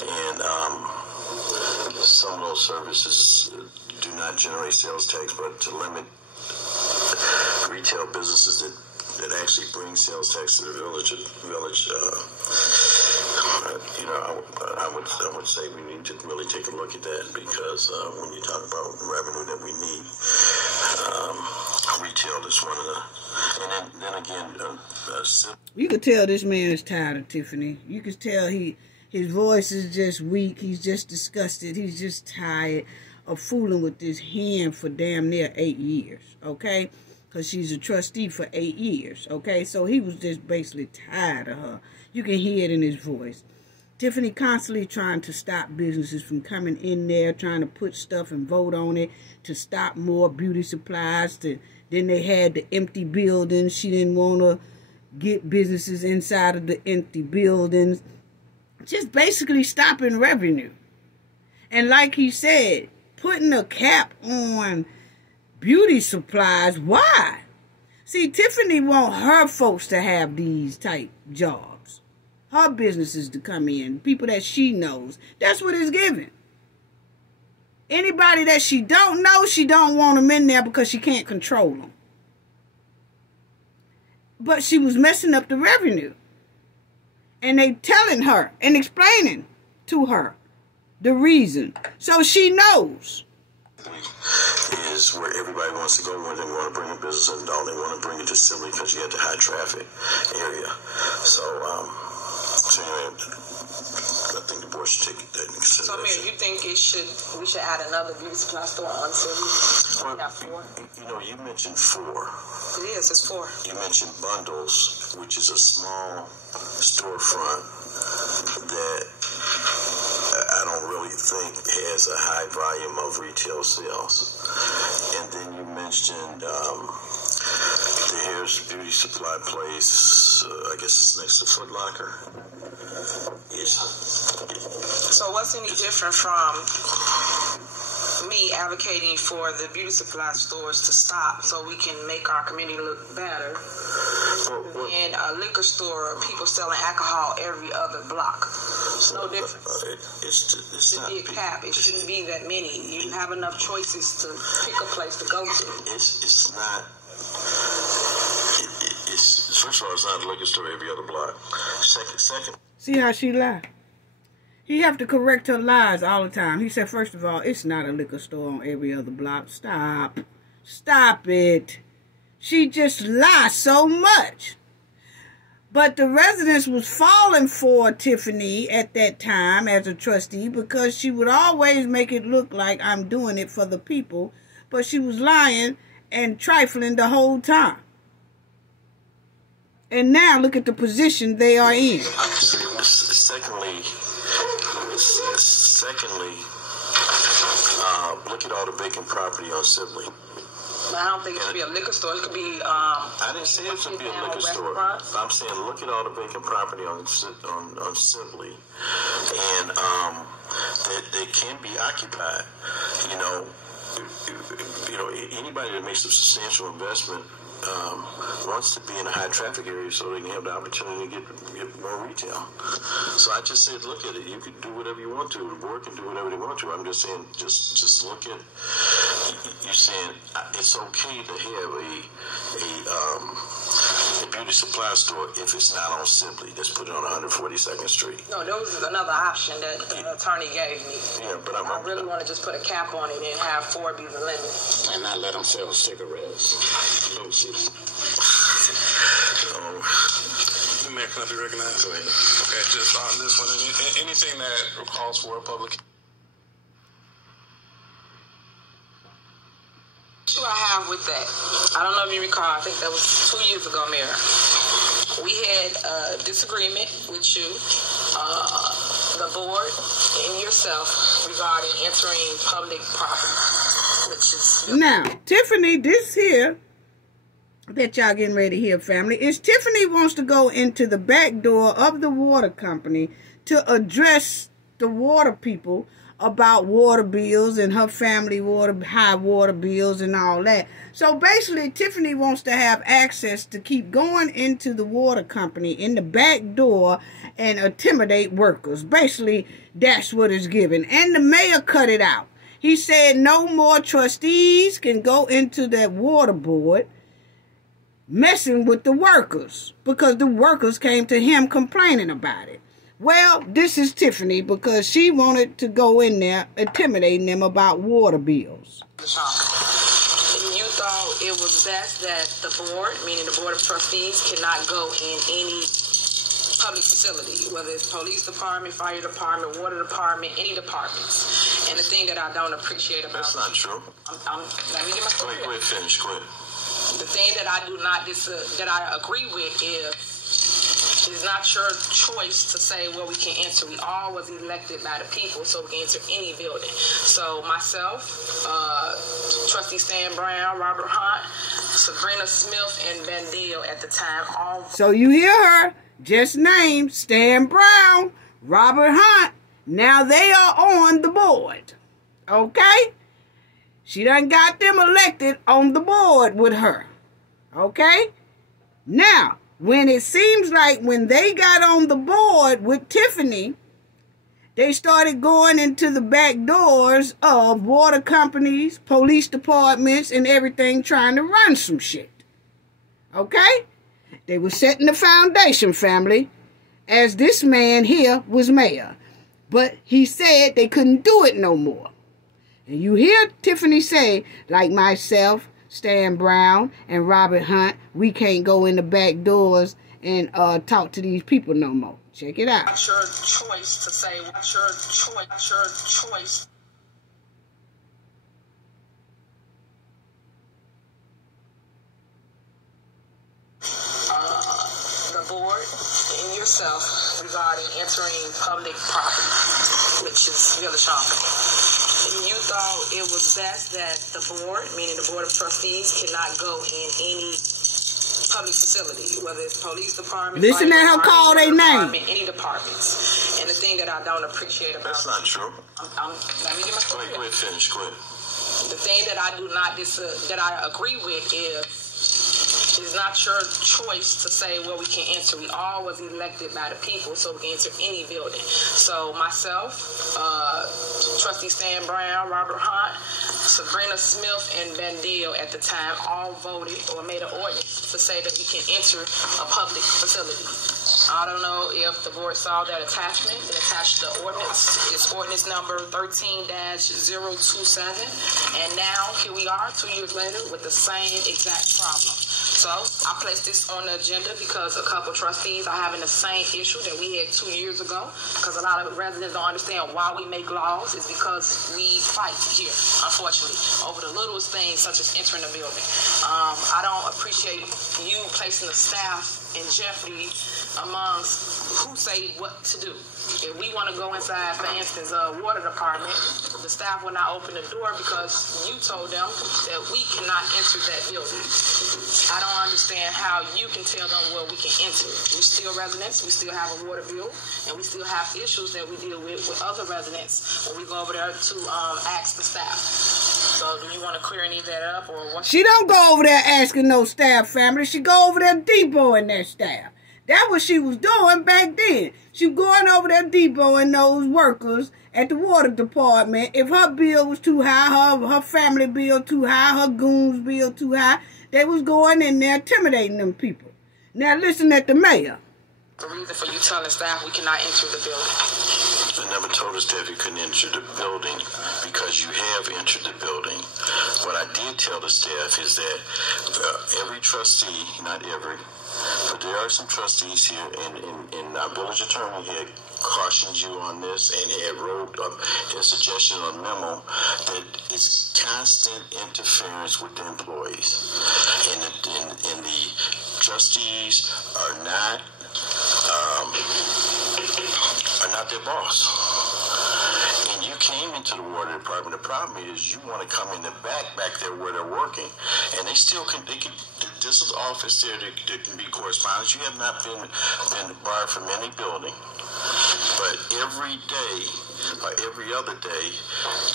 And some of those services do not generate sales tax, but to limit retail businesses that actually bring sales tax to the village, I would say we need to really take a look at that, because when you talk about revenue that we need, retail is one of the, and then again, you could tell this man is tired of Tiffany. You could tell his voice is just weak. He's just disgusted. He's just tired of fooling with this hen for damn near 8 years, okay? Because she's a trustee for 8 years, okay? So he was just basically tired of her. You can hear it in his voice. Tiffany constantly trying to stop businesses from coming in there, trying to put stuff and vote on it, to stop more beauty supplies. Then they had the empty buildings. She didn't want to get businesses inside of the empty buildings. Just basically stopping revenue. And like he said, putting a cap on beauty supplies. Why? See, Tiffany want her folks to have these type jobs. her businesses to come in, people that she knows. That's what it's giving. Anybody that she don't know, she don't want them in there because she can't control them. But she was messing up the revenue. And they telling her and explaining to her the reason. So she knows. Is where everybody wants to go when they want to bring a business in Dolton. They want to bring it to Sibley because you have the high traffic area. So anyway, I think the board should take that into consideration. So, Mayor, you think we should add another beauty supply store on Sibley? Not 4? You know, you mentioned 4. It is. It's 4. You mentioned Bundles, which is a small storefront that I don't really think has a high volume of retail sales. And then you mentioned the Harris Beauty Supply place, I guess it's next to Foot Locker. So what's any different from me advocating for the beauty supply stores to stop so we can make our community look better than a liquor store, people selling alcohol every other block? It's no different. It should be a cap. It shouldn't be that many. You have enough choices to pick a place to go to. It's not. First of all, it's not a liquor store every other block. Second. See how she lied? He have to correct her lies all the time. He said, first of all, it's not a liquor store on every other block. Stop. Stop it. She just lies so much. But the residents was falling for Tiffany at that time as a trustee because she would always make it look like I'm doing it for the people. But she was lying and trifling the whole time. And now look at the position they are in. Secondly, look at all the vacant property on Sibley. I don't think it should be a liquor store. It could be. I didn't say it should be a liquor store. I'm saying look at all the vacant property on Sibley, and that can be occupied. You know, anybody that makes a substantial investment wants to be in a high traffic area so they can have the opportunity to get more retail. So I just said, look at it. You can do whatever you want to. The board can do whatever they want to. I'm just saying, just look at. You're saying it's okay to have a beauty supply store if it's not on Sibley. Let's put it on 142nd Street. No, that was another option that the attorney gave me. Yeah, but I really want to just put a cap on it and have 4 be the limit. And not let them sell cigarettes. Mayor, can I be recognized? Okay, just on this one, anything that calls for a public. What I have with that, I don't know if you recall, I think that was 2 years ago, Mayor. We had a disagreement with you, the board, and yourself regarding entering public property, which is... Now, Tiffany, this here that y'all getting ready to hear, family, is Tiffany wants to go into the back door of the water company to address the water people about water bills and her family high water bills and all that. So basically, Tiffany wants to have access to keep going into the water company in the back door and intimidate workers. Basically, that's what it's given. And the mayor cut it out. He said no more trustees can go into that water board messing with the workers because the workers came to him complaining about it. Well, this is Tiffany because she wanted to go in there intimidating them about water bills. You thought it was best that the board, meaning the board of trustees, cannot go in any public facility, whether it's police department, fire department, water department, any departments. And the thing that I don't appreciate about... That's not true. Let me get my story. Go ahead, finish. Go ahead. The thing that I do not that I agree with is it's not your choice to say where we can enter. We all was elected by the people, so we can enter any building. So myself, Trustee Stan Brown, Robert Hunt, Sabrina Smith, and Bandale at the time. All. So you hear her, just named Stan Brown, Robert Hunt. Now they are on the board. Okay? She done got them elected on the board with her. Okay? Now, when it seems like when they got on the board with Tiffany, they started going into the back doors of water companies, police departments, and everything trying to run some shit. Okay? They were setting the foundation, family, as this man here was mayor. But he said they couldn't do it no more. And you hear Tiffany say, like myself, Stan Brown, and Robert Hunt, we can't go in the back doors and talk to these people no more. Check it out. What's your choice to say? What's your choice? The board and yourself regarding entering public property, which is Village Hall. You thought it was best that the board, meaning the Board of Trustees, cannot go in any public facility, whether it's police department, listen at her call their name, any departments. And the thing that I don't appreciate about that's not true. Let me get my story. Go ahead, finish. Go ahead. The thing that I do not that I agree with is it's not your choice to say where we can enter. We all was elected by the people, so we can enter any building. So myself, Trustee Stan Brown, Robert Hunt, Sabrina Smith, and Vandale at the time all voted or made an ordinance to say that we can enter a public facility. I don't know if the board saw that attachment. It attached the ordinance. It's ordinance number 13-027. And now here we are 2 years later with the same exact problem. So I placed this on the agenda because a couple trustees are having the same issue that we had 2 years ago. Because a lot of residents don't understand why we make laws. It's because we fight here, unfortunately, over the littlest things such as entering the building. I don't appreciate you placing the staff in jeopardy amongst who say what to do. If we want to go inside, for instance, water department, the staff will not open the door because you told them that we cannot enter that building. I don't understand how you can tell them where we can enter. We're still residents, we still have a water bill, and we still have issues that we deal with other residents when we go over there to ask the staff. So do you want to clear any of that up? Or what? She don't go over there asking no staff, family. She go over there depoting that staff. That's what she was doing back then. She was going over there depoting those workers at the water department. If her bill was too high, her family bill too high, her goons bill too high, they was going in there intimidating them people. Now listen at the mayor. The reason for you telling staff we cannot enter the building. I never told the staff you couldn't enter the building because you have entered the building. What I did tell the staff is that every trustee, not every, but there are some trustees here, and our village attorney had cautioned you on this and had wrote up a suggestion on memo that it's constant interference with the employees. And the trustees are not their boss. And you came into the water department. The problem is you want to come in the back there where they're working, and they still can. This is office there that can be correspondence. You have not been barred from any building, but every day or every other day,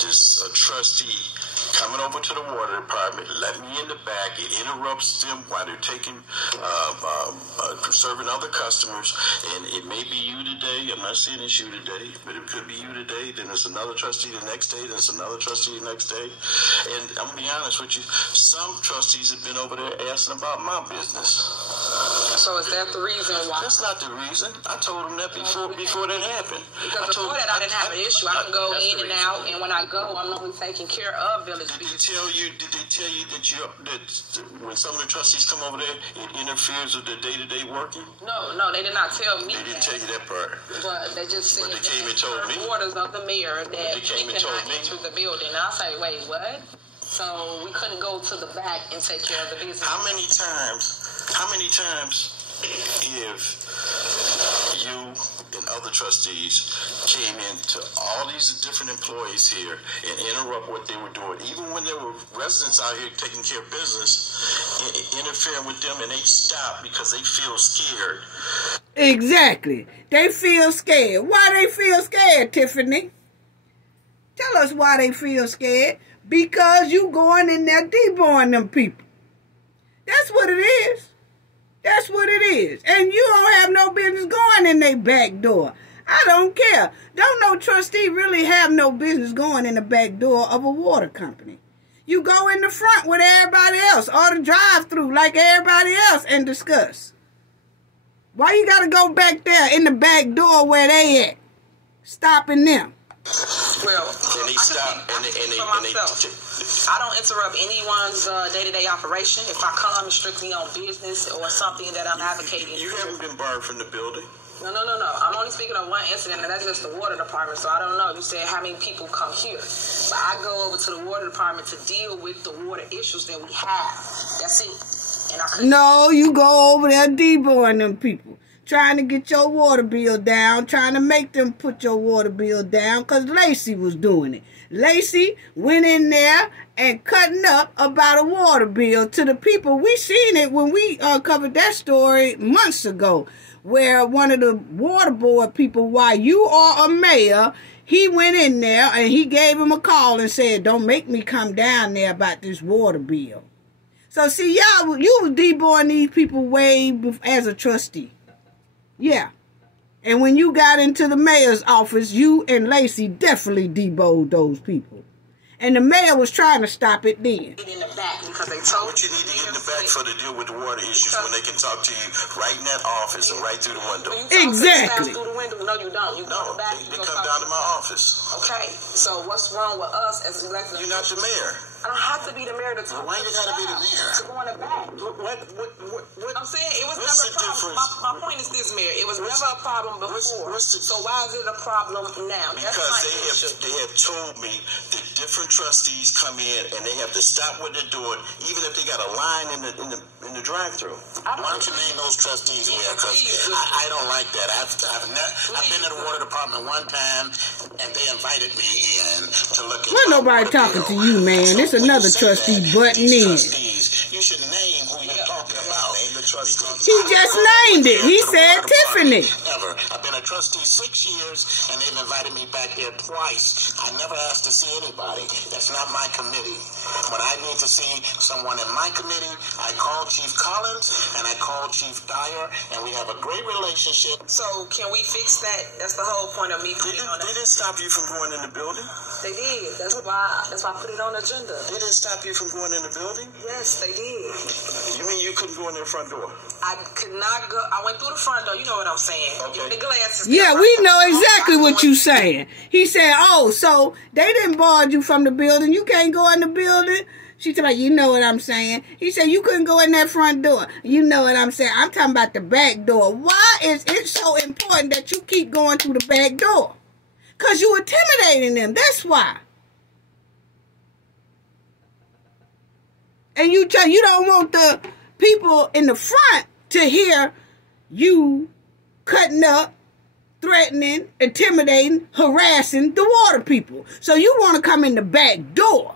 this trustee coming over to the water department, let me in the back. It interrupts them while they're taking, serving other customers. And it may be you today. I'm not saying it's you today, but it could be you today. Then it's another trustee the next day. Then it's another trustee the next day. And I'm going to be honest with you. Some trustees have been over there asking about my business. So is that the reason why? That's not the reason. I told them that before that happened. Because before that, I didn't have an issue. I can go in and out, and when I go, I'm normally taking care of village business. Did they tell you that when some of the trustees come over there, it interferes with their day-to-day working? No, they did not tell me. They didn't tell you that part. But they just said they came and told me. Orders of the mayor that we cannot enter the building. And I say, wait, what? So we couldn't go to the back and take care of the business. How many times if you and other trustees came into all these different employees here and interrupt what they were doing, even when there were residents out here taking care of business, interfering with them, and they stop because they feel scared. Exactly. They feel scared. Why they feel scared, Tiffany? Tell us why they feel scared. Because you going in there depoting them people. That's what it is. That's what it is. And you don't have no business going in their back door. I don't care. Don't no trustee really have no business going in the back door of a water company. You go in the front with everybody else or the drive-through like everybody else and discuss. Why you got to go back there in the back door where they at? Stopping them. Well, I don't interrupt anyone's day-to-day operation. If I come strictly on business or something that I'm advocating. You haven't been barred from the building. No. I'm only speaking of one incident, and that's just the water department, so I don't know. You said how many people come here. But I go over to the water department to deal with the water issues that we have. That's it. And I couldn't. No, you go over there deboing them people. Trying to get your water bill down. Trying to make them put your water bill down because Lacey was doing it. Lacey went in there and cutting up about a water bill to the people. We seen it when we covered that story months ago, where one of the water board people, while you are a mayor, he went in there and he gave him a call and said, don't make me come down there about this water bill. So see, y'all, you was deboing these people way as a trustee. Yeah. And when you got into the mayor's office, you and Lacey definitely deboed those people. And the mayor was trying to stop it then. In the back because they told What you need to get in the back for to deal with the water issues when they can talk to you right in that office and right through the window. Exactly. Through the window. No, you don't. You go back. They come down to my office. Okay. So what's wrong with us as elected? You're not the mayor. I don't have to be the mayor to talk. Why you gotta be the mayor? To go in the back. What? I'm saying it was never a problem. My point is this, Mayor. It was never a problem before. So why is it a problem now? Because they have told me that different trustees come in and they have to stop what they're doing, even if they got a line in the drive-through. Why don't you name those trustees, Mayor? Because I don't like that. I've been in the water department one time, and they invited me in to look at. Well, nobody talking to you, man. It's another trustee butting in. You should name who you're talking about. Name the trustee. He just named it. He said Tiffany. Never. I've been a trustee 6 years, and they've invited me back there twice. I never asked to see anybody. That's not my committee. When I need to see someone in my committee, I call Chief Collins and I call Chief Dyer, and we have a great relationship. So can we fix that? That's the whole point of me putting on that. They didn't stop you from going in the building? They did. That's why I put it on the agenda. They didn't stop you from going in the building? Yes, they did. You mean you couldn't go in their front door? I could not go. I went through the front door. You know what I'm saying. Okay. The glasses. Yeah, we know exactly what you saying. He said, oh, so they didn't bar you from the building. You can't go in the building. She said, you know what I'm saying. He said, you couldn't go in that front door. You know what I'm saying. I'm talking about the back door. Why is it so important that you keep going through the back door? Because you intimidating them. That's why. And you don't want the people in the front to hear you cutting up, threatening, intimidating, harassing the water people. So you want to come in the back door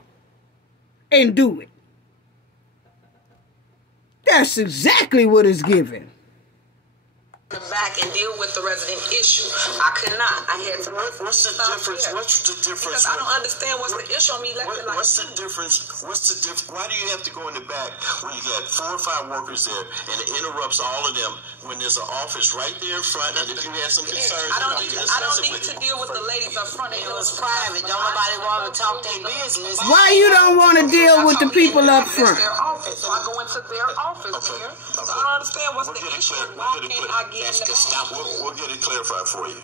and do it. That's exactly what it's given. Back and deal with the resident issue. I could not. I had to. What's the difference? Here. What's the difference? Because I don't understand what's the issue. I mean, what's the difference? What's the difference? Why do you have to go in the back when you got 4 or 5 workers there and it interrupts all of them when there's an office right there in front? And if you have some concerns, I don't need to deal with the ladies up front. It was private. Don't nobody want to talk their business. Why you don't want to deal with the people up front? Their office. So I go into their office here. So I don't understand what's the issue. Why can't I get in the back? We'll get it clarified for you.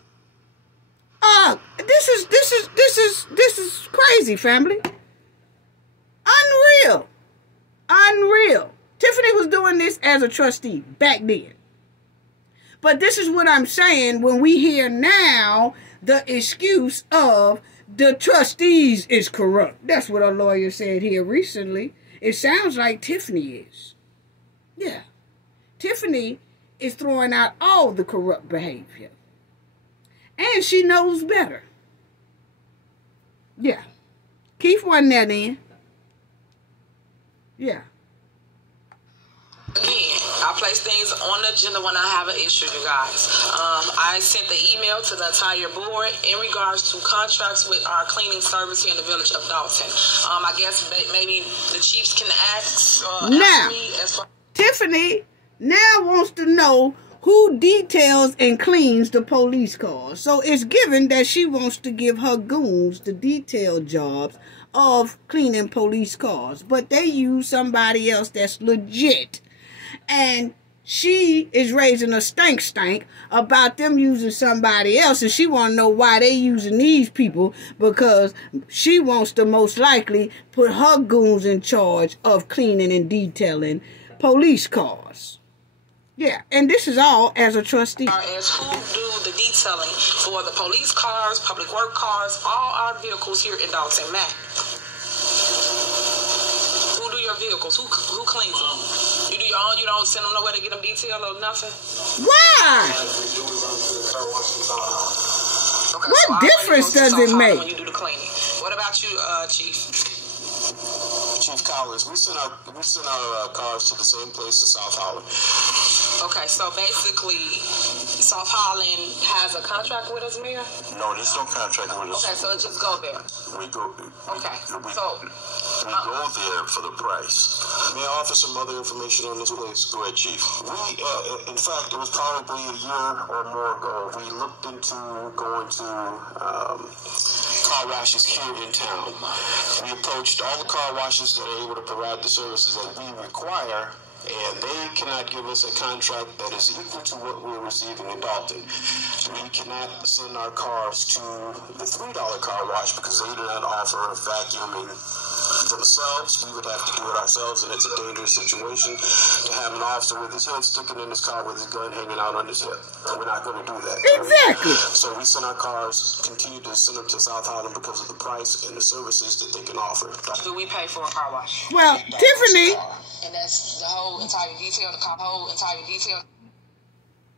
This is crazy, family. Unreal. Tiffany was doing this as a trustee back then. But this is what I'm saying when we hear now the excuse of the trustees is corrupt. That's what a lawyer said here recently. It sounds like Tiffany is. Yeah. Tiffany is throwing out all the corrupt behavior. And she knows better. Yeah. Keith wasn't there then. Yeah. Again, I place things on the agenda when I have an issue, you guys. I sent the email to the entire board in regards to contracts with our cleaning service here in the village of Dolton. I guess maybe the chiefs can ask now, me as far. Tiffany now wants to know who details and cleans the police cars. So it's given that she wants to give her goons the detail jobs of cleaning police cars. But they use somebody else that's legit. And she is raising a stank about them using somebody else. And she want to know why they using these people. Because she wants to most likely put her goons in charge of cleaning and detailing police cars. Yeah, and this is all as a trustee. As who do the detailing for the police cars, public work cars, all our vehicles here in Dolton, Matt? Who do your vehicles? Who cleans them? You do your own? You don't send them nowhere to get them detailed or nothing? Why? Okay, what so difference does it make? When you do the cleaning. What about you, Chief? Chief Collins, we send our cars to the same place in South Holland. Okay, so basically, South Holland has a contract with us, Mayor? No, there's no contract with us. Okay, so it just go there. We go. Okay, we go there for the price. May I offer some other information on this place? Go ahead, Chief. In fact, it was probably a year or more ago. We looked into going to car washes here in town. We approached all the car washes that are able to provide the services that we require, and they cannot give us a contract that is equal to what we're receiving in Dolton. We cannot send our cars to the $3 car wash because they do not offer vacuuming themselves. We would have to do it ourselves, and it's a dangerous situation to have an officer with his head sticking in his car with his gun hanging out on his hip. We're not going to do that. Exactly. So we send our cars, continue to send them to South Holland because of the price and the services that they can offer. Do we pay for a car wash? Well, Tiffany. And that's the whole entire detail,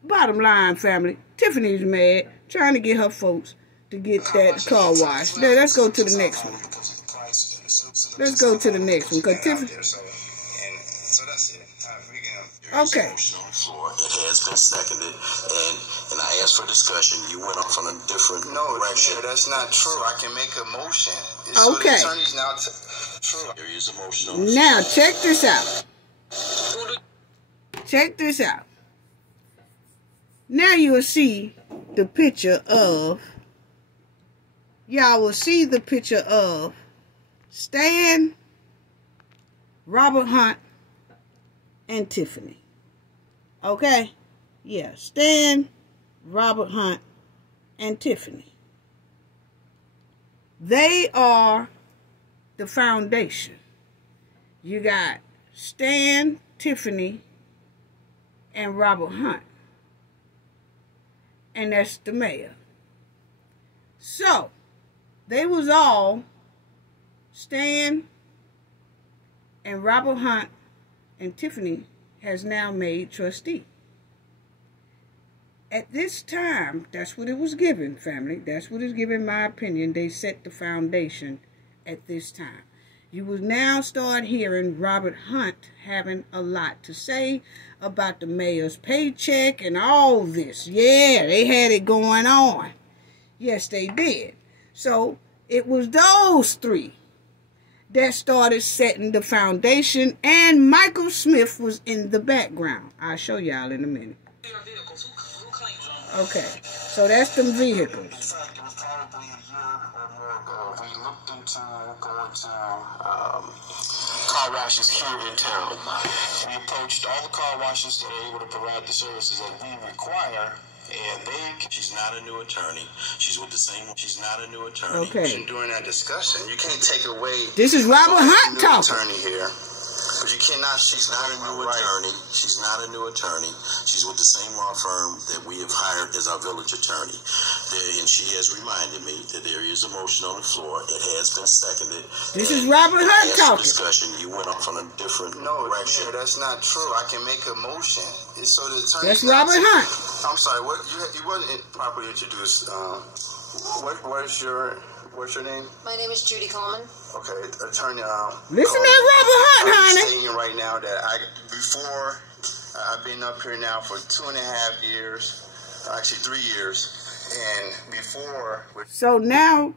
Bottom line, family, Tiffany's mad, trying to get her folks to get that car wash. Now, let's go to the next one. Let's go to the next one, because Tiffany... Okay. It has been seconded, and I asked for discussion. You went off on a different direction. No, that's not true. I can make a motion. Okay. So the attorney's now true. There is a motion on the now, check this out. Check this out. Now you will see the picture of... Y'all will see the picture of Stan, Robert Hunt, and Tiffany. Okay? Yeah, Stan, Robert Hunt, and Tiffany. They are the foundation. You got Stan, Tiffany, and Robert Hunt. And that's the mayor. So, they was all Stan and Robert Hunt and Tiffany has now made trustee. At this time, that's what it was given, family. That's what is given, my opinion. They set the foundation at this time. You will now start hearing Robert Hunt having a lot to say about the mayor's paycheck and all this. Yeah, they had it going on. Yes, they did. So, it was those three that started setting the foundation, and Michael Smith was in the background. I'll show y'all in a minute. Okay, so that's them vehicles. In fact, it was probably a year or more ago. We looked into going to car washes here in town. We approached all the car washes that are able to provide the services that we require, and she's not a new attorney. She's with the same. She's not a new attorney. Okay. During that discussion, you can't take away. This is Robert Hunt talking. Attorney here, but you cannot. She's not a new attorney. She's not a new attorney. She's with the same law firm that we have hired as our village attorney. And she has reminded me that there is a motion on the floor. It has been seconded. This is Robert Hunt talking. Discussion. You went off on a different direction. No, that's not true. I can make a motion. So the attorney. That's Robert Hunt. I'm sorry. What you wasn't properly introduced. What's your name? My name is Judy Coleman. Okay, attorney. Listen to Robert Hunt, honey. I'm saying right now that before I've been up here now for 2.5 years, actually 3 years, and before. So now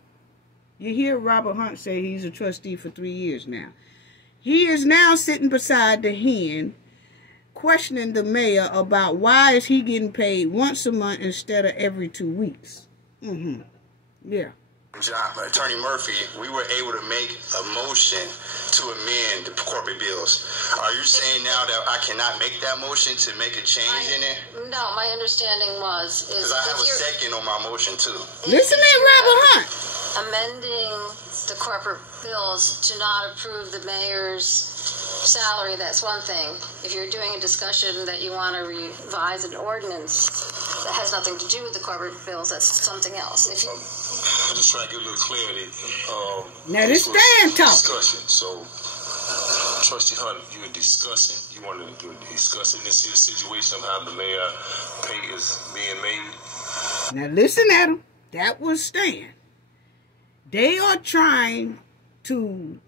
you hear Robert Hunt say he's a trustee for 3 years now. He is now sitting beside the hen, questioning the mayor about why is he getting paid once a month instead of every 2 weeks. Yeah. Attorney Murphy, we were able to make a motion to amend the corporate bills. Are you saying now that I cannot make that motion to make a change in it? No, my understanding was... Because I have a second on my motion, too. Listen to Robert Hunt. Amending the corporate bills to not approve the mayor's salary, that's one thing. If you're doing a discussion that you want to revise an ordinance that has nothing to do with the corporate bills, that's something else. If you... I'm just trying to get a little clarity. Now this stand talk. Discussion. So, Trustee Hunt, you were discussing. You wanted to discuss this here situation of how the mayor pay is being made. Now listen at him. That was Stan. They are trying to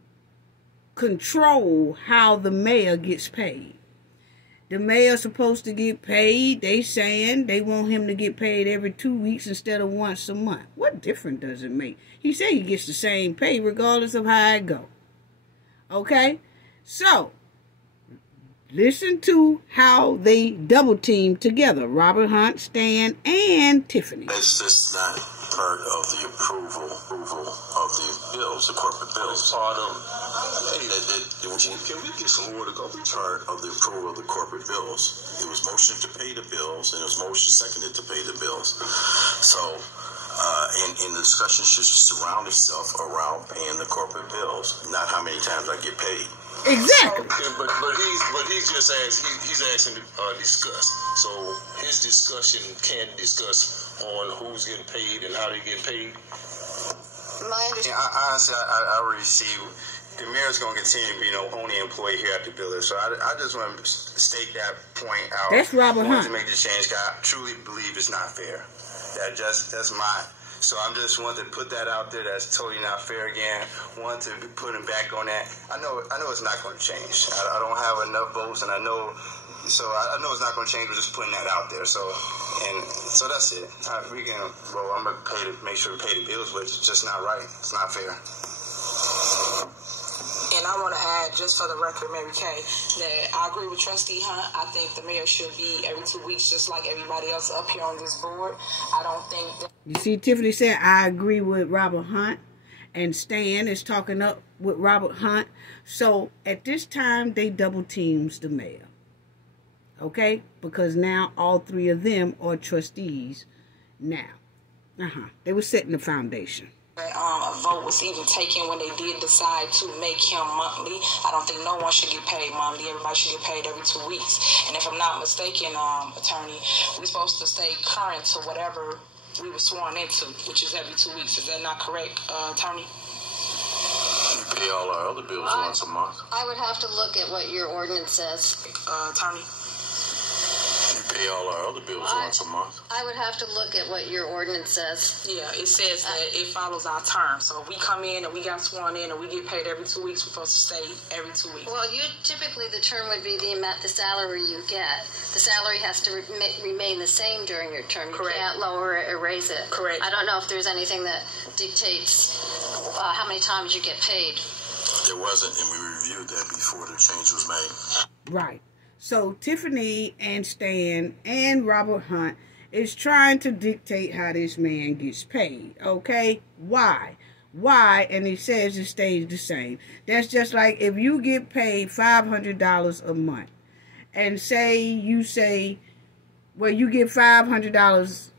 control how the mayor gets paid. The mayor's supposed to get paid. They saying they want him to get paid every 2 weeks instead of once a month. What difference does it make? He said he gets the same pay regardless of how it go. Okay? So, listen to how they double team together. Robert Hunt, Stan, and Tiffany. It's just not part of the approval of the bills, the corporate bills. Part of can we get some more to go? Part of the approval of the corporate bills. It was motion to pay the bills, and it was motion seconded to pay the bills. So, and the discussion should surround itself around paying the corporate bills, not how many times I get paid. Exactly. Okay, but he's just he's asking to discuss. So his discussion can discuss on who's getting paid and how they get paid. My understanding, honestly, I already see the mayor's going to continue to be the only employee here at the building. So I just want to state that point out. That's Robert Hunt. To make this change, I truly believe it's not fair. That's my. So I'm just wanting to put that out there. That's totally not fair again. Want to be putting back on that. I know it's not going to change. I don't have enough votes, and I know it's not going to change. We're just putting that out there. So that's it. I'm going to make sure we pay the bills, but it's just not right. It's not fair. And I want to add, just for the record, Mary Kay, that I agree with Trustee Hunt. I think the mayor should be every 2 weeks, just like everybody else up here on this board. I don't think that... You see, Tiffany said, I agree with Robert Hunt. And Stan is talking up with Robert Hunt. So, at this time, they double teams the mayor. Okay? Because now all three of them are trustees now. They were setting the foundation. A vote was even taken when they did decide to make him monthly. I don't think no one should get paid monthly. Everybody should get paid every 2 weeks. And if I'm not mistaken, attorney, we're supposed to stay current to whatever we were sworn into, which is every 2 weeks. Is that not correct, attorney? We pay all our other bills once a month. I would have to look at what your ordinance says. Attorney? We pay all our other bills once a month. I would have to look at what your ordinance says. Yeah, it says that it follows our term. So if we come in and we got sworn in and we get paid every 2 weeks, we're supposed to stay every 2 weeks. Well, typically the term would be the salary you get. The salary has to remain the same during your term. Correct. You can't lower it or raise it. Correct. I don't know if there's anything that dictates how many times you get paid. There wasn't, and we reviewed that before the change was made. Right. So Tiffany and Stan and Robert Hunt is trying to dictate how this man gets paid. Okay? Why? And he says it stays the same. That's just like if you get paid $500 a month and you get $500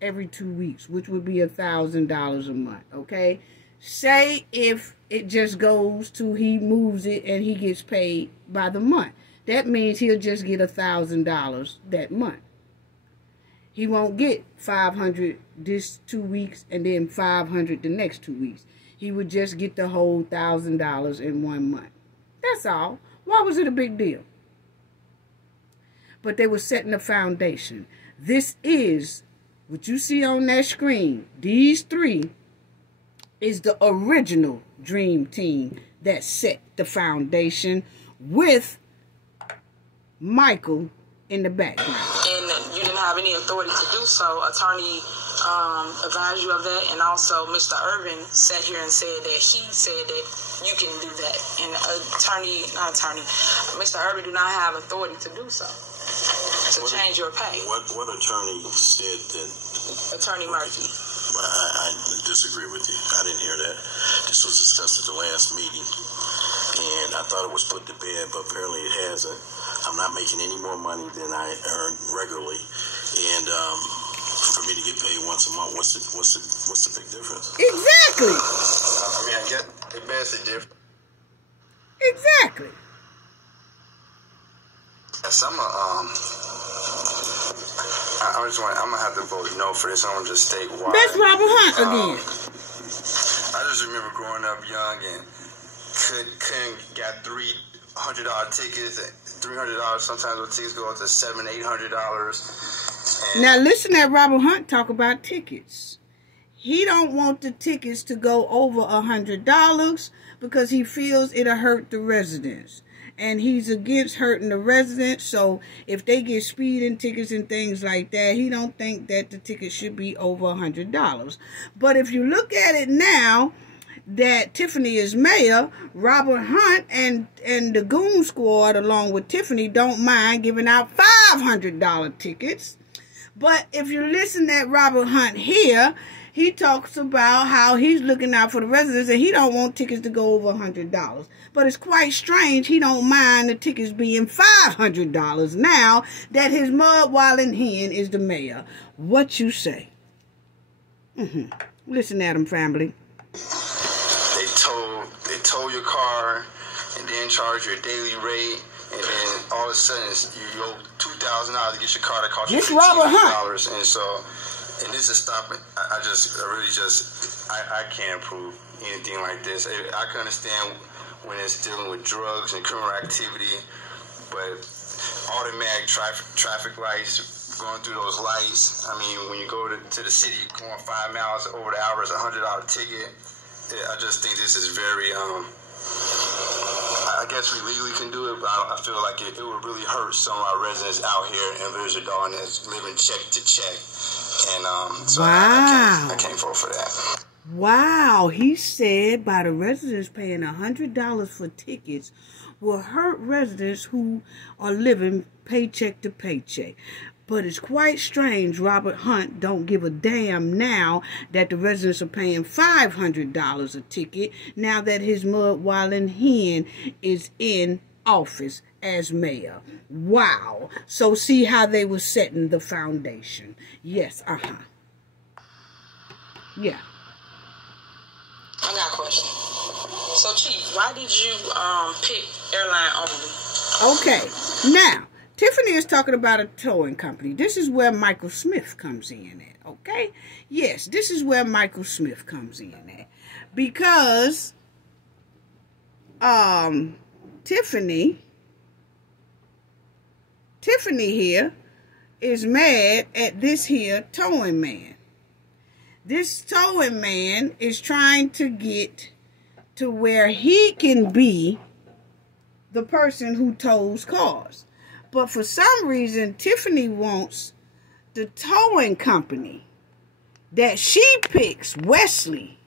every 2 weeks, which would be $1,000 a month. Okay? Say if it just goes to he moves it and he gets paid by the month. That means he'll just get $1,000 that month. He won't get $500 this 2 weeks and then $500 the next 2 weeks. He would just get the whole $1,000 in 1 month. That's all. Why was it a big deal? But they were setting a foundation. This is what you see on that screen. These three is the original dream team that set the foundation with Michael in the background. And you didn't have any authority to do so. Attorney advise you of that. And also, Mr. Irvin sat here and said that you can do that. And Mr. Irvin do not have authority to do so, to change your pay. What attorney said that? Attorney Murphy. I disagree with you. I didn't hear that. This was discussed at the last meeting, and I thought it was put to bed, but apparently it hasn't. I'm not making any more money than I earn regularly, and for me to get paid once a month, what's the big difference? Exactly. I mean, I get it bears the difference. Exactly. Yes, I'm gonna have to vote no for this. I'm gonna just state why. That's Robert Hunt again. I just remember growing up young and couldn't got $300 tickets, $300. Sometimes the tickets go up to $700-800. Now listen at Robert Hunt talk about tickets. He don't want the tickets to go over $100 because he feels it'll hurt the residents. And he's against hurting the residents, so if they get speeding tickets and things like that, he don't think that the ticket should be over $100. But if you look at it now that Tiffany is mayor, Robert Hunt and the Goon Squad, along with Tiffany, don't mind giving out $500 tickets. But if you listen at Robert Hunt here, he talks about how he's looking out for the residents and he don't want tickets to go over $100. But it's quite strange he don't mind the tickets being $500 now that his mud-walling hen is the mayor. What you say? Listen at him, family. They tow your car and then charge your daily rate, and then all of a sudden you owe $2,000 to get your car that costs you $1,500. And so. And this is stopping. I can't approve anything like this. I can understand when it's dealing with drugs and criminal activity, but automatic traffic lights, going through those lights. I mean, when you go to the city, going 5 miles over the hour is a $100 ticket. I just think this is very. I guess we legally can do it, but I feel like it would really hurt some of our residents out here in Village of Dolton that's living check to check. And so wow. I can't vote for that. Wow, he said by the residents paying $100 for tickets will hurt residents who are living paycheck to paycheck. But it's quite strange Robert Hunt don't give a damn now that the residents are paying $500 a ticket now that his mud-walling hen is in office as mayor. Wow. So see how they were setting the foundation. Yes, Yeah. I got a question. So, Chief, why did you pick airline only? Okay. Now, Tiffany is talking about a towing company. This is where Michael Smith comes in at, okay? Yes, this is where Michael Smith comes in at. Because Tiffany here is mad at this here towing man. This towing man is trying to get to where he can be the person who tows cars. But for some reason, Tiffany wants the towing company that she picks, Wesley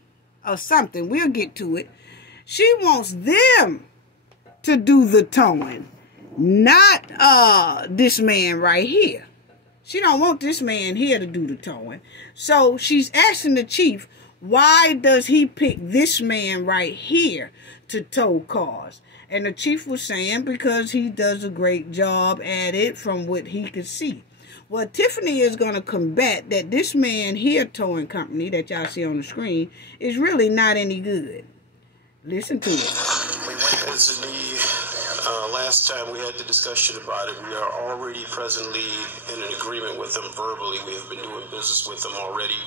or something, we'll get to it. She wants them to do the towing, not this man right here. She don't want this man here to do the towing. So she's asking the chief, why does he pick this man right here to tow cars? And the chief was saying because he does a great job at it from what he could see. Well, Tiffany is going to combat that this man here towing company that y'all see on the screen is really not any good. Listen to it. As last time we had the discussion about it, we are already presently in an agreement with them verbally. We have been doing business with them already,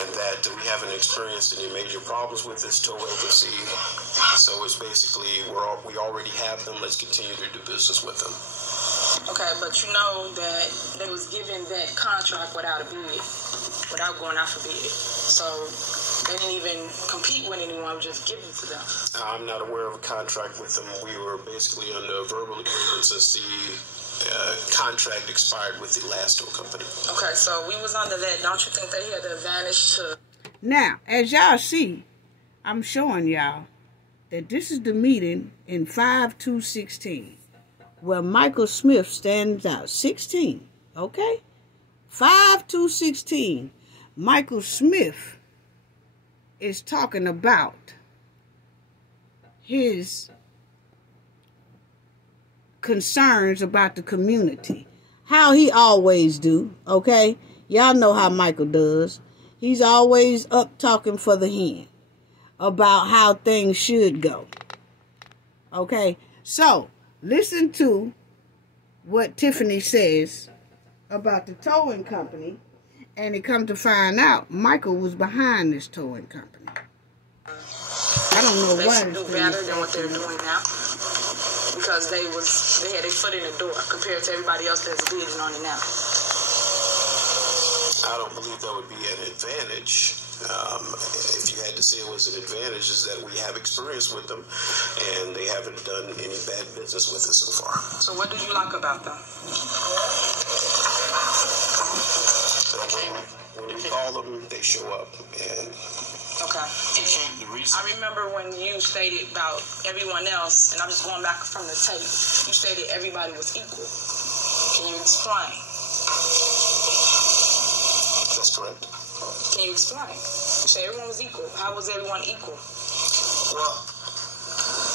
and that we haven't experienced any major problems with this tow agency. So it's basically we already have them. Let's continue to do business with them. Okay, but you know that they was given that contract without a bid, without going out for bid. So They didn't even compete with anyone, it was just given to them. I'm not aware of a contract with them. We were basically under a verbal agreement since the contract expired with the last tow company. Okay, so we was under that. Don't you think they had the advantage to... Now, as y'all see, I'm showing y'all that this is the meeting in 5-2-16 where Michael Smith stands out. 16, okay? 5-2-16, Michael Smith is talking about his concerns about the community. How he always do, okay? Y'all know how Michael does. He's always up talking for the hen about how things should go. Okay? So, listen to what Tiffany says about the towing company, and it come to find out Michael was behind this towing company. I don't know they why. They should do better than what they're doing now, because they had their foot in the door compared to everybody else that's bidding on it now. I don't believe that would be an advantage. If you had to say it was an advantage, is that we have experience with them, and they haven't done any bad business with us so far. So what do you like about them? When we call them, they show up. And okay. I remember when you stated about everyone else, and I'm just going back from the tape, you stated everybody was equal. Can you explain? That's correct. Can you explain? You said everyone was equal. How was everyone equal? Well,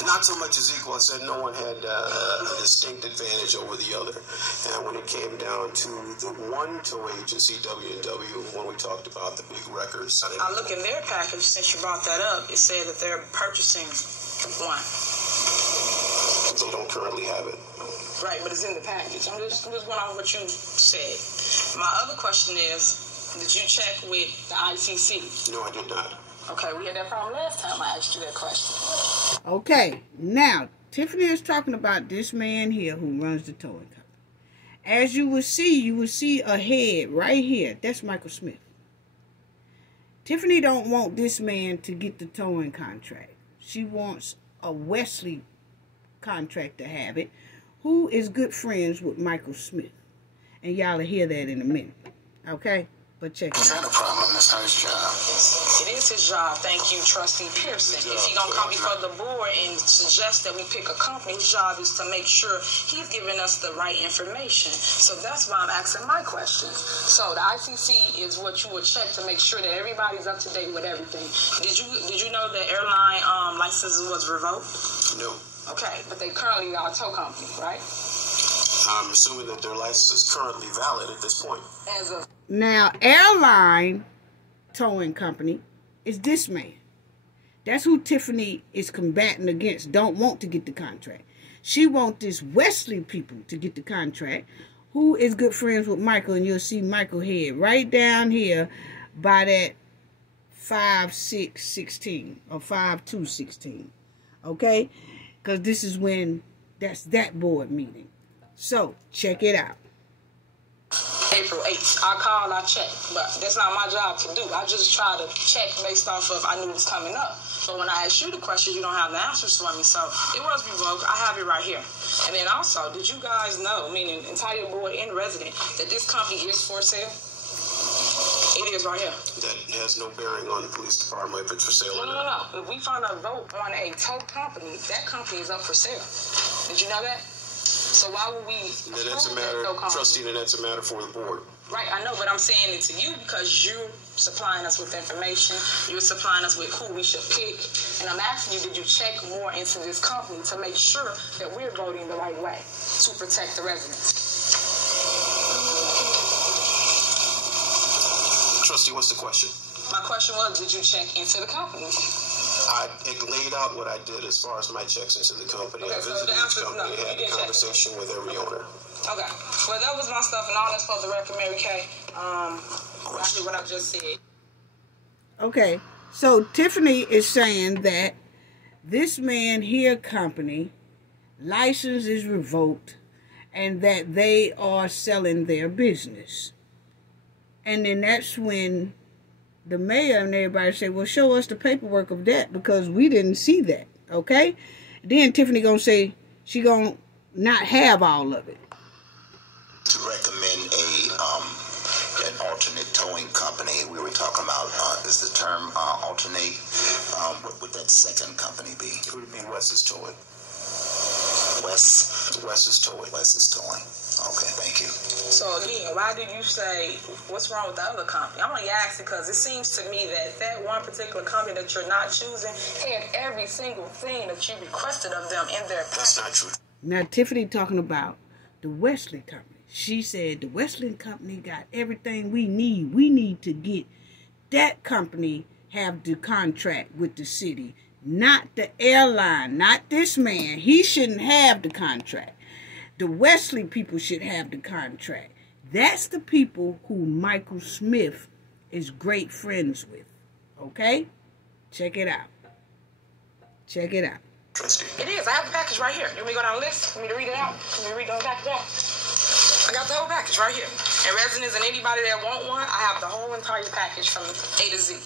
not so much as equal. I said no one had a distinct advantage over the other. And when it came down to the one tow agency, W&W, when we talked about the big records. I look in their package, since you brought that up, it said that they're purchasing one. They don't currently have it. Right, but it's in the package. I'm just going on what you said. My other question is, did you check with the ICC? No, I did not. Okay, we had that problem last time I asked you that question. Okay, now, Tiffany is talking about this man here who runs the towing company. As you will see a head right here. That's Michael Smith. Tiffany don't want this man to get the towing contract. She wants a Wesley contract to have it, who is good friends with Michael Smith. And y'all will hear that in a minute. Okay? But check it out. Is that a problem? That's not his job. It is his job. Thank you, Trustee Pearson. If he gonna come before the board and suggest that we pick a company, his job is to make sure he's giving us the right information. So that's why I'm asking my questions. So the ICC is what you would check to make sure that everybody's up to date with everything. Did you know that airline licenses was revoked? No. Okay, but they currently are a tow company, right? I'm assuming that their license is currently valid at this point. Now, airline towing company is this man. That's who Tiffany is combating against, don't want to get the contract. She wants this Wesley people to get the contract, who is good friends with Michael, and you'll see Michael head right down here by that 5-6-16 or 5-2-16. Okay? Because this is when that's that board meeting. So, check it out. April 8th. I called, I checked, but that's not my job to do. I just try to check based off of I knew it was coming up. But when I asked you the question, you don't have the answers for me. So it was revoked. I have it right here. And then also, did you guys know, meaning entire board and resident, that this company is for sale? It is right here. That has no bearing on the police department if it's for sale or not. No. If we find a vote on a tow company, that company is up for sale. Did you know that? So why would we... Then that's a matter, Trustee, then that's a matter for the board. Right, I know, but I'm saying it to you because you're supplying us with information. You're supplying us with who we should pick. And I'm asking you, did you check more into this company to make sure that we're voting the right way to protect the residents? Trustee, what's the question? My question was, did you check into the company? I laid out what I did as far as my checks into the company. Okay, I visited each company, had a conversation with every owner. Okay. Well, that was my stuff and all that's for the record, Mary Kay. Actually, what I just said. Okay, so Tiffany is saying that this man here company license is revoked and that they are selling their business. And then that's when the mayor and everybody say, well, show us the paperwork of that because we didn't see that, okay? Then Tiffany gonna say she gonna not have all of it. To recommend an alternate towing company, we were talking about, is the term alternate, what would that second company be? It would be Wes's Towing. Wes's Towing. Okay, thank you. So again, why did you say, what's wrong with the other company? I'm only asking because it seems to me that one particular company that you're not choosing had every single thing that you requested of them in their package. That's not true. Now, Tiffany talking about the Wesley Company. She said the Wesley Company got everything we need. We need to get that company have the contract with the city, not the airline, not this man. He shouldn't have the contract. The Wesley people should have the contract. That's the people who Michael Smith is great friends with. Okay? Check it out. Check it out. It is. I have the package right here. You want me to go down the list? You want me to read it out? You want me to read the whole package out? I got the whole package right here. And residents and anybody that want one, I have the whole entire package from A to Z.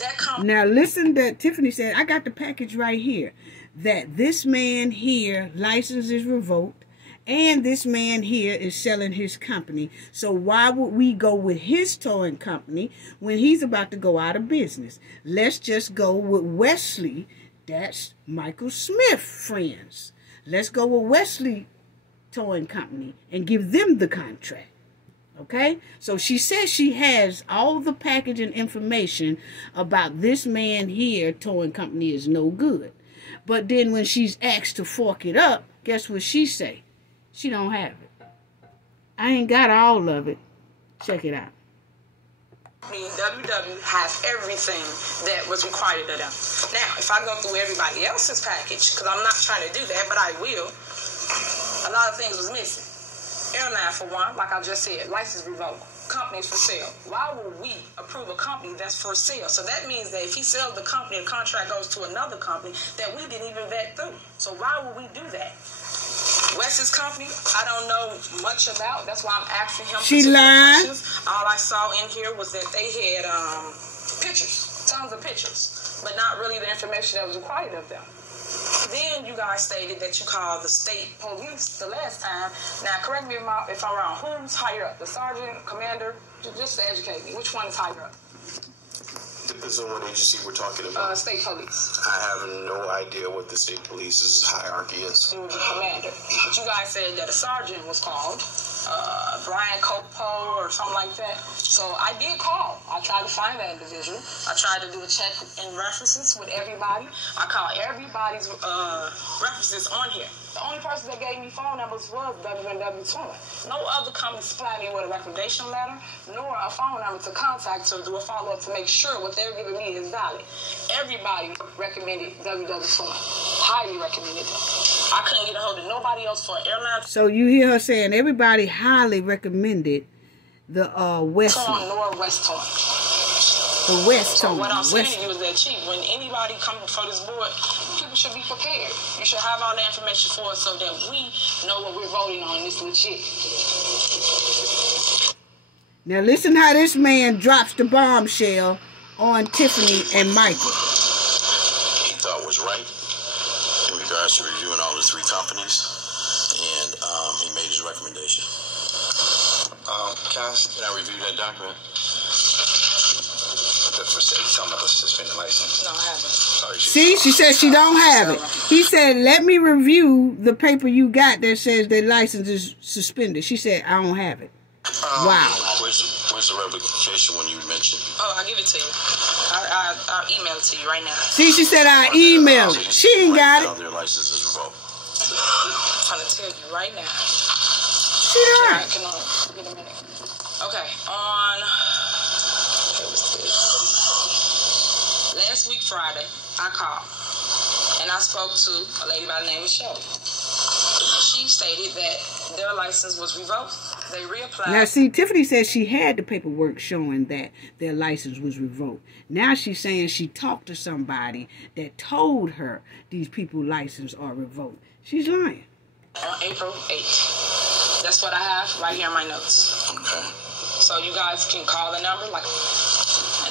That company. Now listen that Tiffany said, I got the package right here. That this man here, license is revoked. And this man here is selling his company. So why would we go with his towing company when he's about to go out of business? Let's just go with Wesley. That's Michael Smith friends. Let's go with Wesley Towing Company and give them the contract. Okay? So she says she has all the package and information about this man here towing company is no good. But then when she's asked to fork it up, guess what she say? She don't have it. I ain't got all of it. Check it out. WW has everything that was required of them. Now, if I go through everybody else's package, because I'm not trying to do that, but I will, a lot of things was missing. Airline, for one, like I just said, license revoked. Companies for sale. Why would we approve a company that's for sale? So that means that if he sells the company, the contract goes to another company that we didn't even vet through. So why would we do that? Wes's company, I don't know much about. That's why I'm asking him. She lied. All I saw in here was that they had pictures, tons of pictures, but not really the information that was required of them. Then you guys stated that you called the state police the last time. Now, correct me if I'm wrong. Who's higher up? The sergeant, commander? Just to educate me. Which one is higher up? Depends on what agency we're talking about. State police. I have no idea what the state police's hierarchy is. It would be commander. But you guys said that a sergeant was called, Brian Copo or something like that. So I did call. I tried to find that individual. I tried to do a check in references with everybody. I called everybody's references on here. The only person that gave me phone numbers was WW20. No other company supplied me with a recommendation letter, nor a phone number to contact to do a follow-up to make sure what they're giving me is valid. Everybody recommended WW20. Highly recommended them. I couldn't get a hold of nobody else for airline. So you hear her saying everybody highly recommended the West Northwest Tour. The West So Tour. what I'm saying to you is that, Chief, when anybody comes before this board, people should be prepared. You should have all the information for us so that we know what we're voting on is legit. Now listen how this man drops the bombshell on Tiffany and Michael. He thought was right in regards to reviewing all the three companies, and he made his recommendation. Can I review that document? No, I haven't. See, she said she don't have it. He said, let me review the paper you got that says their license is suspended. She said, I don't have it. Wow. Where's the replication when you mentioned? Oh, I'll give it to you. I'll email it to you right now. See, she said I emailed it. She ain't got it. Their license is revoked. I'm trying to tell you right now. She right. Give it a minute. Okay, on last week Friday, I called and I spoke to a lady by the name of Shelby. She stated that their license was revoked. They reapplied. Now, see, Tiffany said she had the paperwork showing that their license was revoked. Now she's saying she talked to somebody that told her these people's licenses are revoked. She's lying. On April 8th. That's what I have right here in my notes. Okay. So you guys can call the number, and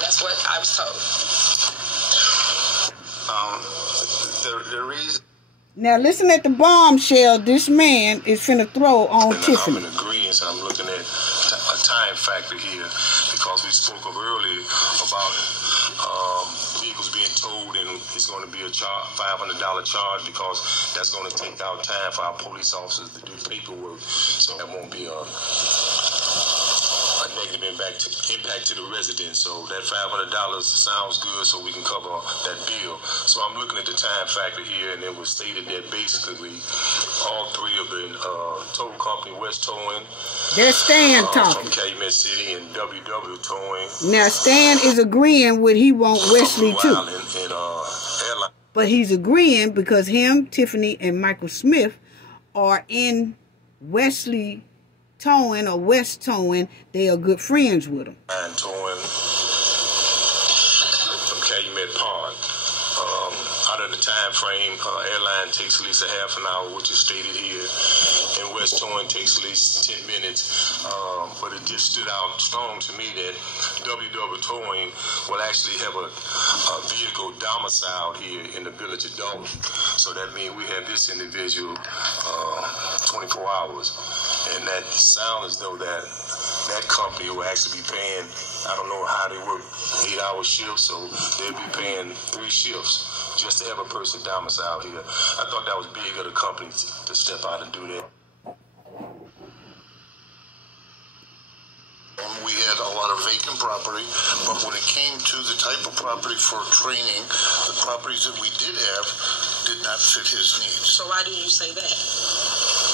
that's That's what I was told. The reason. Now listen at the bombshell this man is finna throw on Tiffany. I'm in agreement. I'm looking at a time factor here because we spoke of earlier about vehicles being towed and it's going to be a $500 charge because that's going to take out time for our police officers to do paperwork. So that won't be a negative impact to the residents. So that $500 sounds good, so we can cover that bill. So I'm looking at the time factor here, and it was stated that basically all three of the tow company, West Towing, there's Stan talking from Calumet City, and WW Towing. Now Stan is agreeing with he want Wesley too. And but he's agreeing because him, Tiffany, and Michael Smith are in Wesley Towing or West Towing. They are good friends with him. And Towing from Calumet Park. Out of the time frame, airline takes at least a half an hour, which is stated here, and West Towing takes at least 10 minutes. But it just stood out strong to me that WW Towing will actually have a vehicle domiciled here in the village of Dolton. So that means we have this individual 24 hours. And that sounds as though that company will actually be paying, I don't know how they work 8-hour shifts, so they'll be paying 3 shifts just to have a person domiciled here. I thought that was big of the company to step out and do that. We had a lot of vacant property, but when it came to the type of property for training, the properties that we did have did not fit his needs. So why do you say that?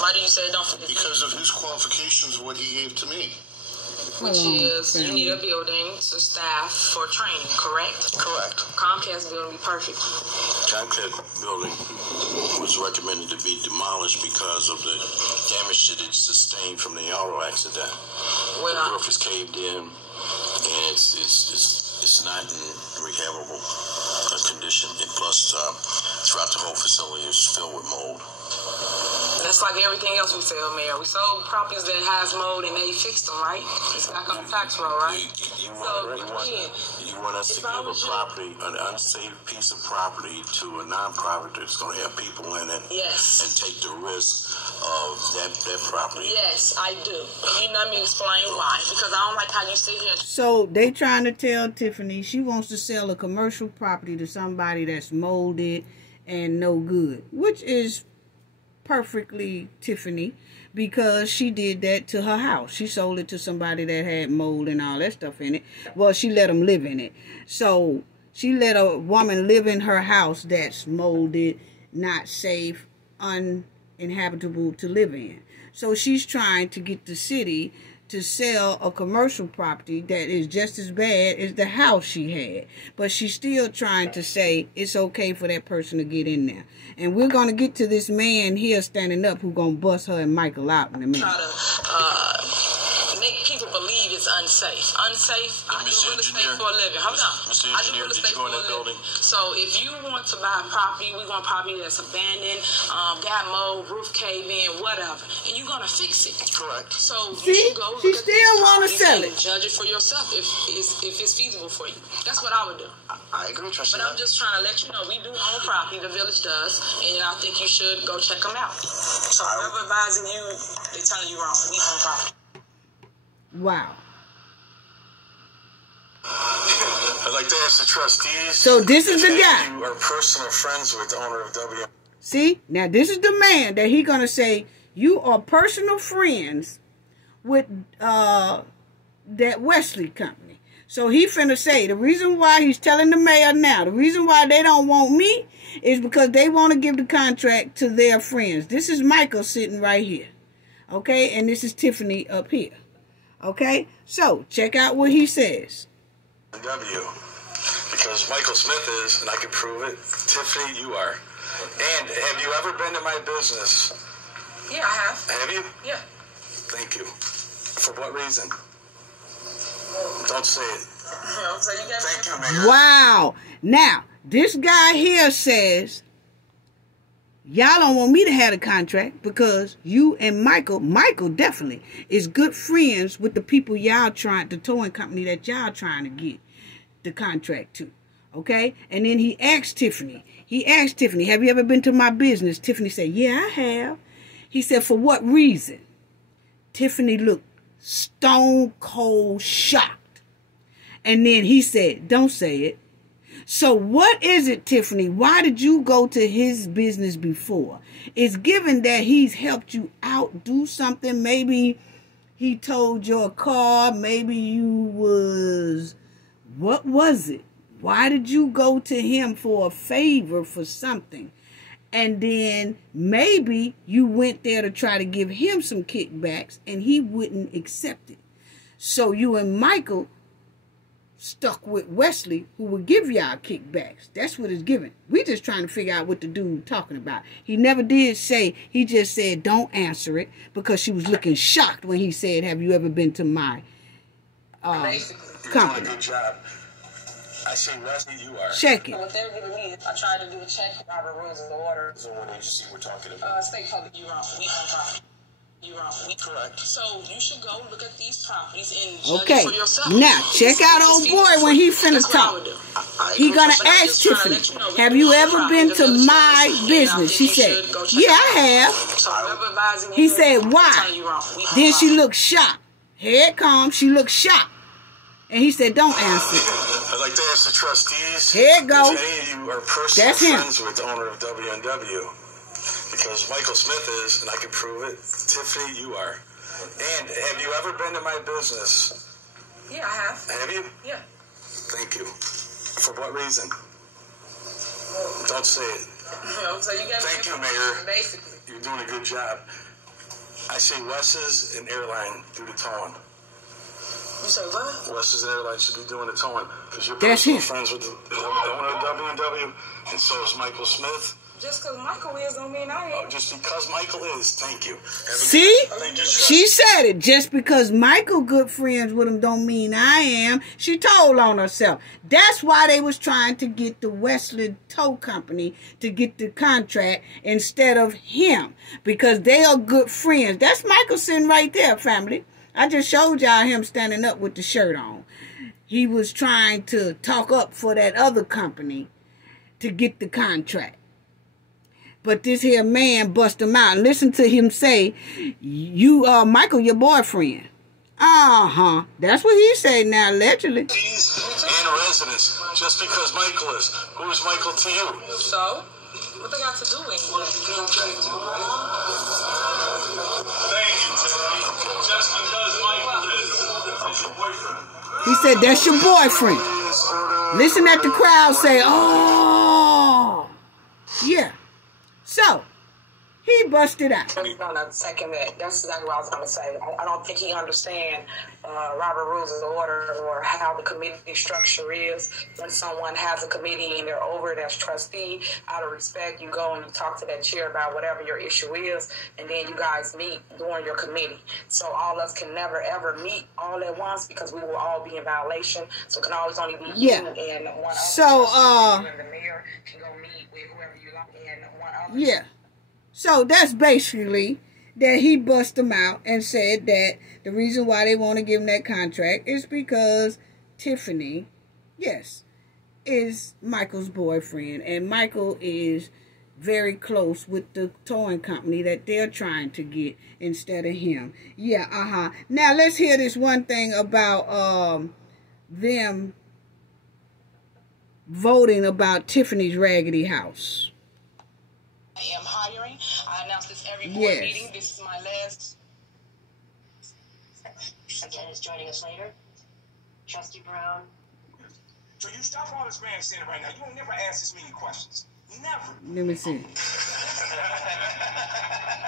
Why do you say it don't fit his needs? Because of his qualifications, what he gave to me. Which is, you need a building to staff for training, correct? Correct. Comcast building be perfect. Comcast building was recommended to be demolished because of the damage that it sustained from the auto accident. Well, the roof is caved in, and it's not in rehabable condition. And plus, throughout the whole facility is filled with mold. That's like everything else we sell, Mayor. We sold properties that has mold and they fixed them, right? It's back on the tax roll, right? You want us to give a property, an unsafe piece of property to a nonprofit that's going to have people in it. Yes. And take the risk of that property. Yes, I do. And you let me explain why. Because I don't like how you sit here. So they trying to tell Tiffany she wants to sell a commercial property to somebody that's molded and no good, which is perfectly Tiffany, because she did that to her house. She sold it to somebody that had mold and all that stuff in it. Well, she let them live in it. So she let a woman live in her house that's molded, not safe, uninhabitable to live in. So she's trying to get the city to sell a commercial property that is just as bad as the house she had. But she's still trying to say it's okay for that person to get in there. And we're going to get to this man here standing up who's going to bust her and Michael out in a minute. Try to make people believe it's unsafe. Unsafe, I do real estate for a living. Hold on. Mr. I do Engineer, real estate did you go in for a that building? living. So if you want to buy property, we want property that's abandoned, got mold, roof cave in, whatever. And you're going to fix it. Correct. So see, you go she still want to sell it. And judge it for yourself if it's feasible for you. That's what I would do. I agree, Trustee. But I'm just trying to let you know we do own property. The village does, and I think you should go check them out. So whoever advising you, they're telling you wrong. We own property. Wow. I'd like to ask the trustees. So this is the guy. You are personal friends with the owner of W. See, now this is the man that he gonna say you are personal friends with that Wesley company. So he finna say the reason why he's telling the mayor now, the reason why they don't want me is because they want to give the contract to their friends. This is Michael sitting right here. Okay, and this is Tiffany up here. Okay, so check out what he says. W, because Michael Smith is, and I can prove it. Tiffany, you are. And have you ever been to my business? Yeah, I have. Have you? Yeah. Thank you. For what reason? Don't say it. Thank you, Mayor. Wow. Now, this guy here says, y'all don't want me to have a contract because you and Michael definitely is good friends with the people y'all trying, the towing company that y'all trying to get. the contract to. Okay? And then he asked Tiffany, have you ever been to my business? Tiffany said, yeah, I have. He said, for what reason? Tiffany looked stone cold shocked. And then he said, don't say it. So what is it, Tiffany? Why did you go to his business before? It's given that he's helped you out, do something. Maybe he told your car. Maybe you was, what was it? Why did you go to him for a favor for something? And then maybe you went there to try to give him some kickbacks and he wouldn't accept it. So you and Michael stuck with Wesley, who would give y'all kickbacks. That's what it's given. We just trying to figure out what the dude talking about. He never did say, he just said, don't answer it, because she was looking shocked when he said, have you ever been to my company? You're doing a good job. I say, Wesley, you are. Check it. What they're giving me, I tried to do a check. Robert rules of the order. This is one agency we're talking about. State public, you're wrong. We own property. You're wrong. Correct. So you should go look at these properties and judge okay. for yourself. Now, check out old boy when he finna talk. He gonna ask Tiffany, have you ever been to my business? She said, yeah, I have. He said, why? Then she looked shocked. Head calm, she looked shocked. And he said, don't answer it. I'd like to ask the trustees, here it go. if any of you are personal friends with the owner of W&W. Because Michael Smith is, and I can prove it. Tiffany, you are. And have you ever been to my business? Yeah, I have. Have you? Yeah. Thank you. For what reason? Don't say it. So you got Thank you, Mayor. Basically. You're doing a good job. I say Wes's and Airline do the towing. You say what? Wes's and Airline should be doing the towing. Because you're That's personal him. friends with the owner of W&W, and so is Michael Smith. Just because Michael is don't mean I am. Just because Michael is. Thank you. See? She said it. Just because Michael good friends with him don't mean I am. She told on herself. That's why they was trying to get the Wesley Tow Company to get the contract instead of him. Because they are good friends. That's Michael sitting right there, family. I just showed y'all him standing up with the shirt on. He was trying to talk up for that other company to get the contract. But this here man bust him out. And listen to him say, you, Michael, your boyfriend. Uh-huh. That's what he said now, allegedly. And residents, just because Michael is. Who is Michael to you? So? What they got to do with it? Thank you, Tiffany. Just because Michael is your boyfriend. He said, that's your boyfriend. Listen at the crowd say, oh. Yeah. So, he busted out. On a second, that's exactly what I was going to say. I don't think he understands Robert Rules of the Order or how the committee structure is. When someone has a committee and they're over it as trustee, out of respect, you go and you talk to that chair about whatever your issue is, and then you guys meet during your committee. So all of us can never, ever meet all at once because we will all be in violation. So it can always only be you and one other. So, and the mayor can go meet with whoever you like and one other. Yeah. So that's basically that he bust them out and said that the reason why they want to give him that contract is because Tiffany, yes, is Michael's boyfriend. And Michael is very close with the towing company that they're trying to get instead of him. Yeah, Now let's hear this one thing about them voting about Tiffany's raggedy house. I am hiring. I announce this every board meeting. This is my last. Again, is joining us later. Trustee Brown. So you stop all this grandstanding right now. You don't never ask this many questions. Never. Let me see.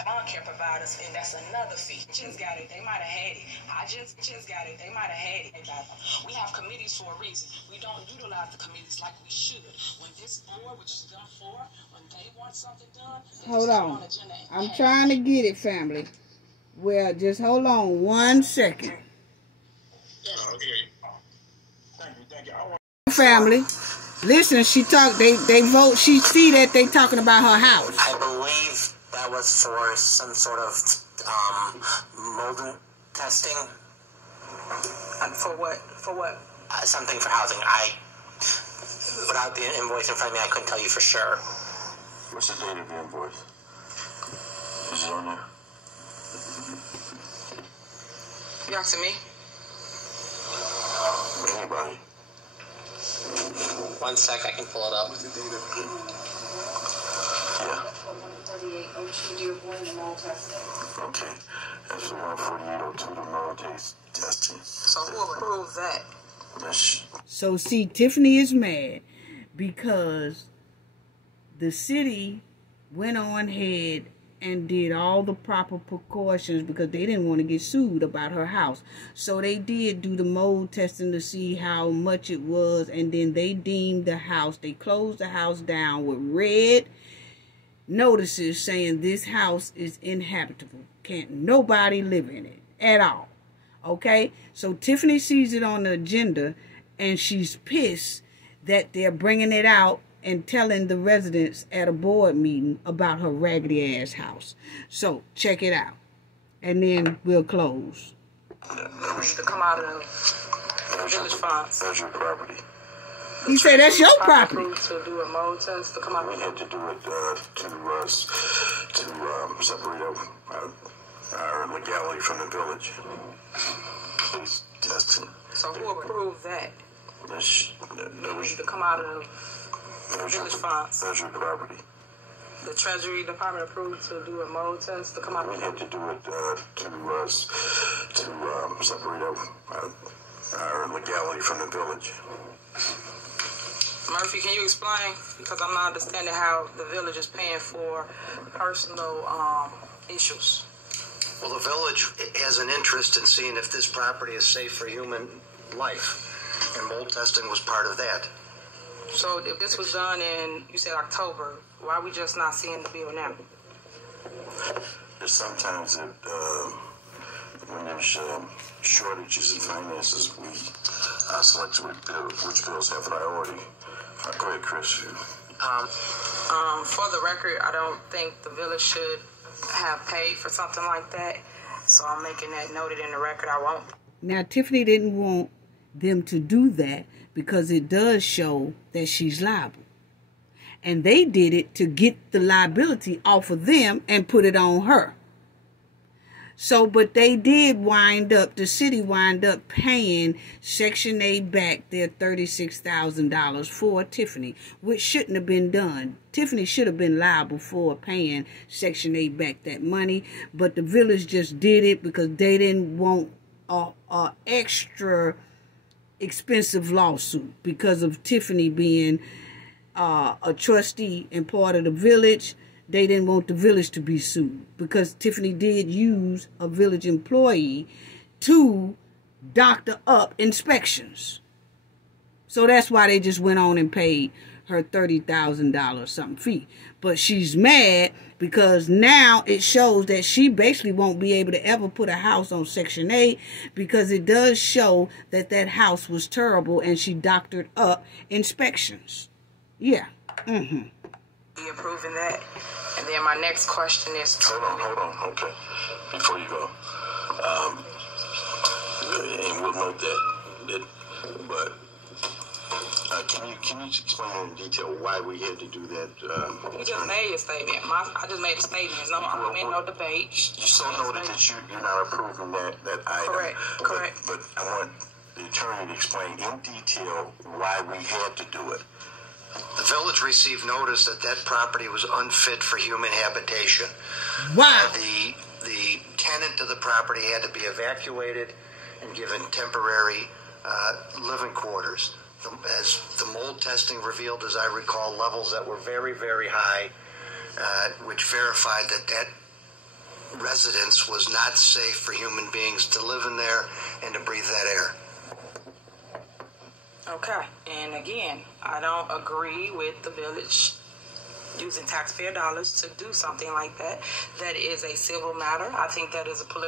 Mom care providers, and that's another fee. Just got it. They might have had it. I just got it. They might have had it. We have committees for a reason. We don't utilize the committees like we should. When this board, which is done for, when they want something done, hold on. I'm trying to get it, family. Well, just hold on 1 second. Thank you. Family. Listen, she talk. They vote. She see that they talking about her house. I believe that was for some sort of mold testing. For what? For what? something for housing. Without the invoice in front of me, I couldn't tell you for sure. What's the date of the invoice? Is it on there? You asking me? Anybody? 1 sec, I can pull it up. Yeah. Okay. That's the 14802, the mold testing. So who approved that? So see, Tiffany is mad because the city went on ahead and did all the proper precautions because they didn't want to get sued about her house. So they did do the mold testing to see how much it was, and then they deemed the house, they closed the house down with red notices saying this house is inhabitable. Can't nobody live in it at all. Okay? So Tiffany sees it on the agenda and she's pissed that they're bringing it out and telling the residents at a board meeting about her raggedy ass house. So check it out, and then we'll close. To come out of the village funds. That's your property. He said that's your property. To do a mold test to come out. We had to do it to separate our legality from the village. Please testing. So who approved that? To come out of the village funds. That's your property. The Treasury Department approved to do a mold test to come out. We had to do it to separate our legality from the village. Murphy, can you explain? Because I'm not understanding how the village is paying for personal issues. Well, the village has an interest in seeing if this property is safe for human life, and mold testing was part of that. So if this was done in, you said October, why are we just not seeing the bill now? Sometimes when there's shortages in finances, we select which bills have priority. Go ahead, Chris. For the record, I don't think the village should have paid for something like that. So I'm making that noted in the record. I won't. Now, Tiffany didn't want them to do that because it does show that she's liable. And they did it to get the liability off of them and put it on her. So, but they did the city wind up paying Section 8 back their $36,000 for Tiffany, which shouldn't have been done. Tiffany should have been liable for paying Section 8 back that money, but the village just did it because they didn't want a extra expensive lawsuit because of Tiffany being a trustee and part of the village. They didn't want the village to be sued because Tiffany did use a village employee to doctor up inspections. So that's why they just went on and paid her $30,000 something fee. But she's mad because now it shows that she basically won't be able to ever put a house on Section 8 because it does show that that house was terrible and she doctored up inspections. Yeah. Mm-hmm. Be approving that. And then my next question is... Hold on. Okay. Before you go. And we'll note that. But can you explain in detail why we had to do that? You just made a statement. I just made a statement. I'm in no debate. You so noted that you're not approving that item. Correct. But I want the attorney to explain in detail why we had to do it. The village received notice that that property was unfit for human habitation. Wow. The tenant of the property had to be evacuated and given temporary living quarters. As the mold testing revealed, as I recall, levels that were very, very high, which verified that residence was not safe for human beings to live in there and to breathe that air. Okay, and again, I don't agree with the village using taxpayer dollars to do something like that. That is a civil matter. I think that is a political